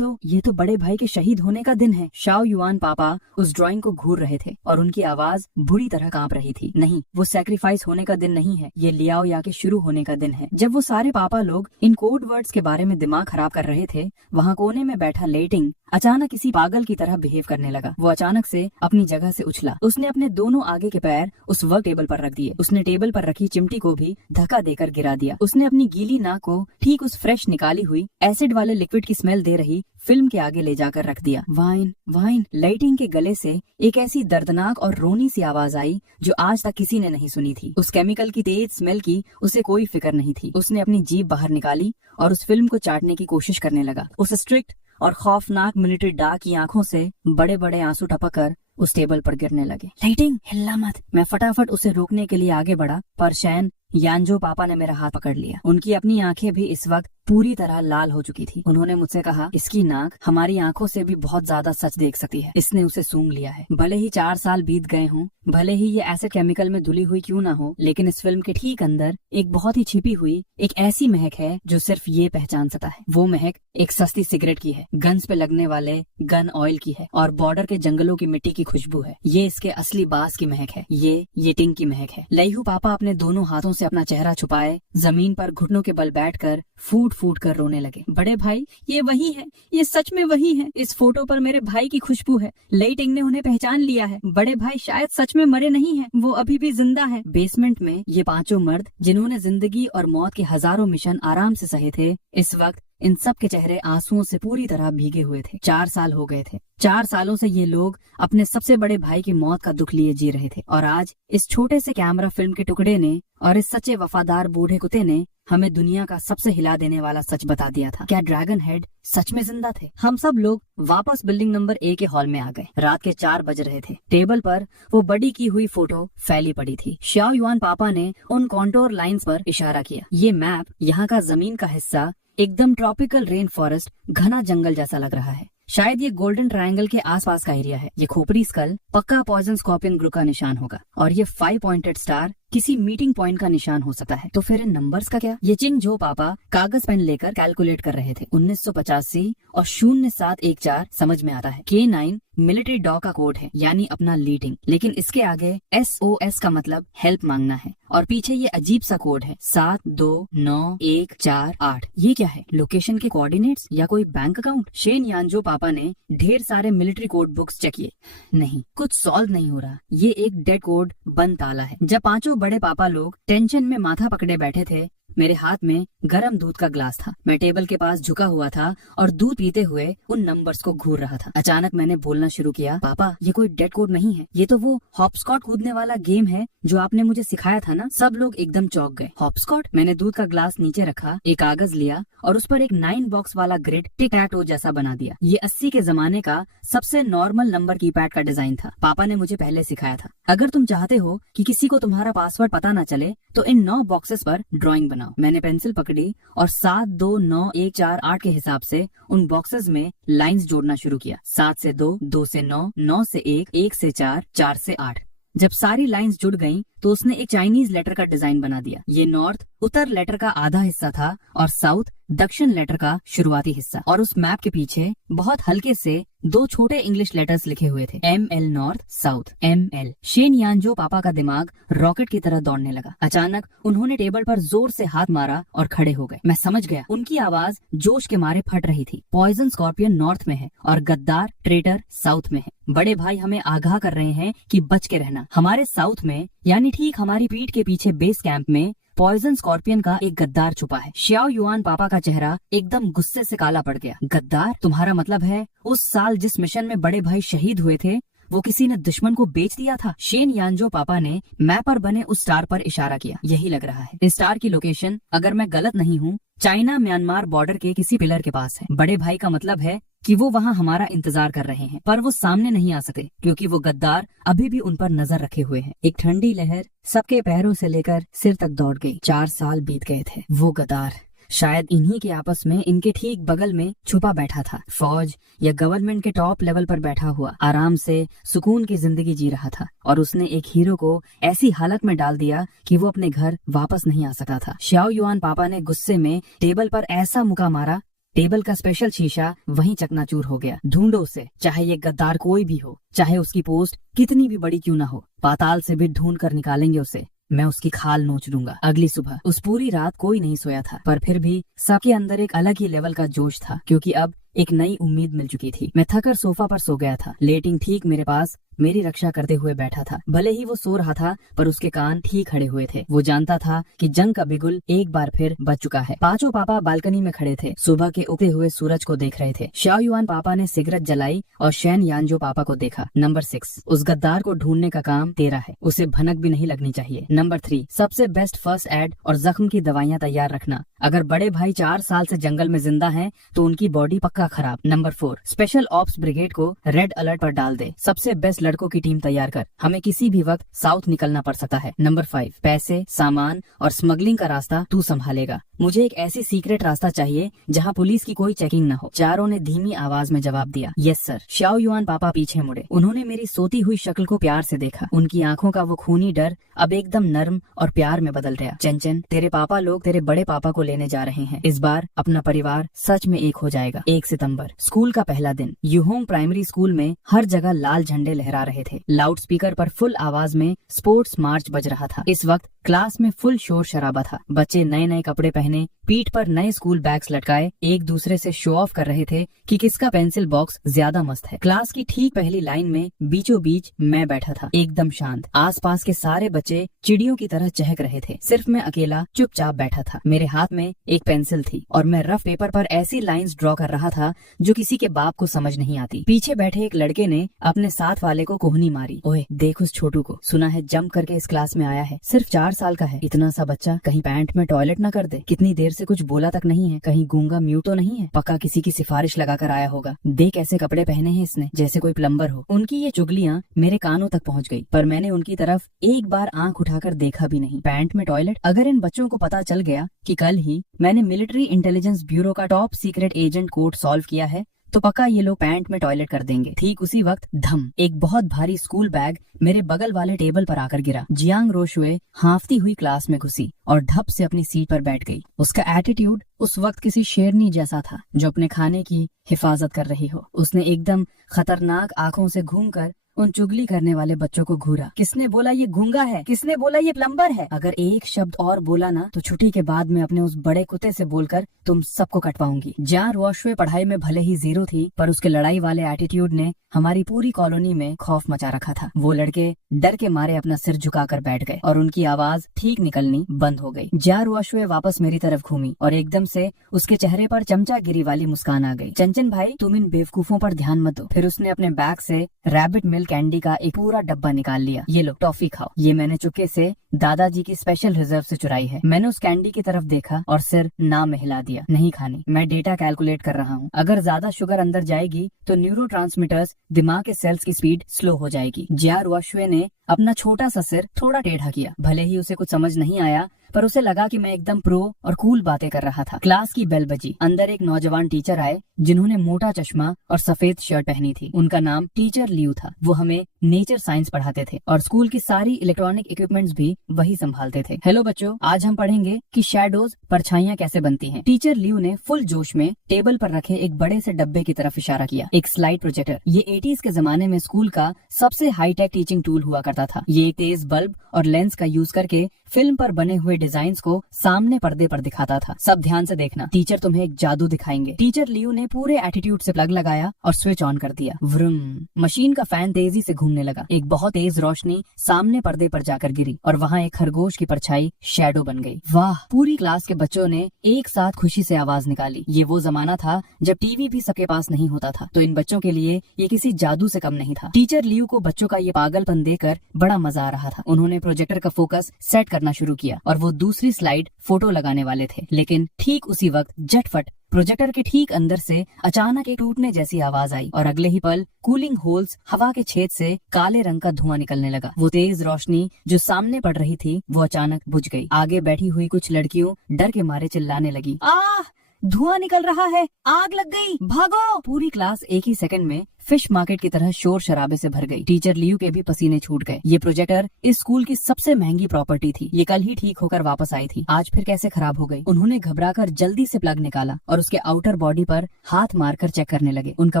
ये तो बड़े भाई के शहीद होने का दिन है। शाओ युआन पापा उस ड्राइंग को घूर रहे थे और उनकी आवाज बुरी तरह कांप रही थी। नहीं, वो सैक्रिफाइस होने का दिन नहीं है, ये लियाओ या के शुरू होने का दिन है। जब वो सारे पापा लोग इन कोड वर्ड्स के बारे में दिमाग खराब कर रहे थे, वहाँ कोने में बैठा लेटिंग अचानक किसी पागल की तरह बिहेव करने लगा। वो अचानक से अपनी जगह से उछला। उसने अपने दोनों आगे के पैर उस वर्क टेबल पर रख दिए। उसने टेबल पर रखी चिमटी को भी धक्का देकर गिरा दिया। उसने अपनी गीली नाक को ठीक उस फ्रेश निकाली हुई एसिड वाले लिक्विड की स्मेल दे रही फिल्म के आगे ले जाकर रख दिया। Wine wine. लाइटिंग के गले से एक ऐसी दर्दनाक और रोनी सी आवाज आई जो आज तक किसी ने नहीं सुनी थी। उस केमिकल की तेज स्मेल की उसे कोई फिक्र नहीं थी। उसने अपनी जीभ बाहर निकाली और उस फिल्म को चाटने की कोशिश करने लगा। उस स्ट्रिक्ट और खौफनाक मिलिट्री डा की आंखों से बड़े बड़े आंसू टपककर उस टेबल पर गिरने लगे। लाइटिंग, हिलना मत। मैं फटाफट उसे रोकने के लिए आगे बढ़ा, पर शैन यानजो पापा ने मेरा हाथ पकड़ लिया। उनकी अपनी आंखें भी इस वक्त पूरी तरह लाल हो चुकी थी। उन्होंने मुझसे कहा, इसकी नाक हमारी आंखों से भी बहुत ज्यादा सच देख सकती है। इसने उसे सूंघ लिया है। भले ही 4 साल बीत गए हों, भले ही ये एसिड केमिकल में धुली हुई क्यों ना हो, लेकिन इस फिल्म के ठीक अंदर एक बहुत ही छिपी हुई एक ऐसी महक है जो सिर्फ ये पहचान सकता है। वो महक एक सस्ती सिगरेट की है, गन्स पे लगने वाले गन ऑयल की है और बॉर्डर के जंगलों की मिट्टी की खुशबू है। ये इसके असली बास की महक है। ये टिंग की महक है। लेहू पापा अपने दोनों हाथों से अपना चेहरा छुपाए जमीन पर घुटनों के बल बैठकर फूट फूट कर रोने लगे। बड़े भाई, ये वही है, ये सच में वही है। इस फोटो पर मेरे भाई की खुशबू है। लेई टिंग ने उन्हें पहचान लिया है। बड़े भाई शायद सच में मरे नहीं हैं, वो अभी भी जिंदा है। बेसमेंट में ये पांचों मर्द जिन्होंने जिंदगी और मौत के हजारों मिशन आराम से सहे थे, इस वक्त इन सब के चेहरे आंसुओं से पूरी तरह भीगे हुए थे। 4 साल हो गए थे। 4 सालों से ये लोग अपने सबसे बड़े भाई की मौत का दुख लिए जी रहे थे, और आज इस छोटे से कैमरा फिल्म के टुकड़े ने और इस सच्चे वफादार बूढ़े कुत्ते ने हमें दुनिया का सबसे हिला देने वाला सच बता दिया था। क्या ड्रैगन हेड सच में जिंदा थे? हम सब लोग वापस बिल्डिंग नंबर A के हॉल में आ गए। रात के 4 बज रहे थे। टेबल पर वो बड़ी की हुई फोटो फैली पड़ी थी। श्याओ युआन पापा ने उन कॉन्टोर लाइंस पर इशारा किया। ये मैप यहाँ का जमीन का हिस्सा एकदम ट्रॉपिकल रेन फॉरेस्ट, घना जंगल जैसा लग रहा है। शायद ये गोल्डन ट्रायंगल के आसपास का एरिया है। ये खोपड़ी स्कल पक्का पॉइजन स्कॉर्पियन ग्रुप का निशान होगा, और ये 5 पॉइंटेड स्टार किसी मीटिंग पॉइंट का निशान हो सकता है। तो फिर इन नंबर्स का क्या? ये चिंग जो पापा कागज पेन लेकर कैलकुलेट कर रहे थे। 1985 और 0714 समझ में आता है। K9 मिलिट्री डॉग का कोड है, यानी अपना लीडिंग, लेकिन इसके आगे SOS का मतलब हेल्प मांगना है, और पीछे ये अजीब सा कोड है 729148। ये क्या है? लोकेशन के कोऑर्डिनेट्स या कोई बैंक अकाउंट? शेन यानजो पापा ने ढेर सारे मिलिट्री कोड बुक्स चेक किए। नहीं, कुछ सॉल्व नहीं हो रहा। ये एक डेड कोड बंद ताला है। जब पांचों बड़े पापा लोग टेंशन में माथा पकड़े बैठे थे, मेरे हाथ में गर्म दूध का ग्लास था। मैं टेबल के पास झुका हुआ था और दूध पीते हुए उन नंबर्स को घूर रहा था। अचानक मैंने बोलना शुरू किया, पापा ये कोई डेड कोड नहीं है, ये तो वो हॉपस्कॉट कूदने वाला गेम है जो आपने मुझे सिखाया था ना। सब लोग एकदम चौंक गए। हॉपस्कॉट? मैंने दूध का ग्लास नीचे रखा, एक कागज लिया और उस पर एक 9 बॉक्स वाला ग्रिड टिक टैक जैसा बना दिया। ये 80 के जमाने का सबसे नॉर्मल नंबर कीपैड का डिजाइन था। पापा ने मुझे पहले सिखाया था। अगर तुम चाहते हो कि किसी को तुम्हारा पासवर्ड पता न चले तो इन 9 बॉक्सेस पर ड्राइंग बनाओ। मैंने पेंसिल पकड़ी और 729148 के हिसाब से उन बॉक्सेस में लाइंस जोड़ना शुरू किया। 7 से 2, 2 से 9, 9 से 1, 1 से 4, 4 से 8। जब सारी लाइंस जुड़ गईं, तो उसने एक चाइनीज लेटर का डिजाइन बना दिया। ये नॉर्थ उत्तर लेटर का आधा हिस्सा था और साउथ दक्षिण लेटर का शुरुआती हिस्सा, और उस मैप के पीछे बहुत हल्के से 2 छोटे इंग्लिश लेटर्स लिखे हुए थे, ML north, south, ML। Shen Yanzhou पापा का दिमाग रॉकेट की तरह दौड़ने लगा। अचानक उन्होंने टेबल पर जोर से हाथ मारा और खड़े हो गए। मैं समझ गया। उनकी आवाज जोश के मारे फट रही थी। पॉइजन स्कॉर्पियन नॉर्थ में है और गद्दार ट्रेटर साउथ में है। बड़े भाई हमें आगाह कर रहे हैं कि बच के रहना। हमारे साउथ में, यानी ठीक हमारी पीठ के पीछे बेस कैंप में, पॉइजन स्कॉर्पियन का एक गद्दार छुपा है। श्याओ युआन पापा का चेहरा एकदम गुस्से से काला पड़ गया। गद्दार? तुम्हारा मतलब है उस साल जिस मिशन में बड़े भाई शहीद हुए थे, वो किसी ने दुश्मन को बेच दिया था? शेन यानजो पापा ने मैप पर बने उस स्टार पर इशारा किया। यही लग रहा है। इस स्टार की लोकेशन, अगर मैं गलत नहीं हूँ, चाइना म्यांमार बॉर्डर के किसी पिलर के पास है। बड़े भाई का मतलब है कि वो वहाँ हमारा इंतजार कर रहे हैं, पर वो सामने नहीं आ सके क्योंकि वो गद्दार अभी भी उन पर नजर रखे हुए हैं। एक ठंडी लहर सबके पैरों से लेकर सिर तक दौड़ गई। 4 साल बीत गए थे। वो गद्दार शायद इन्हीं के आपस में, इनके ठीक बगल में छुपा बैठा था। फौज या गवर्नमेंट के टॉप लेवल पर बैठा हुआ आराम से सुकून की जिंदगी जी रहा था, और उसने एक हीरो को ऐसी हालत में डाल दिया कि वो अपने घर वापस नहीं आ सकता था। श्याओ युआन पापा ने गुस्से में टेबल पर ऐसा मुका मारा, टेबल का स्पेशल शीशा वहीं चकनाचूर हो गया। ढूंढो उसे, चाहे ये गद्दार कोई भी हो, चाहे उसकी पोस्ट कितनी भी बड़ी क्यों ना हो, पाताल से भी ढूंढ कर निकालेंगे उसे। मैं उसकी खाल नोच दूंगा। अगली सुबह उस पूरी रात कोई नहीं सोया था, पर फिर भी सबके अंदर एक अलग ही लेवल का जोश था, क्योंकि अब एक नई उम्मीद मिल चुकी थी। मैं थकर सोफा पर सो गया था। लेटिंग ठीक मेरे पास मेरी रक्षा करते हुए बैठा था। भले ही वो सो रहा था, पर उसके कान ठीक खड़े हुए थे। वो जानता था कि जंग का बिगुल एक बार फिर बज चुका है। पांचों पापा बालकनी में खड़े थे, सुबह के उगते हुए सूरज को देख रहे थे। श्याओ युआन पापा ने सिगरेट जलाई और शेन यानजो पापा को देखा। नंबर 6, उस गद्दार को ढूंढने का काम तेरा है, उसे भनक भी नहीं लगनी चाहिए। नंबर 3, सबसे बेस्ट फर्स्ट एड और जख्म की दवाइयाँ तैयार रखना। अगर बड़े भाई 4 साल से जंगल में जिंदा हैं, तो उनकी बॉडी पक्का खराब। नंबर 4, स्पेशल ऑप्स ब्रिगेड को रेड अलर्ट पर डाल दे। सबसे बेस्ट लड़कों की टीम तैयार कर, हमें किसी भी वक्त साउथ निकलना पड़ सकता है। नंबर 5, पैसे, सामान और स्मगलिंग का रास्ता तू संभालेगा। मुझे एक ऐसी सीक्रेट रास्ता चाहिए जहाँ पुलिस की कोई चेकिंग न हो। चारों ने धीमी आवाज में जवाब दिया, यस सर। श्याओ युआन पापा पीछे मुड़े। उन्होंने मेरी सोती हुई शक्ल को प्यार से देखा। उनकी आंखों का वो खूनी डर अब एकदम नर्म और प्यार में बदल गया। चंचन, तेरे पापा लोग तेरे बड़े पापा को लेने जा रहे हैं। इस बार अपना परिवार सच में एक हो जाएगा। 1 सितंबर, स्कूल का पहला दिन। यूहोंग प्राइमरी स्कूल में हर जगह लाल झंडे लहरा रहे थे। लाउड स्पीकर पर फुल आवाज में स्पोर्ट्स मार्च बज रहा था। इस वक्त क्लास में फुल शोर शराबा था। बच्चे नए नए कपड़े पहने पीठ पर नए स्कूल बैग्स लटकाए एक दूसरे से शो ऑफ कर रहे थे कि किसका पेंसिल बॉक्स ज्यादा मस्त है। क्लास की ठीक पहली लाइन में बीचों बीच मैं बैठा था, एकदम शांत। आसपास के सारे बच्चे चिड़ियों की तरह चहक रहे थे, सिर्फ मैं अकेला चुपचाप बैठा था। मेरे हाथ में एक पेंसिल थी और मैं रफ पेपर पर ऐसी लाइंस ड्रॉ कर रहा था जो किसी के बाप को समझ नहीं आती। पीछे बैठे एक लड़के ने अपने साथ वाले को कोहनी मारी, ओए देख उस छोटू को, सुना है जंप करके इस क्लास में आया है, सिर्फ 4 साल का है। इतना सा बच्चा कहीं पैंट में टॉयलेट न कर दे, कितनी देर से कुछ बोला तक नहीं है, कहीं गूंगा म्यूट तो नहीं है, पक्का किसी की सिफारिश लगाकर आया होगा। देख ऐसे कपड़े पहने हैं इसने जैसे कोई प्लम्बर हो। उनकी ये चुगलियां मेरे कानों तक पहुंच गई, पर मैंने उनकी तरफ एक बार आंख उठाकर देखा भी नहीं। पैंट में टॉयलेट? अगर इन बच्चों को पता चल गया कि कल ही मैंने मिलिट्री इंटेलिजेंस ब्यूरो का top secret agent code solve किया है तो पक्का ये लोग पैंट में टॉयलेट कर देंगे। ठीक उसी वक्त धम, एक बहुत भारी स्कूल बैग मेरे बगल वाले टेबल पर आकर गिरा। जियांग रोशुए हांफती हुई क्लास में घुसी और धप से अपनी सीट पर बैठ गई। उसका एटीट्यूड उस वक्त किसी शेरनी जैसा था जो अपने खाने की हिफाजत कर रही हो। उसने एकदम खतरनाक आंखों से घूमकर उन चुगली करने वाले बच्चों को घूरा। किसने बोला ये गूंगा है? किसने बोला ये प्लम्बर है? अगर एक शब्द और बोला ना तो छुट्टी के बाद में अपने उस बड़े कुत्ते से बोलकर तुम सबको कटवाऊंगी। जहाँ रोशुए पढ़ाई में भले ही 0 थी, पर उसके लड़ाई वाले एटीट्यूड ने हमारी पूरी कॉलोनी में खौफ मचा रखा था। वो लड़के डर के मारे अपना सिर झुकाकर बैठ गए और उनकी आवाज ठीक निकलनी बंद हो गई। जहाँ रोशुए वापस मेरी तरफ घूमी और एकदम से उसके चेहरे पर चमचागिरी वाली मुस्कान आ गई। चंचन भाई, तुम इन बेवकूफों पर ध्यान मत दो। फिर उसने अपने बैग से रैबिट मिल्क कैंडी का एक पूरा डब्बा निकाल लिया। ये लो टॉफी खाओ, ये मैंने चुपके से दादाजी की स्पेशल रिजर्व से चुराई है। मैंने उस कैंडी की तरफ देखा और सिर ना में हिला दिया। नहीं खानी, मैं डेटा कैलकुलेट कर रहा हूँ। अगर ज्यादा शुगर अंदर जाएगी तो न्यूरोट्रांसमीटर्स, दिमाग के सेल्स की स्पीड स्लो हो जाएगी। जिया रोशुए ने अपना छोटा सा सिर थोड़ा टेढ़ा किया। भले ही उसे कुछ समझ नहीं आया, पर उसे लगा कि मैं एकदम प्रो और कूल बातें कर रहा था। क्लास की बेल बजी। अंदर एक नौजवान टीचर आए जिन्होंने मोटा चश्मा और सफेद शर्ट पहनी थी। उनका नाम टीचर लियू था। वो हमें नेचर साइंस पढ़ाते थे और स्कूल की सारी इलेक्ट्रॉनिक इक्विपमेंट्स भी वही संभालते थे। हेलो बच्चों, आज हम पढ़ेंगे कि शैडोज, परछाइयां कैसे बनती हैं। टीचर लियू ने फुल जोश में टेबल पर रखे एक बड़े से डब्बे की तरफ इशारा किया। एक स्लाइड प्रोजेक्टर। ये 80s के जमाने में स्कूल का सबसे हाईटेक टीचिंग टूल हुआ करता था। ये तेज बल्ब और लेंस का यूज करके फिल्म पर बने हुए डिजाइन्स को सामने पर्दे पर दिखाता था। सब ध्यान से देखना, टीचर तुम्हें एक जादू दिखाएंगे। टीचर लियू ने पूरे एटीट्यूड से प्लग लगाया और स्विच ऑन कर दिया। व्रुम, मशीन का फैन तेजी से घूमने लगा। एक बहुत तेज रोशनी सामने पर्दे पर जाकर गिरी और वहाँ एक खरगोश की परछाई शैडो बन गई। वाह! पूरी क्लास के बच्चों ने एक साथ खुशी से आवाज निकाली। ये वो जमाना था जब टीवी भी सबके पास नहीं होता था, तो इन बच्चों के लिए ये किसी जादू से कम नहीं था। टीचर लियू को बच्चों का ये पागलपन देकर बड़ा मजा आ रहा था। उन्होंने प्रोजेक्टर का फोकस सेट करना शुरू किया और वो दूसरी स्लाइड फोटो लगाने वाले थे, लेकिन ठीक उसी वक्त झटफट प्रोजेक्टर के ठीक अंदर से अचानक एक टूटने जैसी आवाज आई और अगले ही पल कूलिंग होल्स, हवा के छेद से काले रंग का धुआं निकलने लगा। वो तेज रोशनी जो सामने पड़ रही थी वो अचानक बुझ गई। आगे बैठी हुई कुछ लड़कियों डर के मारे चिल्लाने लगी, आह! धुआं निकल रहा है, आग लग गई, भागो! पूरी क्लास एक ही सेकंड में फिश मार्केट की तरह शोर शराबे से भर गई। टीचर लियू के भी पसीने छूट गए। ये प्रोजेक्टर इस स्कूल की सबसे महंगी प्रॉपर्टी थी। ये कल ही ठीक होकर वापस आई थी, आज फिर कैसे खराब हो गई। उन्होंने घबराकर जल्दी से प्लग निकाला और उसके आउटर बॉडी पर हाथ मारकर चेक करने लगे। उनका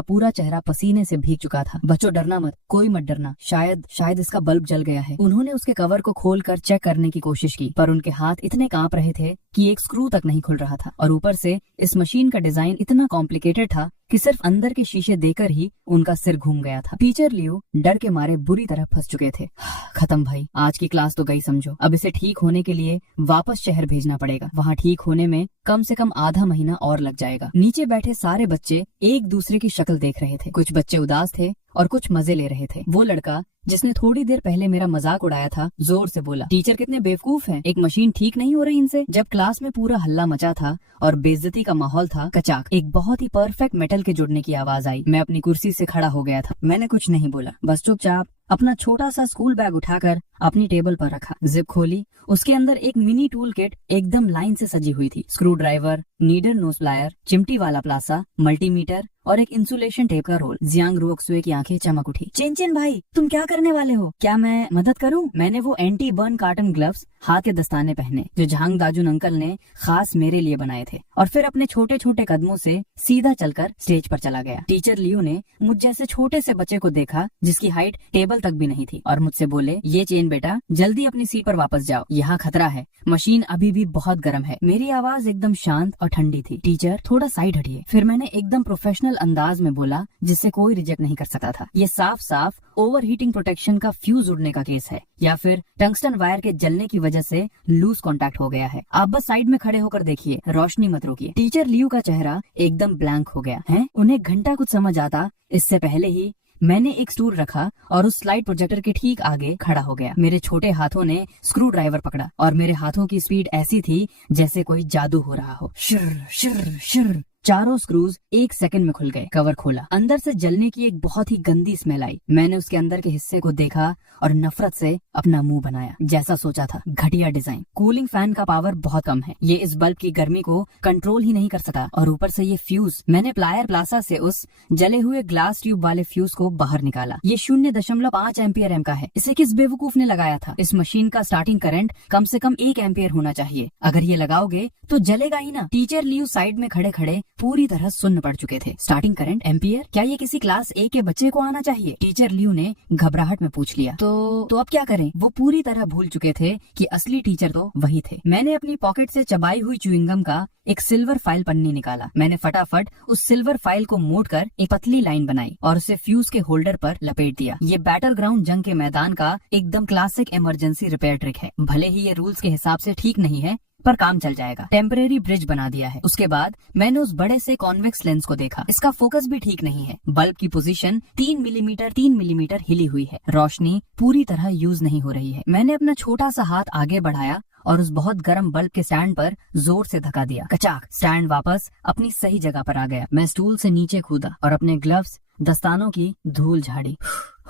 पूरा चेहरा पसीने से भीग चुका था। बच्चों डरना मत, कोई मत डरना, शायद इसका बल्ब जल गया है। उन्होंने उसके कवर को खोलकर चेक करने की कोशिश की, पर उनके हाथ इतने कांप रहे थे कि एक स्क्रू तक नहीं खुल रहा था और ऊपर से इस मशीन का डिजाइन इतना कॉम्प्लिकेटेड था कि सिर्फ अंदर के शीशे देकर ही उनका सिर घूम गया था। टीचर लियू डर के मारे बुरी तरह फंस चुके थे। खत्म भाई, आज की क्लास तो गई समझो। अब इसे ठीक होने के लिए वापस शहर भेजना पड़ेगा। वहाँ ठीक होने में कम से कम आधा महीना और लग जाएगा। नीचे बैठे सारे बच्चे एक दूसरे की शक्ल देख रहे थे। कुछ बच्चे उदास थे और कुछ मजे ले रहे थे। वो लड़का जिसने थोड़ी देर पहले मेरा मजाक उड़ाया था जोर से बोला, टीचर कितने बेवकूफ हैं, एक मशीन ठीक नहीं हो रही इनसे। जब क्लास में पूरा हल्ला मचा था और बेइज्जती का माहौल था, कचाक एक बहुत ही परफेक्ट मेटल के जुड़ने की आवाज आई। मैं अपनी कुर्सी से खड़ा हो गया था। मैंने कुछ नहीं बोला, बस चुपचाप अपना छोटा सा स्कूल बैग उठाकर अपनी टेबल पर रखा। जिप खोली, उसके अंदर एक मिनी टूल किट एकदम लाइन से सजी हुई थी। Screw driver, needle knows plier, चिमटी वाला प्लासा, मल्टीमीटर और एक इंसुलेशन टेप का रोल। जियांग रोकसुए की आंखें चमक उठी। चिनचिन भाई, तुम क्या करने वाले हो? क्या मैं मदद करूं? मैंने वो एंटी बर्न कॉटन ग्लव्स, हाथ के दस्ताने पहने जो झांग दाजुन अंकल ने खास मेरे लिए बनाए थे और फिर अपने छोटे छोटे कदमों से सीधा चलकर स्टेज पर चला गया। टीचर लियो ने मुझ जैसे छोटे से बच्चे को देखा जिसकी हाइट टेबल तक भी नहीं थी और मुझसे बोले, ये चेन बेटा जल्दी अपनी सीट पर वापस जाओ, यहाँ खतरा है, मशीन अभी भी बहुत गर्म है। मेरी आवाज एकदम शांत और ठंडी थी। टीचर थोड़ा साइड हटिए। फिर मैंने एकदम प्रोफेशनल अंदाज में बोला जिससे कोई रिजेक्ट नहीं कर सकता था, ये साफ साफ ओवर हीटिंग प्रोटेक्शन का फ्यूज उड़ने का केस है या फिर टंगस्टन वायर के जलने की वजह से लूज कांटेक्ट हो गया है। आप बस साइड में खड़े होकर देखिए, रोशनी मत रोकिए। टीचर लियू का चेहरा एकदम ब्लैंक हो गया है। उन्हें घंटा कुछ समझ आता इससे पहले ही मैंने एक स्टूल रखा और उस स्लाइड प्रोजेक्टर के ठीक आगे खड़ा हो गया। मेरे छोटे हाथों ने स्क्रू ड्राइवर पकड़ा और मेरे हाथों की स्पीड ऐसी थी जैसे कोई जादू हो रहा हो। शिर शिर शिर चारों स्क्रूज 1 सेकंड में खुल गए। कवर खोला, अंदर से जलने की एक बहुत ही गंदी स्मेल आई। मैंने उसके अंदर के हिस्से को देखा और नफरत से अपना मुंह बनाया। जैसा सोचा था, घटिया डिजाइन। कूलिंग फैन का पावर बहुत कम है, ये इस बल्ब की गर्मी को कंट्रोल ही नहीं कर सकता। और ऊपर से ये फ्यूज। मैंने प्लायर प्लासा से उस जले हुए ग्लास ट्यूब वाले फ्यूज को बाहर निकाला। ये 0.5 एम्पियर एम का है। इसे किस बेवकूफ ने लगाया था? इस मशीन का स्टार्टिंग करंट कम से कम 1 एम्पियर होना चाहिए। अगर ये लगाओगे तो जलेगा ही ना। टीचर लियू साइड में खड़े खड़े पूरी तरह सुन्न पड़ चुके थे। Starting current ampere? क्या ये किसी क्लास ए के बच्चे को आना चाहिए? टीचर लियू ने घबराहट में पूछ लिया। तो अब क्या करें? वो पूरी तरह भूल चुके थे कि असली टीचर तो वही थे। मैंने अपनी पॉकेट से चबाई हुई च्युइंगम का एक सिल्वर फाइल पन्नी निकाला। मैंने फटाफट उस सिल्वर फाइल को मोड़कर एक पतली लाइन बनाई और उसे फ्यूज के होल्डर पर लपेट दिया। ये बैटल ग्राउंड जंग के मैदान का एकदम क्लासिक इमरजेंसी रिपेयर ट्रिक है। भले ही ये रूल्स के हिसाब से ठीक नहीं है पर काम चल जाएगा। टेम्परेरी ब्रिज बना दिया है। उसके बाद मैंने उस बड़े से कॉन्वेक्स लेंस को देखा। इसका फोकस भी ठीक नहीं है। बल्ब की पोजीशन 3 मिलीमीटर हिली हुई है। रोशनी पूरी तरह यूज नहीं हो रही है। मैंने अपना छोटा सा हाथ आगे बढ़ाया और उस बहुत गर्म बल्ब के स्टैंड पर जोर से धक्का दिया। कचाक, स्टैंड वापस अपनी सही जगह पर आ गया। मैं स्टूल से नीचे कूदा और अपने ग्लव्स दस्तानों की धूल झाड़ी।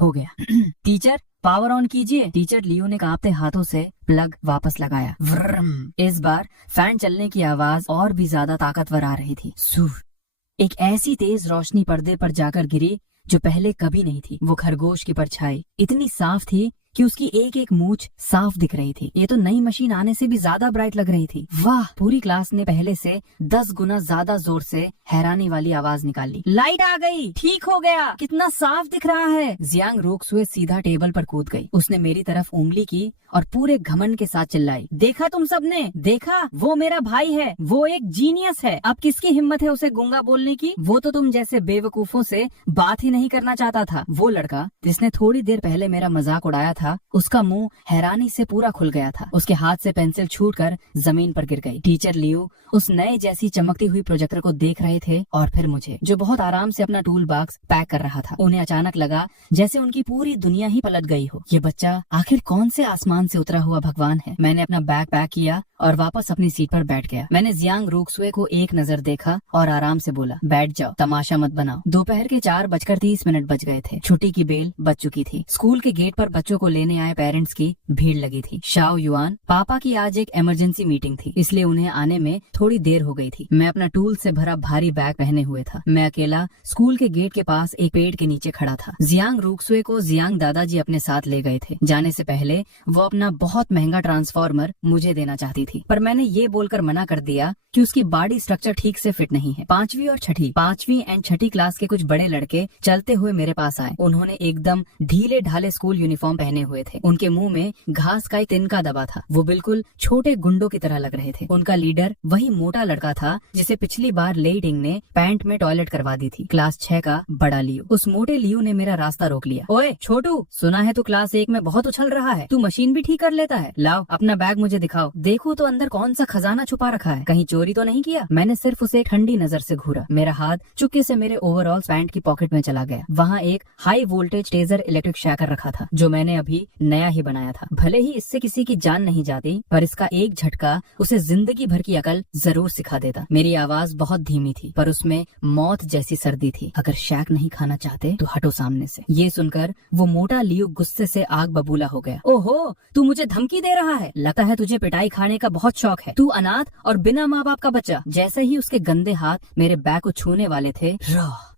हो गया। टीचर पावर ऑन कीजिए। टीचर लियू ने कांपते हाथों से प्लग वापस लगाया। इस बार फैन चलने की आवाज और भी ज्यादा ताकतवर आ रही थी। एक ऐसी तेज रोशनी पर्दे पर जाकर गिरी जो पहले कभी नहीं थी। वो खरगोश की परछाई इतनी साफ थी कि उसकी एक एक मूंछ साफ दिख रही थी। ये तो नई मशीन आने से भी ज्यादा ब्राइट लग रही थी। वाह! पूरी क्लास ने पहले से 10 गुना ज्यादा जोर से हैरानी वाली आवाज निकाली। लाइट आ गई, ठीक हो गया, कितना साफ दिख रहा है। जियांग रोक्सुए सीधा टेबल पर कूद गई। उसने मेरी तरफ उंगली की और पूरे घमंड के साथ चिल्लाई, देखा तुम सबने? देखा? वो मेरा भाई है, वो एक जीनियस है। अब किसकी हिम्मत है उसे गूंगा बोलने की? वो तो तुम जैसे बेवकूफों से बात ही नहीं करना चाहता था। वो लड़का जिसने थोड़ी देर पहले मेरा मजाक उड़ाया था, उसका मुंह हैरानी से पूरा खुल गया था। उसके हाथ से पेंसिल छूटकर जमीन पर गिर गई। टीचर लियू उस नए जैसी चमकती हुई प्रोजेक्टर को देख रहे थे और फिर मुझे, जो बहुत आराम से अपना टूल बॉक्स पैक कर रहा था। उन्हें अचानक लगा जैसे उनकी पूरी दुनिया ही पलट गई हो। ये बच्चा आखिर कौन से आसमान से उतरा हुआ भगवान है? मैंने अपना बैग पैक किया और वापस अपनी सीट पर बैठ गया। मैंने जियांग रोक्सुए को एक नजर देखा और आराम से बोला, बैठ जाओ, तमाशा मत बनाओ। दोपहर के 4:30 बज गए थे। छुट्टी की बेल बज चुकी थी। स्कूल के गेट पर बच्चों को लेने आए पेरेंट्स की भीड़ लगी थी। शाओ युआन पापा की आज एक इमरजेंसी मीटिंग थी, इसलिए उन्हें आने में थोड़ी देर हो गई थी। मैं अपना टूल से भरा भारी बैग पहने हुए था। मैं अकेला स्कूल के गेट के पास एक पेड़ के नीचे खड़ा था। जियांग रोक्सुए को जियांग दादाजी अपने साथ ले गए थे। जाने से पहले वो अपना बहुत महंगा ट्रांसफार्मर मुझे देना चाहती थी, पर मैंने ये बोलकर मना कर दिया कि उसकी बॉडी स्ट्रक्चर ठीक से फिट नहीं है। 5वीं एंड छठी क्लास के कुछ बड़े लड़के चलते हुए मेरे पास आए। उन्होंने एकदम ढीले ढाले स्कूल यूनिफॉर्म पहने हुए थे। उनके मुंह में घास का एक तिनका दबा था। वो बिल्कुल छोटे गुंडों की तरह लग रहे थे। उनका लीडर वही मोटा लड़का था जिसे पिछली बार लेई डिंग ने पैंट में टॉयलेट करवा दी थी। क्लास 6 का बड़ा लियू। उस मोटे लियू ने मेरा रास्ता रोक लिया। ओए छोटू, सुना है तू क्लास 1 में बहुत उछल रहा है, तू मशीन भी ठीक कर लेता है। लाओ अपना बैग मुझे दिखाओ, देखो तो अंदर कौन सा खजाना छुपा रखा है, कहीं चोरी तो नहीं किया? मैंने सिर्फ उसे एक ठंडी नजर से घूरा। मेरा हाथ चुपके से मेरे ओवरऑल पैंट की पॉकेट में चला गया। वहाँ एक हाई वोल्टेज टेजर इलेक्ट्रिक शैकर रखा था जो मैंने अभी नया ही बनाया था। भले ही इससे किसी की जान नहीं जाती, पर इसका एक झटका उसे जिंदगी भर की अकल जरूर सिखा देता। मेरी आवाज बहुत धीमी थी पर उसमें मौत जैसी सर्दी थी। अगर शैक नहीं खाना चाहते तो हटो सामने से। ये सुनकर वो मोटा लियू गुस्से से आग बबूला हो गया। ओहो, तू मुझे धमकी दे रहा है? लगता है तुझे पिटाई खाने का बहुत शौक है। तू अनाथ और बिना माँ बाप का बच्चा। जैसे ही उसके गंदे हाथ मेरे बैग को छूने वाले थे,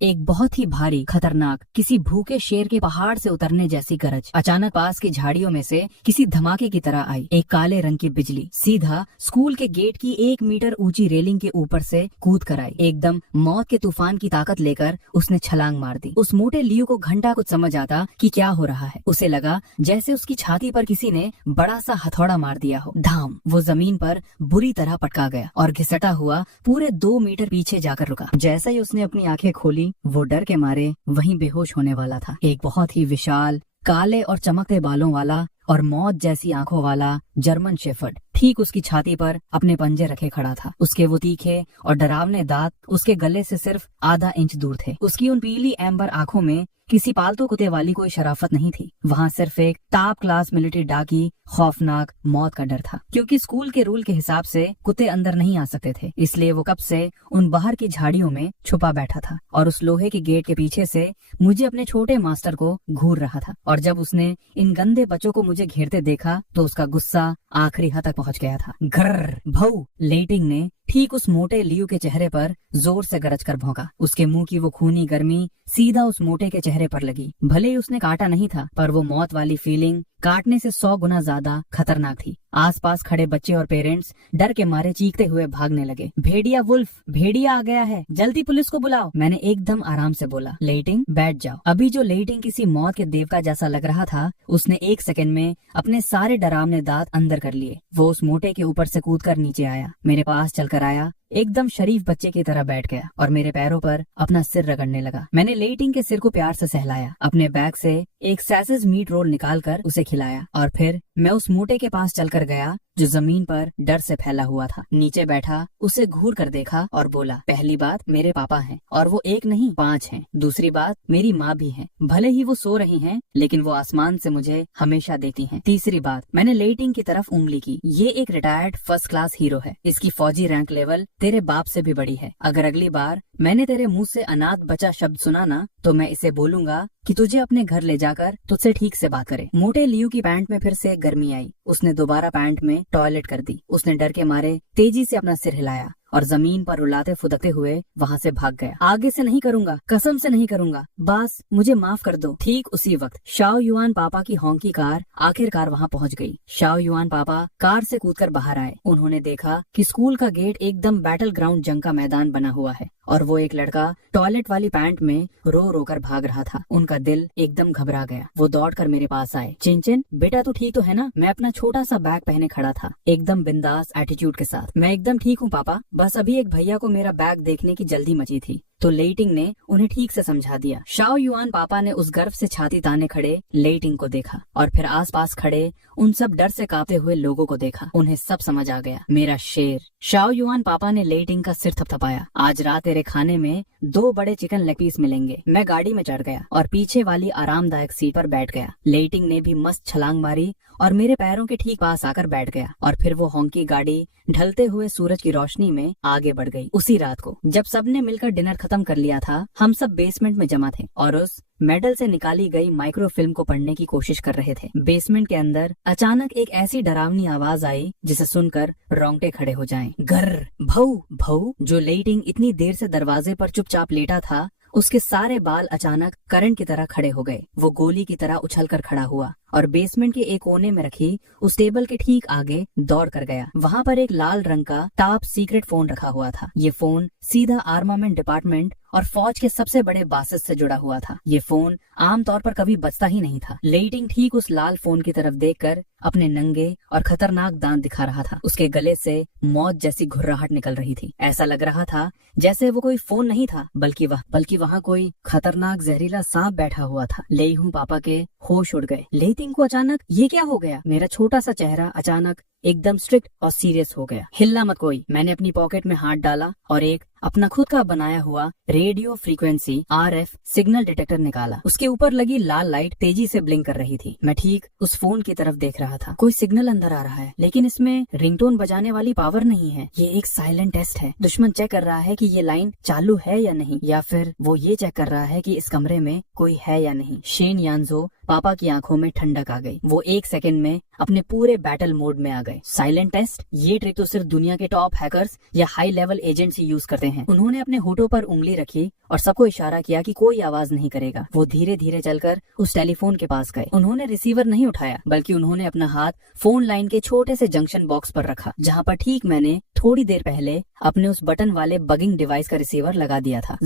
एक बहुत ही भारी, खतरनाक, किसी भूखे शेर के पहाड़ से उतरने जैसी गरज अचानक पास की झाड़ियों में से किसी धमाके की तरह आई। एक काले रंग की बिजली सीधा स्कूल के गेट की 1 मीटर ऊंची रेलिंग के ऊपर से कूद कर आई। एकदम मौत के तूफान की ताकत लेकर उसने छलांग मार दी। उस मोटे लियो को घंटा कुछ समझ आता कि क्या हो रहा है। उसे लगा जैसे उसकी छाती पर किसी ने बड़ा सा हथौड़ा मार दिया हो। धाम, वो जमीन पर बुरी तरह पटका गया और घिसटा हुआ पूरे 2 मीटर पीछे जाकर रुका। जैसे ही उसने अपनी आंखें खोली, वो डर के मारे वहीं बेहोश होने वाला था। एक बहुत ही विशाल, काले और चमकते बालों वाला और मौत जैसी आंखों वाला जर्मन शेफर्ड ठीक उसकी छाती पर अपने पंजे रखे खड़ा था। उसके वो तीखे और डरावने दांत उसके गले से सिर्फ आधा इंच दूर थे। उसकी उन पीली एम्बर आंखों में किसी पालतू कुत्ते वाली कोई शराफत नहीं थी। वहाँ सिर्फ एक टॉप क्लास मिलिट्री डॉग की खौफनाक मौत का डर था। क्योंकि स्कूल के रूल के हिसाब से कुत्ते अंदर नहीं आ सकते थे, इसलिए वो कब से उन बाहर की झाड़ियों में छुपा बैठा था और उस लोहे के गेट के पीछे से मुझे अपने छोटे मास्टर को घूर रहा था। और जब उसने इन गंदे बच्चों को मुझे घेरते देखा तो उसका गुस्सा आखिरी हद तक पहुंच गया था। घर भऊ, लेटिंग ने ठीक उस मोटे लियो के चेहरे पर जोर से गरज कर भौंका। उसके मुंह की वो खूनी गर्मी सीधा उस मोटे के चेहरे पर लगी। भले ही उसने काटा नहीं था, पर वो मौत वाली फीलिंग काटने से 100 गुना ज्यादा खतरनाक थी। आसपास खड़े बच्चे और पेरेंट्स डर के मारे चीखते हुए भागने लगे। भेड़िया वुल्फ, भेड़िया आ गया है, जल्दी पुलिस को बुलाओ। मैंने एकदम आराम से बोला, लेटिंग बैठ जाओ। अभी जो लेटिंग किसी मौत के देवता जैसा लग रहा था, उसने 1 सेकंड में अपने सारे डरावने दांत अंदर कर लिए। वो उस मोटे के ऊपर से कूदकर नीचे आया, मेरे पास चलकर आया, एकदम शरीफ बच्चे की तरह बैठ गया और मेरे पैरों पर अपना सिर रगड़ने लगा। मैंने लेटिंग के सिर को प्यार से सहलाया, अपने बैग से एक सैसेज मीट रोल निकालकर उसे खिलाया और फिर मैं उस मोटे के पास चलकर गया जो जमीन पर डर से फैला हुआ था। नीचे बैठा उसे घूर कर देखा और बोला, पहली बात मेरे पापा हैं और वो 1 नहीं 5 हैं। दूसरी बात मेरी माँ भी है, भले ही वो सो रही हैं, लेकिन वो आसमान से मुझे हमेशा देती हैं। तीसरी बात, मैंने लेटिंग की तरफ उंगली की, ये एक रिटायर्ड फर्स्ट क्लास हीरो है, इसकी फौजी रैंक लेवल तेरे बाप से भी बड़ी है। अगर अगली बार मैंने तेरे मुंह से अनाथ बचा शब्द सुना ना, तो मैं इसे बोलूंगा कि तुझे अपने घर ले जाकर तुझसे ठीक से बात करे। मोटे लियो की पैंट में फिर से गर्मी आई। उसने दोबारा पैंट में टॉयलेट कर दी। उसने डर के मारे तेजी से अपना सिर हिलाया और जमीन पर रुलाते फुदकते हुए वहाँ से भाग गया। आगे से नहीं करूंगा, कसम से नहीं करूंगा, बस मुझे माफ कर दो। ठीक उसी वक्त शाओ युआन पापा की हॉन्की कार आखिरकार वहाँ पहुँच गई। शाओ युआन पापा कार से कूदकर बाहर आए। उन्होंने देखा कि स्कूल का गेट एकदम बैटल ग्राउंड जंग का मैदान बना हुआ है और वो एक लड़का टॉयलेट वाली पैंट में रो रो कर भाग रहा था। उनका दिल एकदम घबरा गया। वो दौड़कर मेरे पास आए। चिंचिन बेटा तू ठीक तो है ना? मैं अपना छोटा सा बैग पहने खड़ा था, एकदम बिंदास एटीट्यूड के साथ। मैं एकदम ठीक हूँ पापा, बस अभी एक भैया को मेरा बैग देखने की जल्दी मची थी। तो लेटिंग ने उन्हें ठीक से समझा दिया। शाओ युआन पापा ने उस गर्व से छाती ताने खड़े लेटिंग को देखा और फिर आसपास खड़े उन सब डर से कांपते हुए लोगों को देखा। उन्हें सब समझ आ गया, मेरा शेर। शाओ युआन पापा ने लेटिंग का सिर थपथपाया। आज रात तेरे खाने में 2 बड़े चिकन लेग पीस मिलेंगे। मैं गाड़ी में चढ़ गया और पीछे वाली आरामदायक सीट पर बैठ गया। लेटिंग ने भी मस्त छलांग मारी और मेरे पैरों के ठीक पास आकर बैठ गया और फिर वो हॉन्की गाड़ी ढलते हुए सूरज की रोशनी में आगे बढ़ गई। उसी रात को जब सबने मिलकर डिनर खत्म कर लिया था, हम सब बेसमेंट में जमा थे और उस मेडल से निकाली गई माइक्रो फिल्म को पढ़ने की कोशिश कर रहे थे। बेसमेंट के अंदर अचानक एक ऐसी डरावनी आवाज आई जिसे सुनकर रोंगटे खड़े हो जाएं। घर भऊ भऊ। जो लेटिंग इतनी देर से दरवाजे पर चुपचाप लेटा था, उसके सारे बाल अचानक करंट की तरह खड़े हो गए। वो गोली की तरह उछलकर खड़ा हुआ और बेसमेंट के एक कोने में रखी उस टेबल के ठीक आगे दौड़ कर गया। वहाँ पर एक लाल रंग का टॉप सीक्रेट फोन रखा हुआ था। ये फोन सीधा आर्मामेंट डिपार्टमेंट और फौज के सबसे बड़े बासेस से जुड़ा हुआ था। ये फोन आमतौर पर कभी बजता ही नहीं था। लेटिंग ठीक उस लाल फोन की तरफ देखकर अपने नंगे और खतरनाक दांत दिखा रहा था। उसके गले से मौत जैसी घुर्राहट निकल रही थी। ऐसा लग रहा था जैसे वो कोई फोन नहीं था, बल्कि वहाँ कोई खतरनाक जहरीला सांप बैठा हुआ था। ले हूँ पापा के होश उड़ गए। लेटिंग को अचानक ये क्या हो गया? मेरा छोटा सा चेहरा अचानक एकदम स्ट्रिक्ट और सीरियस हो गया। हिलना मत कोई। मैंने अपनी पॉकेट में हाथ डाला और एक अपना खुद का बनाया हुआ radio frequency RF signal detector निकाला। उसके ऊपर लगी लाल लाइट तेजी से ब्लिंक कर रही थी। मैं ठीक उस फोन की तरफ देख रहा था। कोई सिग्नल अंदर आ रहा है, लेकिन इसमें रिंगटोन बजाने वाली पावर नहीं है। ये एक साइलेंट टेस्ट है। दुश्मन चेक कर रहा है कि ये लाइन चालू है या नहीं, या फिर वो ये चेक कर रहा है कि इस कमरे में कोई है या नहीं। शेन यानजो पापा की आंखों में ठंडक आ गई। वो 1 सेकंड में अपने पूरे बैटल मोड में आ गए। साइलेंट टेस्ट, ये ट्रिक तो सिर्फ दुनिया के टॉप हैकर्स या हाई लेवल एजेंट्स ही यूज करते करते हैं। उन्होंने अपने होठों पर उंगली रखी और सबको इशारा किया कि कोई आवाज नहीं करेगा। वो धीरे धीरे चलकर उस टेलीफोन के पास गए। उन्होंने रिसीवर नहीं उठाया, बल्कि उन्होंने अपना हाथ फोन लाइन के छोटे से जंक्शन बॉक्स पर रखा, जहाँ पर ठीक मैंने थोड़ी देर पहले अपने उस बटन वाले बगिंग डिवाइस का रिसीवर लगा दिया था।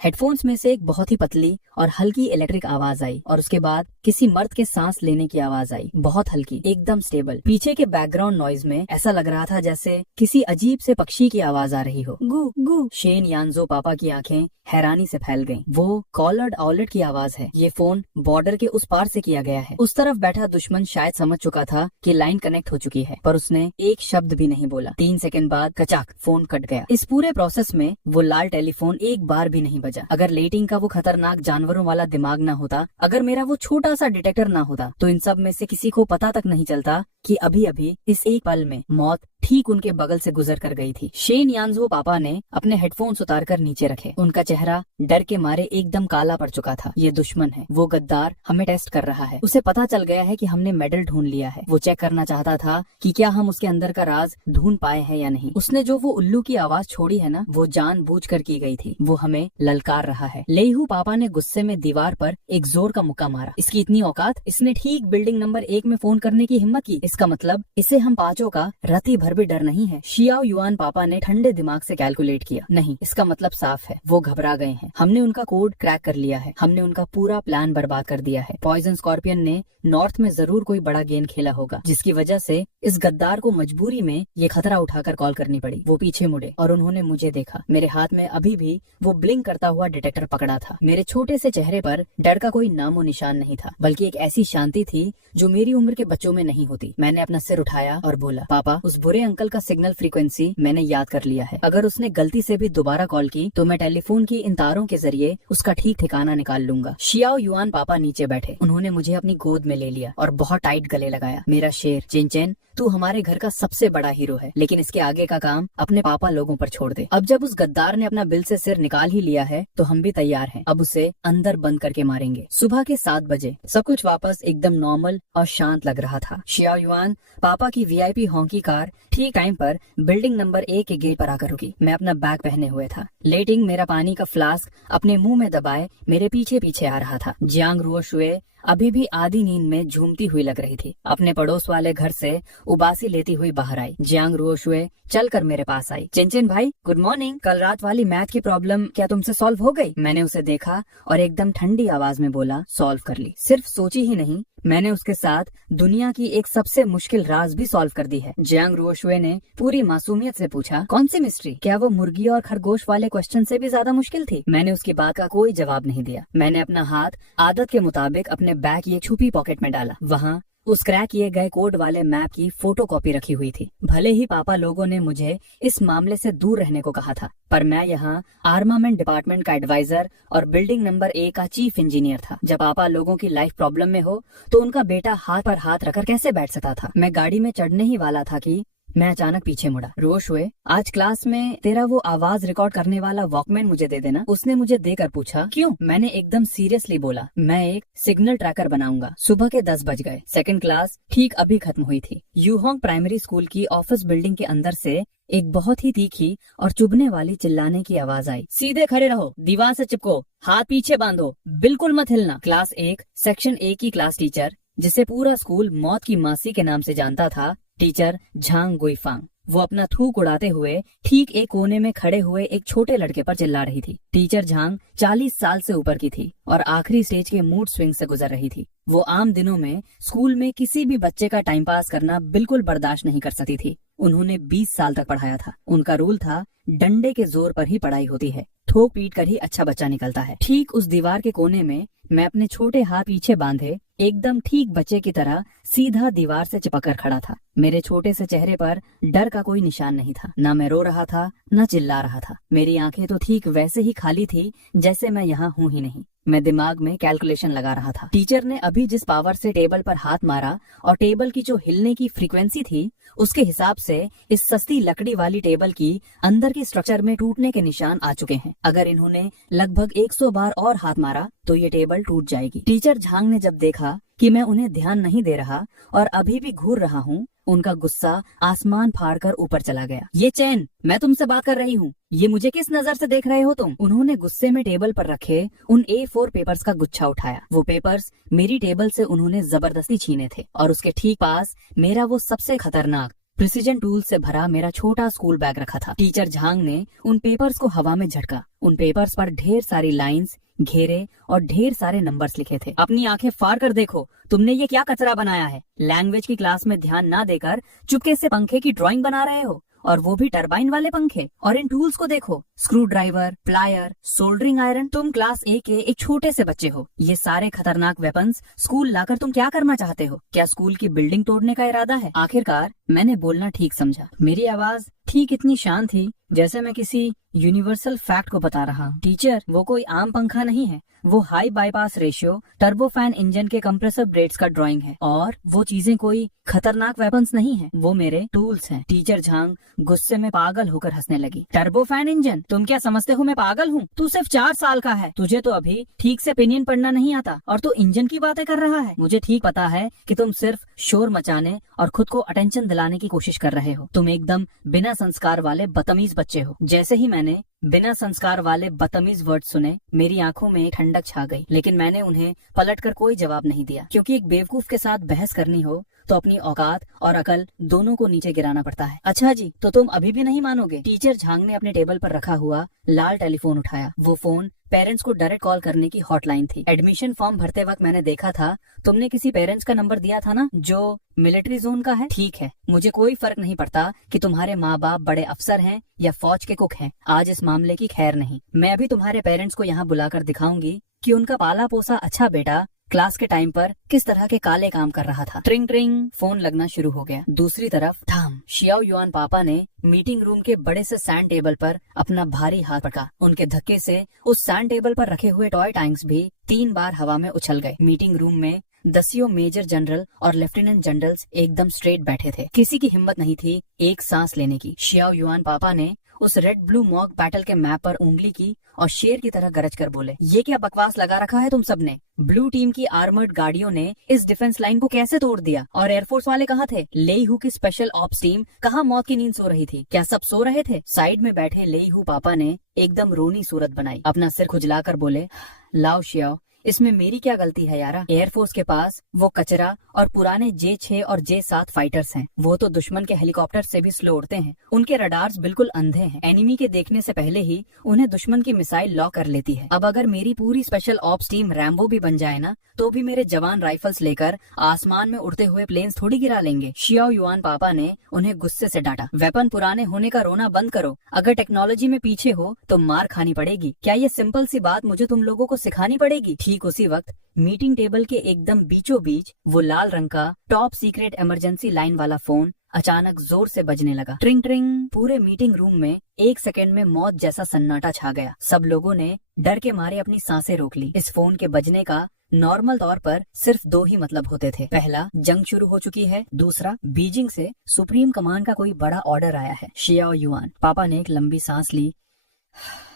हेडफोन्स में से एक बहुत ही पतली और हल्की इलेक्ट्रिक आवाज आई और उसके बाद किसी मर्द के सांस लेने की आवाज आई, बहुत हल्की, एकदम स्टेबल। पीछे के बैकग्राउंड नॉइज में ऐसा लग रहा था जैसे किसी अजीब से पक्षी की आवाज आ रही हो। गु गु। शेन यानजो पापा की आंखें हैरानी से फैल गईं। वो कॉलर्ड आउलेट की आवाज है। ये फोन बॉर्डर के उस पार से किया गया है। उस तरफ बैठा दुश्मन शायद समझ चुका था कि लाइन कनेक्ट हो चुकी है, पर उसने एक शब्द भी नहीं बोला। 3 सेकंड बाद कचाक फोन कट गया। इस पूरे प्रोसेस में वो लाल टेलीफोन एक बार भी नहीं बजा। अगर लेटिंग का वो खतरनाक जानवरों वाला दिमाग ना होता, अगर मेरा वो छोटा सा डिटेक्टर ना होता, तो इन सब में से किसी को पता तक नहीं चलता कि अभी अभी इस एक पल में मौत ठीक उनके बगल से गुजर कर गई थी। शेन यानजो पापा ने अपने हेडफोन्स उतारकर नीचे रखे। उनका चेहरा डर के मारे एकदम काला पड़ चुका था। ये दुश्मन है, वो गद्दार हमें टेस्ट कर रहा है। उसे पता चल गया है कि हमने मेडल ढूंढ लिया है। वो चेक करना चाहता था कि क्या हम उसके अंदर का राज ढूंढ पाए हैं या नहीं। उसने जो वो उल्लू की आवाज छोड़ी है ना, वो जानबूझकर की गई थी। वो हमें ललकार रहा है। लेहू पापा ने गुस्से में दीवार पर एक जोर का मुक्का मारा। इसकी इतनी औकात, इसने ठीक बिल्डिंग नंबर 1 में फोन करने की हिम्मत की। इसका मतलब इसे हम पांचों का रत्ती भर भी डर नहीं है। शियाओ युआन पापा ने ठंडे दिमाग से कैलकुलेट किया। नहीं, इसका मतलब साफ है, वो घबरा गए हैं। हमने उनका कोड क्रैक कर लिया है। हमने उनका पूरा प्लान बर्बाद कर दिया है। पॉइजन स्कॉर्पियन ने नॉर्थ में जरूर कोई बड़ा गेम खेला होगा, जिसकी वजह से इस गद्दार को मजबूरी में ये खतरा उठाकर कॉल करनी पड़ी। वो पीछे मुड़े और उन्होंने मुझे देखा। मेरे हाथ में अभी भी वो ब्लिंक करता हुआ डिटेक्टर पकड़ा था। मेरे छोटे से चेहरे पर डर का कोई नामो निशान नहीं था, बल्कि एक ऐसी शांति थी जो मेरी उम्र के बच्चों में नहीं होती। मैंने अपना सिर उठाया और बोला, पापा, उस बुरे अंकल का सिग्नल फ्रीक्वेंसी मैंने याद कर लिया है। अगर उसने गलती से भी दोबारा कॉल की तो मैं टेलीफोन की इन तारों के जरिए उसका ठीक ठिकाना निकाल लूंगा। शियाओ युआन पापा नीचे बैठे। उन्होंने मुझे अपनी गोद में ले लिया और बहुत टाइट गले लगाया। मेरा शेर, चिनचैन, तू हमारे घर का सबसे बड़ा हीरो है, लेकिन इसके आगे का काम अपने पापा लोगों पर छोड़ दे। अब जब उस गद्दार ने अपना बिल से सिर निकाल ही लिया है तो हम भी तैयार हैं। अब उसे अंदर बंद करके मारेंगे। सुबह के 7 बजे सब कुछ वापस एकदम नॉर्मल और शांत लग रहा था। शियाओ युआन पापा की वीआईपी हॉकी कार ठीक टाइम पर बिल्डिंग नंबर 1 के गेट पर आकर रुकी। मैं अपना बैग पहने हुए था। लेटिंग मेरा पानी का फ्लास्क अपने मुंह में दबाए मेरे पीछे पीछे आ रहा था। जियांग रुओशुए अभी भी आधी नींद में झूमती हुई लग रही थी। अपने पड़ोस वाले घर से उबासी लेती हुई बाहर आई। जियांग रुओशुए चलकर मेरे पास आई। चिनचिन भाई, गुड मॉर्निंग। कल रात वाली मैथ की प्रॉब्लम क्या तुमसे सॉल्व हो गई? मैंने उसे देखा और एकदम ठंडी आवाज में बोला, सॉल्व कर ली। सिर्फ सोची ही नहीं, मैंने उसके साथ दुनिया की एक सबसे मुश्किल राज भी सॉल्व कर दी है। जियांग रुओशुए ने पूरी मासूमियत से पूछा, कौन सी मिस्ट्री? क्या वो मुर्गी और खरगोश वाले क्वेश्चन से भी ज्यादा मुश्किल थी? मैंने उसकी बात का कोई जवाब नहीं दिया। मैंने अपना हाथ आदत के मुताबिक अपने बैग की एक छुपी पॉकेट में डाला। वहाँ उस क्रैक किए गए कोड वाले मैप की फोटोकॉपी रखी हुई थी। भले ही पापा लोगों ने मुझे इस मामले से दूर रहने को कहा था, पर मैं यहाँ आर्मामेंट डिपार्टमेंट का एडवाइजर और बिल्डिंग नंबर 1 का चीफ इंजीनियर था। जब पापा लोगों की लाइफ प्रॉब्लम में हो तो उनका बेटा हाथ पर हाथ रखकर कैसे बैठ सकता था? मैं गाड़ी में चढ़ने ही वाला था कि मैं अचानक पीछे मुड़ा। रुओशुए, आज क्लास में तेरा वो आवाज रिकॉर्ड करने वाला वॉकमैन मुझे दे देना। उसने मुझे देकर पूछा, क्यों? मैंने एकदम सीरियसली बोला, मैं एक सिग्नल ट्रैकर बनाऊंगा। सुबह के 10 बज गए। सेकंड क्लास ठीक अभी खत्म हुई थी। यूहोंग प्राइमरी स्कूल की ऑफिस बिल्डिंग के अंदर से एक बहुत ही तीखी और चुभने वाली चिल्लाने की आवाज आई। सीधे खड़े रहो, दीवार से चिपको, हाथ पीछे बांधो, बिल्कुल मत हिलना। क्लास 1 सेक्शन 1 की क्लास टीचर, जिसे पूरा स्कूल मौत की मासी के नाम से जानता था, टीचर झांग गुइफांग, वो अपना थूक उड़ाते हुए ठीक एक कोने में खड़े हुए एक छोटे लड़के पर चिल्ला रही थी। टीचर झांग 40 साल से ऊपर की थी और आखिरी स्टेज के मूड स्विंग से गुजर रही थी। वो आम दिनों में स्कूल में किसी भी बच्चे का टाइम पास करना बिल्कुल बर्दाश्त नहीं कर सकती थी। उन्होंने 20 साल तक पढ़ाया था। उनका रूल था, डंडे के जोर पर ही पढ़ाई होती है, ठोक पीट कर ही अच्छा बच्चा निकलता है। ठीक उस दीवार के कोने में मैं अपने छोटे हाथ पीछे बांधे एकदम ठीक बच्चे की तरह सीधा दीवार से चिपक कर खड़ा था। मेरे छोटे से चेहरे पर डर का कोई निशान नहीं था। ना मैं रो रहा था, न चिल्ला रहा था। मेरी आंखें तो ठीक वैसे ही खाली थी जैसे मैं यहाँ हूँ ही नहीं। मैं दिमाग में कैलकुलेशन लगा रहा था। टीचर ने अभी जिस पावर से टेबल पर हाथ मारा और टेबल की जो हिलने की फ्रीक्वेंसी थी, उसके हिसाब से इस सस्ती लकड़ी वाली टेबल की अंदर के स्ट्रक्चर में टूटने के निशान आ चुके हैं। अगर इन्होंने लगभग 100 बार और हाथ मारा तो ये टेबल टूट जाएगी। टीचर झांग ने जब देखा कि मैं उन्हें ध्यान नहीं दे रहा और अभी भी घूर रहा हूँ, उनका गुस्सा आसमान फाड़कर ऊपर चला गया। ये चैन, मैं तुमसे बात कर रही हूँ, ये मुझे किस नजर से देख रहे हो तुम? उन्होंने गुस्से में टेबल पर रखे उन A4 पेपर्स का गुच्छा उठाया। वो पेपर्स मेरी टेबल से उन्होंने जबरदस्ती छीने थे और उसके ठीक पास मेरा वो सबसे खतरनाक प्रिसीजन टूल से भरा मेरा छोटा स्कूल बैग रखा था। टीचर झांग ने उन पेपर्स को हवा में झटका। उन पेपर्स पर ढेर सारी लाइंस, घेरे और ढेर सारे नंबर्स लिखे थे। अपनी आंखें फाड़ कर देखो, तुमने ये क्या कचरा बनाया है? लैंग्वेज की क्लास में ध्यान ना देकर चुपके से पंखे की ड्राइंग बना रहे हो, और वो भी टरबाइन वाले पंखे। और इन टूल्स को देखो, screw driver, plier, soldering iron. तुम क्लास A के एक छोटे से बच्चे हो। ये सारे खतरनाक वेपन्स स्कूल लाकर तुम क्या करना चाहते हो? क्या स्कूल की बिल्डिंग तोड़ने का इरादा है? आखिरकार मैंने बोलना ठीक समझा। मेरी आवाज ठीक इतनी शांत थी जैसे मैं किसी यूनिवर्सल फैक्ट को बता रहा हूँ। टीचर, वो कोई आम पंखा नहीं है, वो high bypass ratio turbofan engine के कंप्रेसर ब्लेड्स का ड्राइंग है। और वो चीजें कोई खतरनाक वेपन्स नहीं है, वो मेरे टूल्स हैं। टीचर झांग गुस्से में पागल होकर हंसने लगी। Turbofan engine? तुम क्या समझते हो मैं पागल हूँ? तू सिर्फ 4 साल का है, तुझे तो अभी ठीक से ओपिनियन पढ़ना नहीं आता और तू इंजन की बातें कर रहा है। मुझे ठीक पता है कि तुम सिर्फ शोर मचाने और खुद को अटेंशन दिलाने की कोशिश कर रहे हो। तुम एकदम बिना संस्कार वाले बदतमीज बच्चे हो। जैसे ही मैंने बिना संस्कार वाले बदतमीज वर्ड सुने, मेरी आंखों में ठंडक छा गई, लेकिन मैंने उन्हें पलटकर कोई जवाब नहीं दिया, क्योंकि एक बेवकूफ के साथ बहस करनी हो तो अपनी औकात और अकल दोनों को नीचे गिराना पड़ता है। अच्छा जी, तो तुम अभी भी नहीं मानोगे? टीचर झांग ने अपने टेबल पर रखा हुआ लाल टेलीफोन उठाया। वो फोन पेरेंट्स को डायरेक्ट कॉल करने की हॉटलाइन थी। एडमिशन फॉर्म भरते वक्त मैंने देखा था, तुमने किसी पेरेंट्स का नंबर दिया था ना, जो मिलिट्री जोन का है। ठीक है, मुझे कोई फर्क नहीं पड़ता कि तुम्हारे माँ बाप बड़े अफसर हैं या फौज के कुक हैं। आज इस मामले की खैर नहीं। मैं अभी तुम्हारे पेरेंट्स को यहाँ बुलाकर दिखाऊंगी कि उनका पाला पोसा अच्छा बेटा क्लास के टाइम पर किस तरह के काले काम कर रहा था। ट्रिंग ट्रिंग, फोन लगना शुरू हो गया। दूसरी तरफ थाम, शियाओ युआन पापा ने मीटिंग रूम के बड़े से सैंड टेबल पर अपना भारी हाथ पकड़ा। उनके धक्के से उस सैंड टेबल पर रखे हुए टॉय टैंक्स भी 3 बार हवा में उछल गए। मीटिंग रूम में 10 मेजर जनरल और लेफ्टिनेंट जनरल्स एकदम स्ट्रेट बैठे थे। किसी की हिम्मत नहीं थी एक सांस लेने की। शियाओ युआन पापा ने उस रेड ब्लू मॉक बैटल के मैप पर उंगली की और शेर की तरह गरज कर बोले, ये क्या बकवास लगा रखा है तुम सबने? ब्लू टीम की आर्मर्ड गाड़ियों ने इस डिफेंस लाइन को कैसे तोड़ दिया? और एयरफोर्स वाले कहाँ थे? लेईहू की स्पेशल ऑप्स टीम कहाँ मौत की नींद सो रही थी? क्या सब सो रहे थे? साइड में बैठे लेईहू पापा ने एकदम रोनी सूरत बनाई, अपना सिर खुजलाकर बोले, लाओ शियाओ, इसमें मेरी क्या गलती है यारा? एयरफोर्स के पास वो कचरा और पुराने J6 और J7 फाइटर्स हैं। वो तो दुश्मन के हेलीकॉप्टर से भी स्लो उड़ते हैं। उनके रडार्स बिल्कुल अंधे हैं। एनिमी के देखने से पहले ही उन्हें दुश्मन की मिसाइल लॉक कर लेती है। अब अगर मेरी पूरी स्पेशल ऑप्स टीम रैम्बो भी बन जाए ना, तो भी मेरे जवान राइफल्स लेकर आसमान में उड़ते हुए प्लेन्स थोड़ी गिरा लेंगे। शियाओ युआन पापा ने उन्हें गुस्से से डांटा, वेपन पुराने होने का रोना बंद करो। अगर टेक्नोलॉजी में पीछे हो तो मार खानी पड़ेगी। क्या ये सिंपल सी बात मुझे तुम लोगों को सिखानी पड़ेगी? ठीक उसी वक्त मीटिंग टेबल के एकदम बीचों बीच वो लाल रंग का टॉप सीक्रेट इमरजेंसी लाइन वाला फोन अचानक जोर से बजने लगा। ट्रिंग ट्रिंग। पूरे मीटिंग रूम में 1 सेकंड में मौत जैसा सन्नाटा छा गया। सब लोगों ने डर के मारे अपनी सांसें रोक ली। इस फोन के बजने का नॉर्मल तौर पर सिर्फ 2 ही मतलब होते थे। पहला, जंग शुरू हो चुकी है। दूसरा, बीजिंग से सुप्रीम कमांड का कोई बड़ा ऑर्डर आया है। शियाओ युआन पापा ने एक लंबी सांस ली,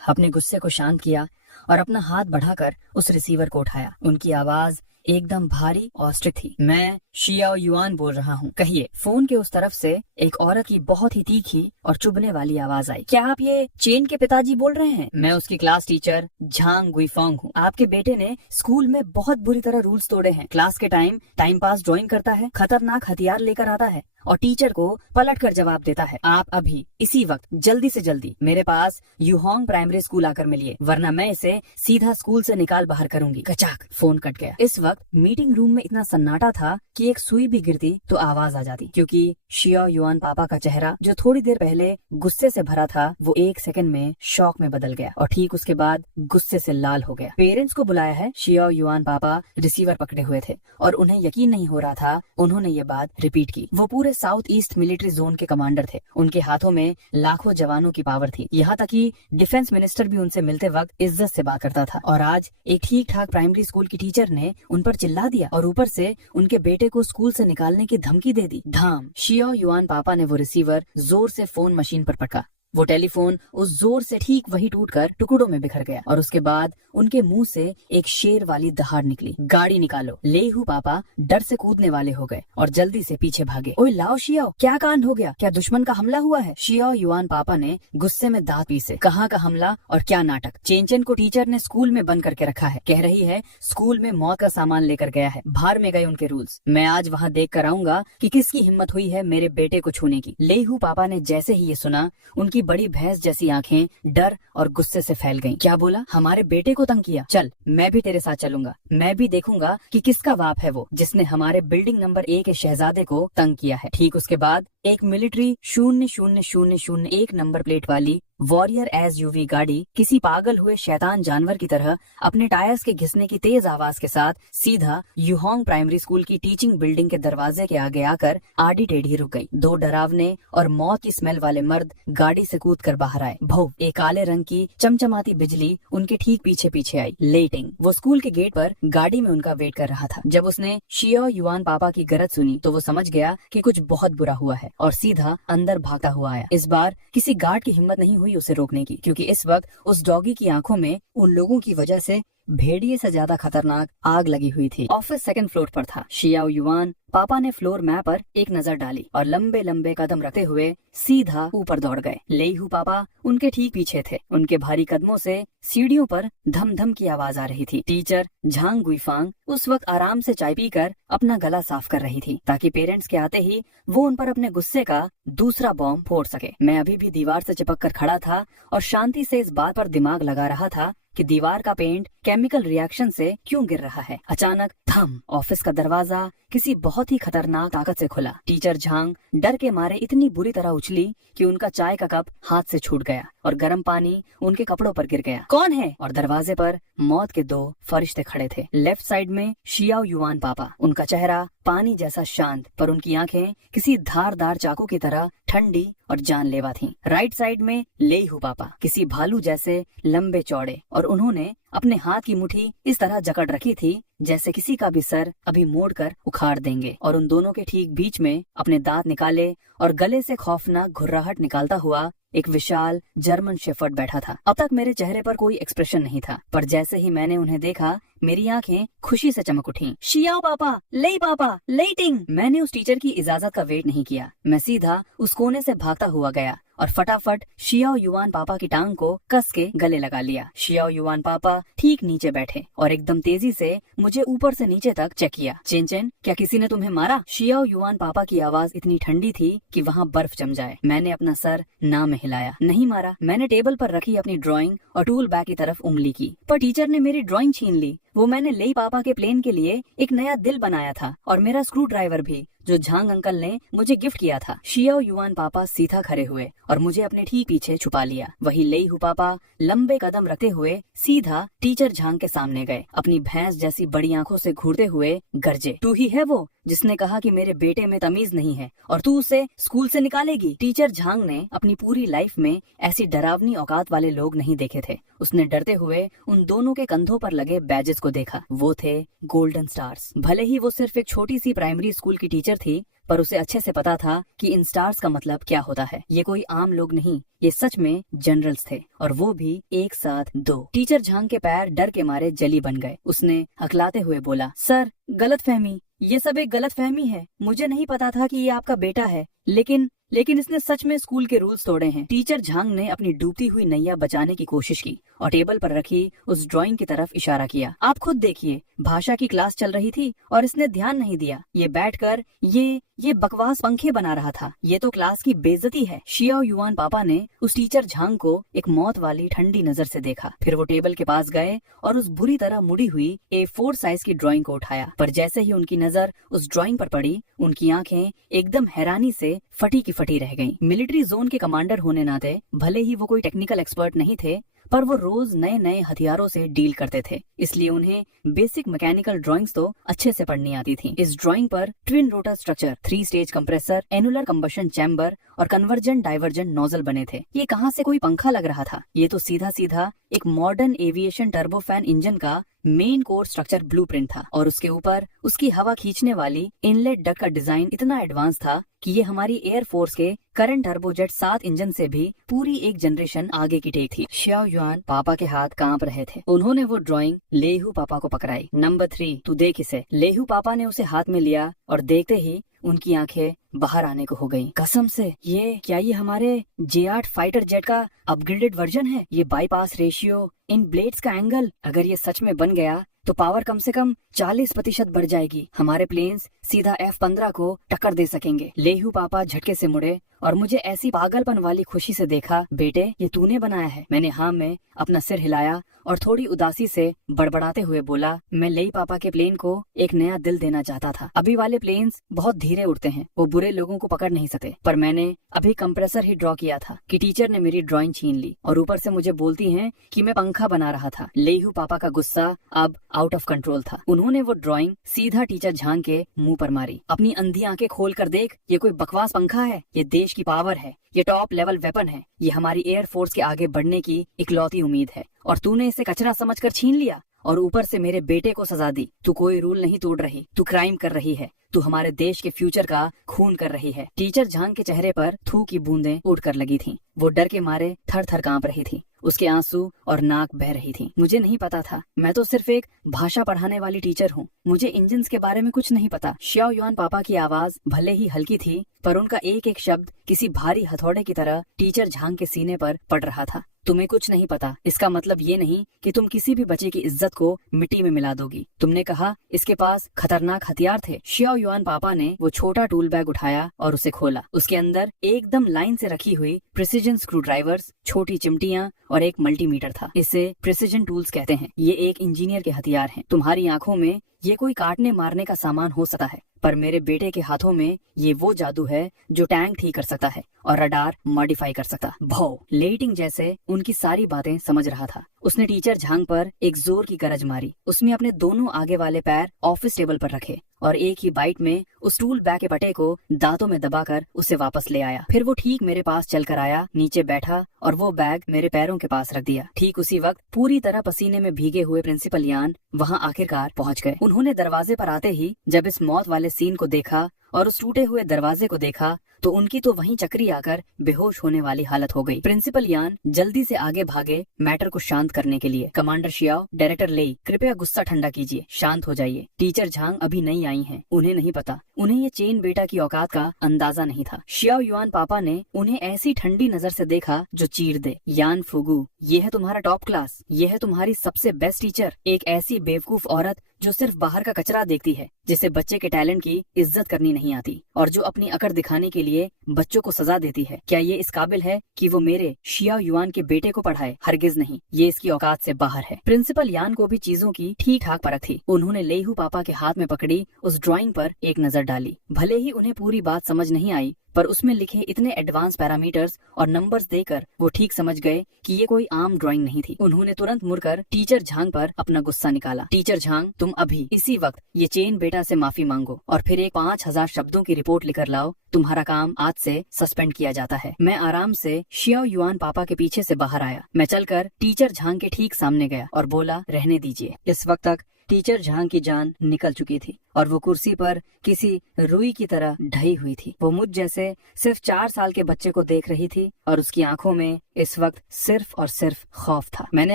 अपने गुस्से को शांत किया और अपना हाथ बढ़ाकर उस रिसीवर को उठाया। उनकी आवाज एकदम भारी और स्ट्रिक्ट थी। मैं शियाओ युआन बोल रहा हूँ, कहिए। फोन के उस तरफ से एक औरत की बहुत ही तीखी और चुभने वाली आवाज आई। क्या आप ये चेन के पिताजी बोल रहे हैं? मैं उसकी क्लास टीचर झांग गुईफोंग हूँ। आपके बेटे ने स्कूल में बहुत बुरी तरह रूल्स तोड़े हैं। क्लास के टाइम पास ड्राइंग करता है, खतरनाक हथियार लेकर आता है और टीचर को पलट कर जवाब देता है। आप अभी इसी वक्त जल्दी से जल्दी मेरे पास यूहोंग प्राइमरी स्कूल आकर मिलिए, वरना मैं इसे सीधा स्कूल से निकाल बाहर करूंगी। कचाक, फोन कट गया। इस वक्त मीटिंग रूम में इतना सन्नाटा था कि एक सुई भी गिरती तो आवाज आ जाती, क्योंकि शियाओ युआन पापा का चेहरा जो थोड़ी देर पहले गुस्से से भरा था, वो 1 सेकंड में शॉक में बदल गया और ठीक उसके बाद गुस्से से लाल हो गया। पेरेंट्स को बुलाया है। शियाओ युआन पापा रिसीवर पकड़े हुए थे और उन्हें यकीन नहीं हो रहा था। उन्होंने ये बात रिपीट की। वो पूरे साउथ ईस्ट मिलिट्री जोन के कमांडर थे। उनके हाथों में लाखों जवानों की पावर थी। यहाँ तक कि डिफेंस मिनिस्टर भी उनसे मिलते वक्त इज्जत से बात करता था। और आज एक ठीक ठाक प्राइमरी स्कूल की टीचर ने उन पर चिल्ला दिया और ऊपर से उनके बेटे को स्कूल से निकालने की धमकी दे दी। धाम। शियाओ युआन पापा ने वो रिसीवर जोर से फोन मशीन पर पकड़ा। वो टेलीफोन उस जोर से ठीक वही टूटकर टुकड़ों में बिखर गया और उसके बाद उनके मुंह से एक शेर वाली दहाड़ निकली, गाड़ी निकालो। लेहू पापा डर से कूदने वाले हो गए और जल्दी से पीछे भागे। ओए लाओ शियाओ, क्या कांड हो गया? क्या दुश्मन का हमला हुआ है? शियाओ युआन पापा ने गुस्से में दांत पीसे। कहाँ का हमला और क्या नाटक? चेंचन को टीचर ने स्कूल में बंद करके रखा है। कह रही है स्कूल में मौत का सामान लेकर गया है। बाहर में गए उनके रूल्स। मैं आज वहाँ देख कर आऊंगा कि किसकी हिम्मत हुई है मेरे बेटे को छूने की। लेहू पापा ने जैसे ही ये सुना, उनकी बड़ी भैंस जैसी आंखें डर और गुस्से से फैल गईं। क्या बोला? हमारे बेटे को तंग किया? चल मैं भी तेरे साथ चलूंगा। मैं भी देखूंगा कि किसका बाप है वो जिसने हमारे बिल्डिंग नंबर 1 के शहजादे को तंग किया है। ठीक उसके बाद एक मिलिट्री 000001 नंबर प्लेट वाली वॉरियर SUV गाड़ी किसी पागल हुए शैतान जानवर की तरह अपने टायर्स के घिसने की तेज आवाज के साथ सीधा यूहोंग प्राइमरी स्कूल की टीचिंग बिल्डिंग के दरवाजे के आगे आकर आड़ी टेढ़ी रुक गई। 2 डरावने और मौत की स्मेल वाले मर्द गाड़ी से कूद कर बाहर आए। भौ, एक काले रंग की चमचमाती बिजली उनके ठीक पीछे पीछे आई। लेटिंग वो स्कूल के गेट पर गाड़ी में उनका वेट कर रहा था। जब उसने शियाओ युआन पापा की गरज सुनी तो वो समझ गया कि कुछ बहुत बुरा हुआ है और सीधा अंदर भागता हुआ आया। इस बार किसी गार्ड की हिम्मत नहीं हुई उसे रोकने की, क्योंकि इस वक्त उस डॉगी की आंखों में उन लोगों की वजह से भेड़िए से ज्यादा खतरनाक आग लगी हुई थी। ऑफिस 2nd फ्लोर पर था। शियाओ युआन पापा ने फ्लोर मैप पर एक नजर डाली और लंबे लंबे कदम रखते हुए सीधा ऊपर दौड़ गए। लेहू पापा उनके ठीक पीछे थे। उनके भारी कदमों से सीढ़ियों पर धम धम की आवाज आ रही थी। टीचर झांग गुईफांग उस वक्त आराम से चाय पीकर अपना गला साफ कर रही थी ताकि पेरेंट्स के आते ही वो उन पर अपने गुस्से का दूसरा बॉम्ब फोड़ सके। मैं अभी भी दीवार से चिपक कर खड़ा था और शांति से इस बात पर दिमाग लगा रहा था कि दीवार का पेंट केमिकल रिएक्शन से क्यों गिर रहा है। अचानक थम, ऑफिस का दरवाजा किसी बहुत ही खतरनाक ताकत से खुला। टीचर झांग डर के मारे इतनी बुरी तरह उछली कि उनका चाय का कप हाथ से छूट गया और गर्म पानी उनके कपड़ों पर गिर गया। कौन है? और दरवाजे पर मौत के 2 फरिश्ते खड़े थे। लेफ्ट साइड में शियाओ युआन पापा, उनका चेहरा पानी जैसा शांत, पर उनकी आंखें किसी धारदार चाकू की तरह ठंडी और जानलेवा थीं। राइट साइड में लेहू पापा, किसी भालू जैसे लंबे चौड़े, और उन्होंने अपने हाथ की मुट्ठी इस तरह जकड़ रखी थी जैसे किसी का भी सर अभी मोड़कर उखाड़ देंगे। और उन दोनों के ठीक बीच में अपने दांत निकाले और गले से खौफनाक घुर्राहट निकालता हुआ एक विशाल जर्मन शेफर्ड बैठा था। अब तक मेरे चेहरे पर कोई एक्सप्रेशन नहीं था, पर जैसे ही मैंने उन्हें देखा मेरी आंखें खुशी से चमक उठीं। शियाओ पापा, लेई पापा, लेटिंग। मैंने उस टीचर की इजाजत का वेट नहीं किया। मैं सीधा उस कोने से भागता हुआ गया और फटाफट शियाओ युआन पापा की टांग को कस के गले लगा लिया। शियाओ युआन पापा ठीक नीचे बैठे और एकदम तेजी से मुझे ऊपर से नीचे तक चेक किया। चेंचन, क्या किसी ने तुम्हें मारा? शियाओ युआन पापा की आवाज इतनी ठंडी थी कि वहाँ बर्फ जम जाए। मैंने अपना सर ना में हिलाया। नहीं मारा। मैंने टेबल पर रखी अपनी ड्राइंग और टूल बैग की तरफ उंगली की, पर टीचर ने मेरी ड्राइंग छीन ली। वो मैंने लेई पापा के प्लेन के लिए एक नया दिल बनाया था और मेरा स्क्रू ड्राइवर भी, जो झांग अंकल ने मुझे गिफ्ट किया था। शियाओ युआन पापा सीधा खड़े हुए और मुझे अपने ठीक पीछे छुपा लिया। वही लेहू पापा लंबे कदम रखते हुए सीधा टीचर झांग के सामने गए। अपनी भैंस जैसी बड़ी आंखों से घूरते हुए गरजे, तू ही है वो जिसने कहा कि मेरे बेटे में तमीज नहीं है और तू उसे स्कूल से निकालेगी? टीचर झांग ने अपनी पूरी लाइफ में ऐसी डरावनी औकात वाले लोग नहीं देखे थे। उसने डरते हुए उन दोनों के कंधों पर लगे बैजेस को देखा। वो थे गोल्डन स्टार्स। भले ही वो सिर्फ एक छोटी सी प्राइमरी स्कूल की टीचर थी, पर उसे अच्छे से पता था कि इन स्टार्स का मतलब क्या होता है। ये कोई आम लोग नहीं, ये सच में जनरल्स थे, और वो भी एक साथ 2। टीचर झांग के पैर डर के मारे जली बन गए। उसने हकलाते हुए बोला, सर, गलतफहमी, ये सब एक गलतफहमी है। मुझे नहीं पता था कि ये आपका बेटा है, लेकिन इसने सच में स्कूल के रूल्स तोड़े हैं। टीचर झांग ने अपनी डूबती हुई नैया बचाने की कोशिश की और टेबल पर रखी उस ड्राइंग की तरफ इशारा किया। आप खुद देखिए, भाषा की क्लास चल रही थी और इसने ध्यान नहीं दिया। ये बैठकर ये बकवास पंखे बना रहा था। ये तो क्लास की बेइज्जती है। शियाओ युआन पापा ने उस टीचर झांग को एक मौत वाली ठंडी नजर से देखा। फिर वो टेबल के पास गए और उस बुरी तरह मुड़ी हुई A4 साइज की ड्राइंग को उठाया। पर जैसे ही उनकी नजर उस ड्राइंग पर पड़ी, उनकी आंखें एकदम हैरानी से फटी की फटी रह गईं। मिलिट्री जोन के कमांडर होने नाते भले ही वो कोई टेक्निकल एक्सपर्ट नहीं थे, पर वो रोज नए नए हथियारों से डील करते थे, इसलिए उन्हें बेसिक मैकेनिकल ड्राइंग्स तो अच्छे से पढ़नी आती थी। इस ड्राइंग पर twin rotor structure, 3 stage compressor, annular combustion chamber और कन्वर्जन डाइवर्जन नोजल बने थे। ये कहाँ से कोई पंखा लग रहा था? ये तो सीधा सीधा एक मॉडर्न एविएशन टर्बोफैन इंजन का मेन कोर स्ट्रक्चर ब्लूप्रिंट था और उसके ऊपर उसकी हवा खींचने वाली इनलेट डक्ट का डिजाइन इतना एडवांस था कि ये हमारी एयरफोर्स के करंट टर्बोजेट 7 इंजन से भी पूरी एक जनरेशन आगे की टेक थी। शियाओ युआन पापा के हाथ कांप रहे थे। उन्होंने वो ड्राइंग लेहू पापा को पकड़ाई। नंबर 3, तू देख इसे। लेहू पापा ने उसे हाथ में लिया और देखते ही उनकी आंखें बाहर आने को हो गईं। कसम से, ये हमारे J8 फाइटर जेट का अपग्रेडेड वर्जन है? ये बाईपास रेशियो, इन ब्लेड्स का एंगल, अगर ये सच में बन गया तो पावर कम से कम 40% बढ़ जाएगी। हमारे प्लेन्स सीधा F-15 को टक्कर दे सकेंगे। लेहू पापा झटके से मुड़े और मुझे ऐसी पागलपन वाली खुशी से देखा। बेटे, ये तूने बनाया है? मैंने हाँ में अपना सिर हिलाया और थोड़ी उदासी से बड़बड़ाते हुए बोला, मैं लेई पापा के प्लेन को एक नया दिल देना चाहता था। अभी वाले प्लेन्स बहुत धीरे उड़ते हैं, वो बुरे लोगों को पकड़ नहीं सकते। पर मैंने अभी कंप्रेसर ही ड्रॉ किया था कि टीचर ने मेरी ड्राइंग छीन ली और ऊपर से मुझे बोलती हैं कि मैं पंखा बना रहा था। लेहू पापा का गुस्सा अब आउट ऑफ कंट्रोल था। उन्होंने वो ड्राइंग सीधा टीचर झांग के मुंह पर मारी। अपनी अंधी आंखें खोल कर देख, ये कोई बकवास पंखा है? ये देश की पावर है, ये टॉप लेवल वेपन है, ये हमारी एयरफोर्स के आगे बढ़ने की इकलौती उम्मीद है और तूने इसे कचरा समझकर छीन लिया और ऊपर से मेरे बेटे को सजा दी। तू कोई रूल नहीं तोड़ रही, तू क्राइम कर रही है, तू हमारे देश के फ्यूचर का खून कर रही है। टीचर झांग के चेहरे पर थू की बूंदें उड़कर लगी थीं। वो डर के मारे थर थर कांप रही थी। उसके आंसू और नाक बह रही थी। मुझे नहीं पता था, मैं तो सिर्फ एक भाषा पढ़ाने वाली टीचर हूँ। मुझे इंजन्स के बारे में कुछ नहीं पता। शियाओ युआन पापा की आवाज भले ही हल्की थी, पर उनका एक एक शब्द किसी भारी हथौड़े की तरह टीचर झांग के सीने पर पड़ रहा था। तुम्हें कुछ नहीं पता, इसका मतलब ये नहीं कि तुम किसी भी बच्चे की इज्जत को मिट्टी में मिला दोगी। तुमने कहा इसके पास खतरनाक हथियार थे। शियाओ युआन पापा ने वो छोटा टूल बैग उठाया और उसे खोला। उसके अंदर एकदम लाइन से रखी हुई प्रिसीजन स्क्रू ड्राइवर्स, छोटी चिमटियां और एक मल्टीमीटर था। इसे प्रिसीजन टूल्स कहते हैं। ये एक इंजीनियर के हथियार हैं। तुम्हारी आंखों में ये कोई काटने मारने का सामान हो सकता है, पर मेरे बेटे के हाथों में ये वो जादू है जो टैंक ठीक कर सकता है और रडार मॉडिफाई कर सकता। भौ लेटिंग जैसे उनकी सारी बातें समझ रहा था। उसने टीचर झांग पर एक जोर की गरज मारी। उसने अपने दोनों आगे वाले पैर ऑफिस टेबल पर रखे और एक ही बाइट में उस टूल बैग के पटे को दांतों में दबाकर उसे वापस ले आया। फिर वो ठीक मेरे पास चलकर आया, नीचे बैठा और वो बैग मेरे पैरों के पास रख दिया। ठीक उसी वक्त पूरी तरह पसीने में भीगे हुए प्रिंसिपल यान वहाँ आखिरकार पहुँच गए। उन्होंने दरवाजे पर आते ही जब इस मौत वाले सीन को देखा और उस टूटे हुए दरवाजे को देखा तो उनकी तो वहीं चक्री आकर बेहोश होने वाली हालत हो गई। प्रिंसिपल यान जल्दी से आगे भागे मैटर को शांत करने के लिए। कमांडर शियाओ, डायरेक्टर लेई, कृपया गुस्सा ठंडा कीजिए, शांत हो जाइए। टीचर झांग अभी नई आई हैं, उन्हें नहीं पता, उन्हें ये चेन बेटा की औकात का अंदाजा नहीं था। शियाओ युआन पापा ने उन्हें ऐसी ठंडी नजर से देखा जो चीर दे। यान फुगू, ये है तुम्हारा टॉप क्लास, ये है तुम्हारी सबसे बेस्ट टीचर। एक ऐसी बेवकूफ औरत जो सिर्फ बाहर का कचरा देखती है, जिसे बच्चे के टैलेंट की इज्जत करनी नहीं आती और जो अपनी अकड़ दिखाने के लिए बच्चों को सजा देती है। क्या ये इस काबिल है कि वो मेरे शियाओ युआन के बेटे को पढ़ाए? हरगिज नहीं, ये इसकी औकात से बाहर है। प्रिंसिपल यान को भी चीजों की ठीक ठाक परख थी। उन्होंने लेहू पापा के हाथ में पकड़ी उस ड्राइंग पर एक नजर डाली। भले ही उन्हें पूरी बात समझ नहीं आई, पर उसमें लिखे इतने एडवांस पैरामीटर्स और नंबर्स देकर वो ठीक समझ गए कि ये कोई आम ड्राइंग नहीं थी। उन्होंने तुरंत मुड़कर टीचर झांग पर अपना गुस्सा निकाला। टीचर झांग, तुम अभी इसी वक्त ये चेन बेटा से माफी मांगो और फिर एक 5000 शब्दों की रिपोर्ट लिकर लाओ। तुम्हारा काम आज से सस्पेंड किया जाता है। मैं आराम से शियाओ युआन पापा के पीछे से बाहर आया। मैं चलकर टीचर झांग के ठीक सामने गया और बोला, रहने दीजिए। इस वक्त तक टीचर झांग की जान निकल चुकी थी और वो कुर्सी पर किसी रुई की तरह ढही हुई थी। वो मुझ जैसे सिर्फ 4 साल के बच्चे को देख रही थी और उसकी आंखों में इस वक्त सिर्फ और सिर्फ खौफ था। मैंने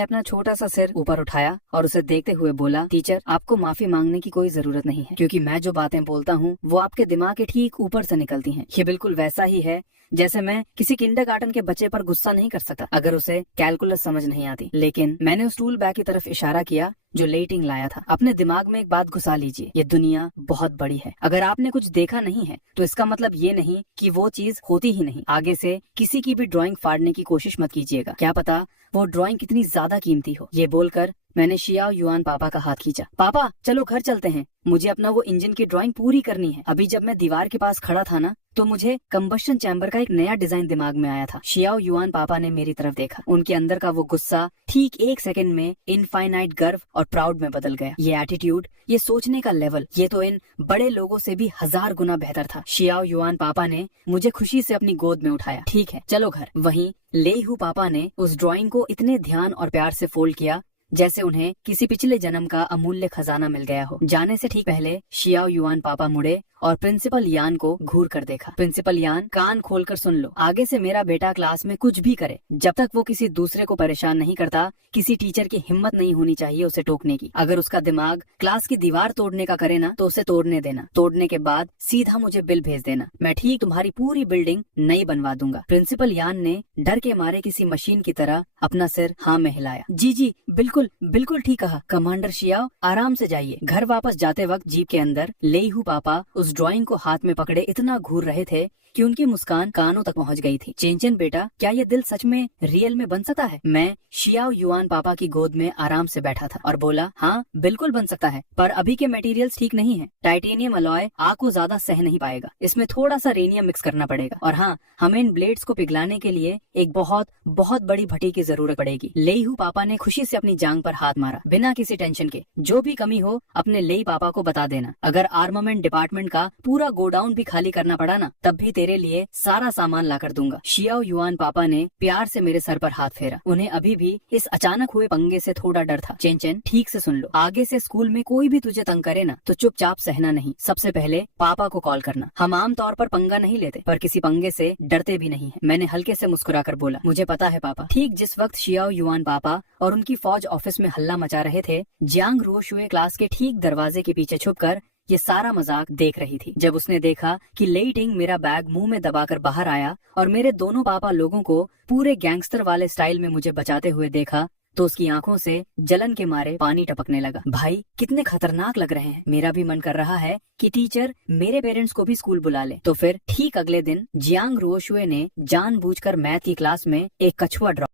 अपना छोटा सा सिर ऊपर उठाया और उसे देखते हुए बोला, टीचर, आपको माफी मांगने की कोई जरूरत नहीं है, क्योंकि मैं जो बातें बोलता हूँ वो आपके दिमाग के ठीक ऊपर से निकलती हैं। ये बिल्कुल वैसा ही है जैसे मैं किसी किंडरगार्टन के बच्चे पर गुस्सा नहीं कर सकता अगर उसे कैलकुलस समझ नहीं आती। लेकिन मैंने उस टूल बैग की तरफ इशारा किया जो लेटिंग लाया था। अपने दिमाग में एक बात घुसा लीजिए, ये दुनिया बहुत बड़ी है। अगर आपने कुछ देखा नहीं है तो इसका मतलब ये नहीं कि वो चीज होती ही नहीं। आगे से किसी की भी ड्राइंग फाड़ने की कोशिश मत कीजिएगा, क्या पता वो ड्राइंग कितनी ज्यादा कीमती हो। ये बोलकर मैंने शियाओ युआन पापा का हाथ खींचा। पापा, चलो घर चलते हैं, मुझे अपना वो इंजन की ड्राइंग पूरी करनी है। अभी जब मैं दीवार के पास खड़ा था ना, तो मुझे कंबशन चैम्बर का एक नया डिजाइन दिमाग में आया था। शियाओ युआन पापा ने मेरी तरफ देखा। उनके अंदर का वो गुस्सा ठीक 1 सेकंड में इनफाइनाइट गर्व और प्राउड में बदल गया। ये एटीट्यूड, ये सोचने का लेवल, ये तो इन बड़े लोगों से भी 1000 गुना बेहतर था। शियाओ युआन पापा ने मुझे खुशी से अपनी गोद में उठाया। ठीक है, चलो घर। वहीं लेहू पापा ने उस ड्राइंग को इतने ध्यान और प्यार से फोल्ड किया जैसे उन्हें किसी पिछले जन्म का अमूल्य खजाना मिल गया हो। जाने से ठीक पहले शियाओ युआन पापा मुड़े और प्रिंसिपल यान को घूर कर देखा। प्रिंसिपल यान, कान खोलकर सुन लो, आगे से मेरा बेटा क्लास में कुछ भी करे, जब तक वो किसी दूसरे को परेशान नहीं करता, किसी टीचर की हिम्मत नहीं होनी चाहिए उसे टोकने की। अगर उसका दिमाग क्लास की दीवार तोड़ने का करे ना, तो उसे तोड़ने देना। तोड़ने के बाद सीधा मुझे बिल भेज देना, मैं ठीक तुम्हारी पूरी बिल्डिंग नई बनवा दूंगा। प्रिंसिपल यान ने डर के मारे किसी मशीन की तरह अपना सिर हाँ में हिलाया। जी जी, बिल्कुल बिल्कुल ठीक कहा कमांडर शियाओ, आराम से जाइए। घर वापस जाते वक्त जीप के अंदर लेईहू पापा उस ड्राइंग को हाथ में पकड़े इतना घूर रहे थे कि उनकी मुस्कान कानों तक पहुंच गई थी। चेंचन बेटा, क्या ये दिल सच में रियल में बन सकता है? मैं शियाओ युआन पापा की गोद में आराम से बैठा था और बोला, हाँ बिल्कुल बन सकता है, पर अभी के मटेरियल्स ठीक नहीं है। टाइटेनियम अलॉय आग को ज्यादा सह नहीं पाएगा, इसमें थोड़ा सा रेनियम मिक्स करना पड़ेगा। और हाँ, हमें इन ब्लेड्स को पिघलाने के लिए एक बहुत बहुत बड़ी भट्टी की जरूरत पड़ेगी। लेईहू पापा ने खुशी से अपनी जांग पर हाथ मारा। बिना किसी टेंशन के, जो भी कमी हो अपने लेई पापा को बता देना। अगर आर्मामेंट डिपार्टमेंट का पूरा गोडाउन भी खाली करना पड़ा ना, तब भी तेरे लिए सारा सामान ला कर दूंगा। शियाओ युआन पापा ने प्यार से मेरे सर पर हाथ फेरा। उन्हें अभी भी इस अचानक हुए पंगे से थोड़ा डर था। चेंचन, ठीक से सुन लो, आगे से स्कूल में कोई भी तुझे तंग करे ना, तो चुपचाप सहना नहीं। सबसे पहले पापा को कॉल करना। हम आम तौर पर पंगा नहीं लेते, पर किसी पंगे से डरते भी नहीं है। मैंने हल्के से मुस्कुराकर बोला, मुझे पता है पापा। ठीक जिस वक्त शियाओ युआन पापा और उनकी फौज ऑफिस में हल्ला मचा रहे थे, जियांग रोशुए क्लास के ठीक दरवाजे के पीछे छुपकर ये सारा मजाक देख रही थी। जब उसने देखा कि लेई टिंग मेरा बैग मुंह में दबाकर बाहर आया और मेरे दोनों पापा लोगों को पूरे गैंगस्टर वाले स्टाइल में मुझे बचाते हुए देखा, तो उसकी आंखों से जलन के मारे पानी टपकने लगा। भाई कितने खतरनाक लग रहे हैं। मेरा भी मन कर रहा है कि टीचर मेरे पेरेंट्स को भी स्कूल बुला ले। तो फिर ठीक अगले दिन जियांग रोशुए ने जानबूझकर मैथ की क्लास में एक कछुआ ड्रॉ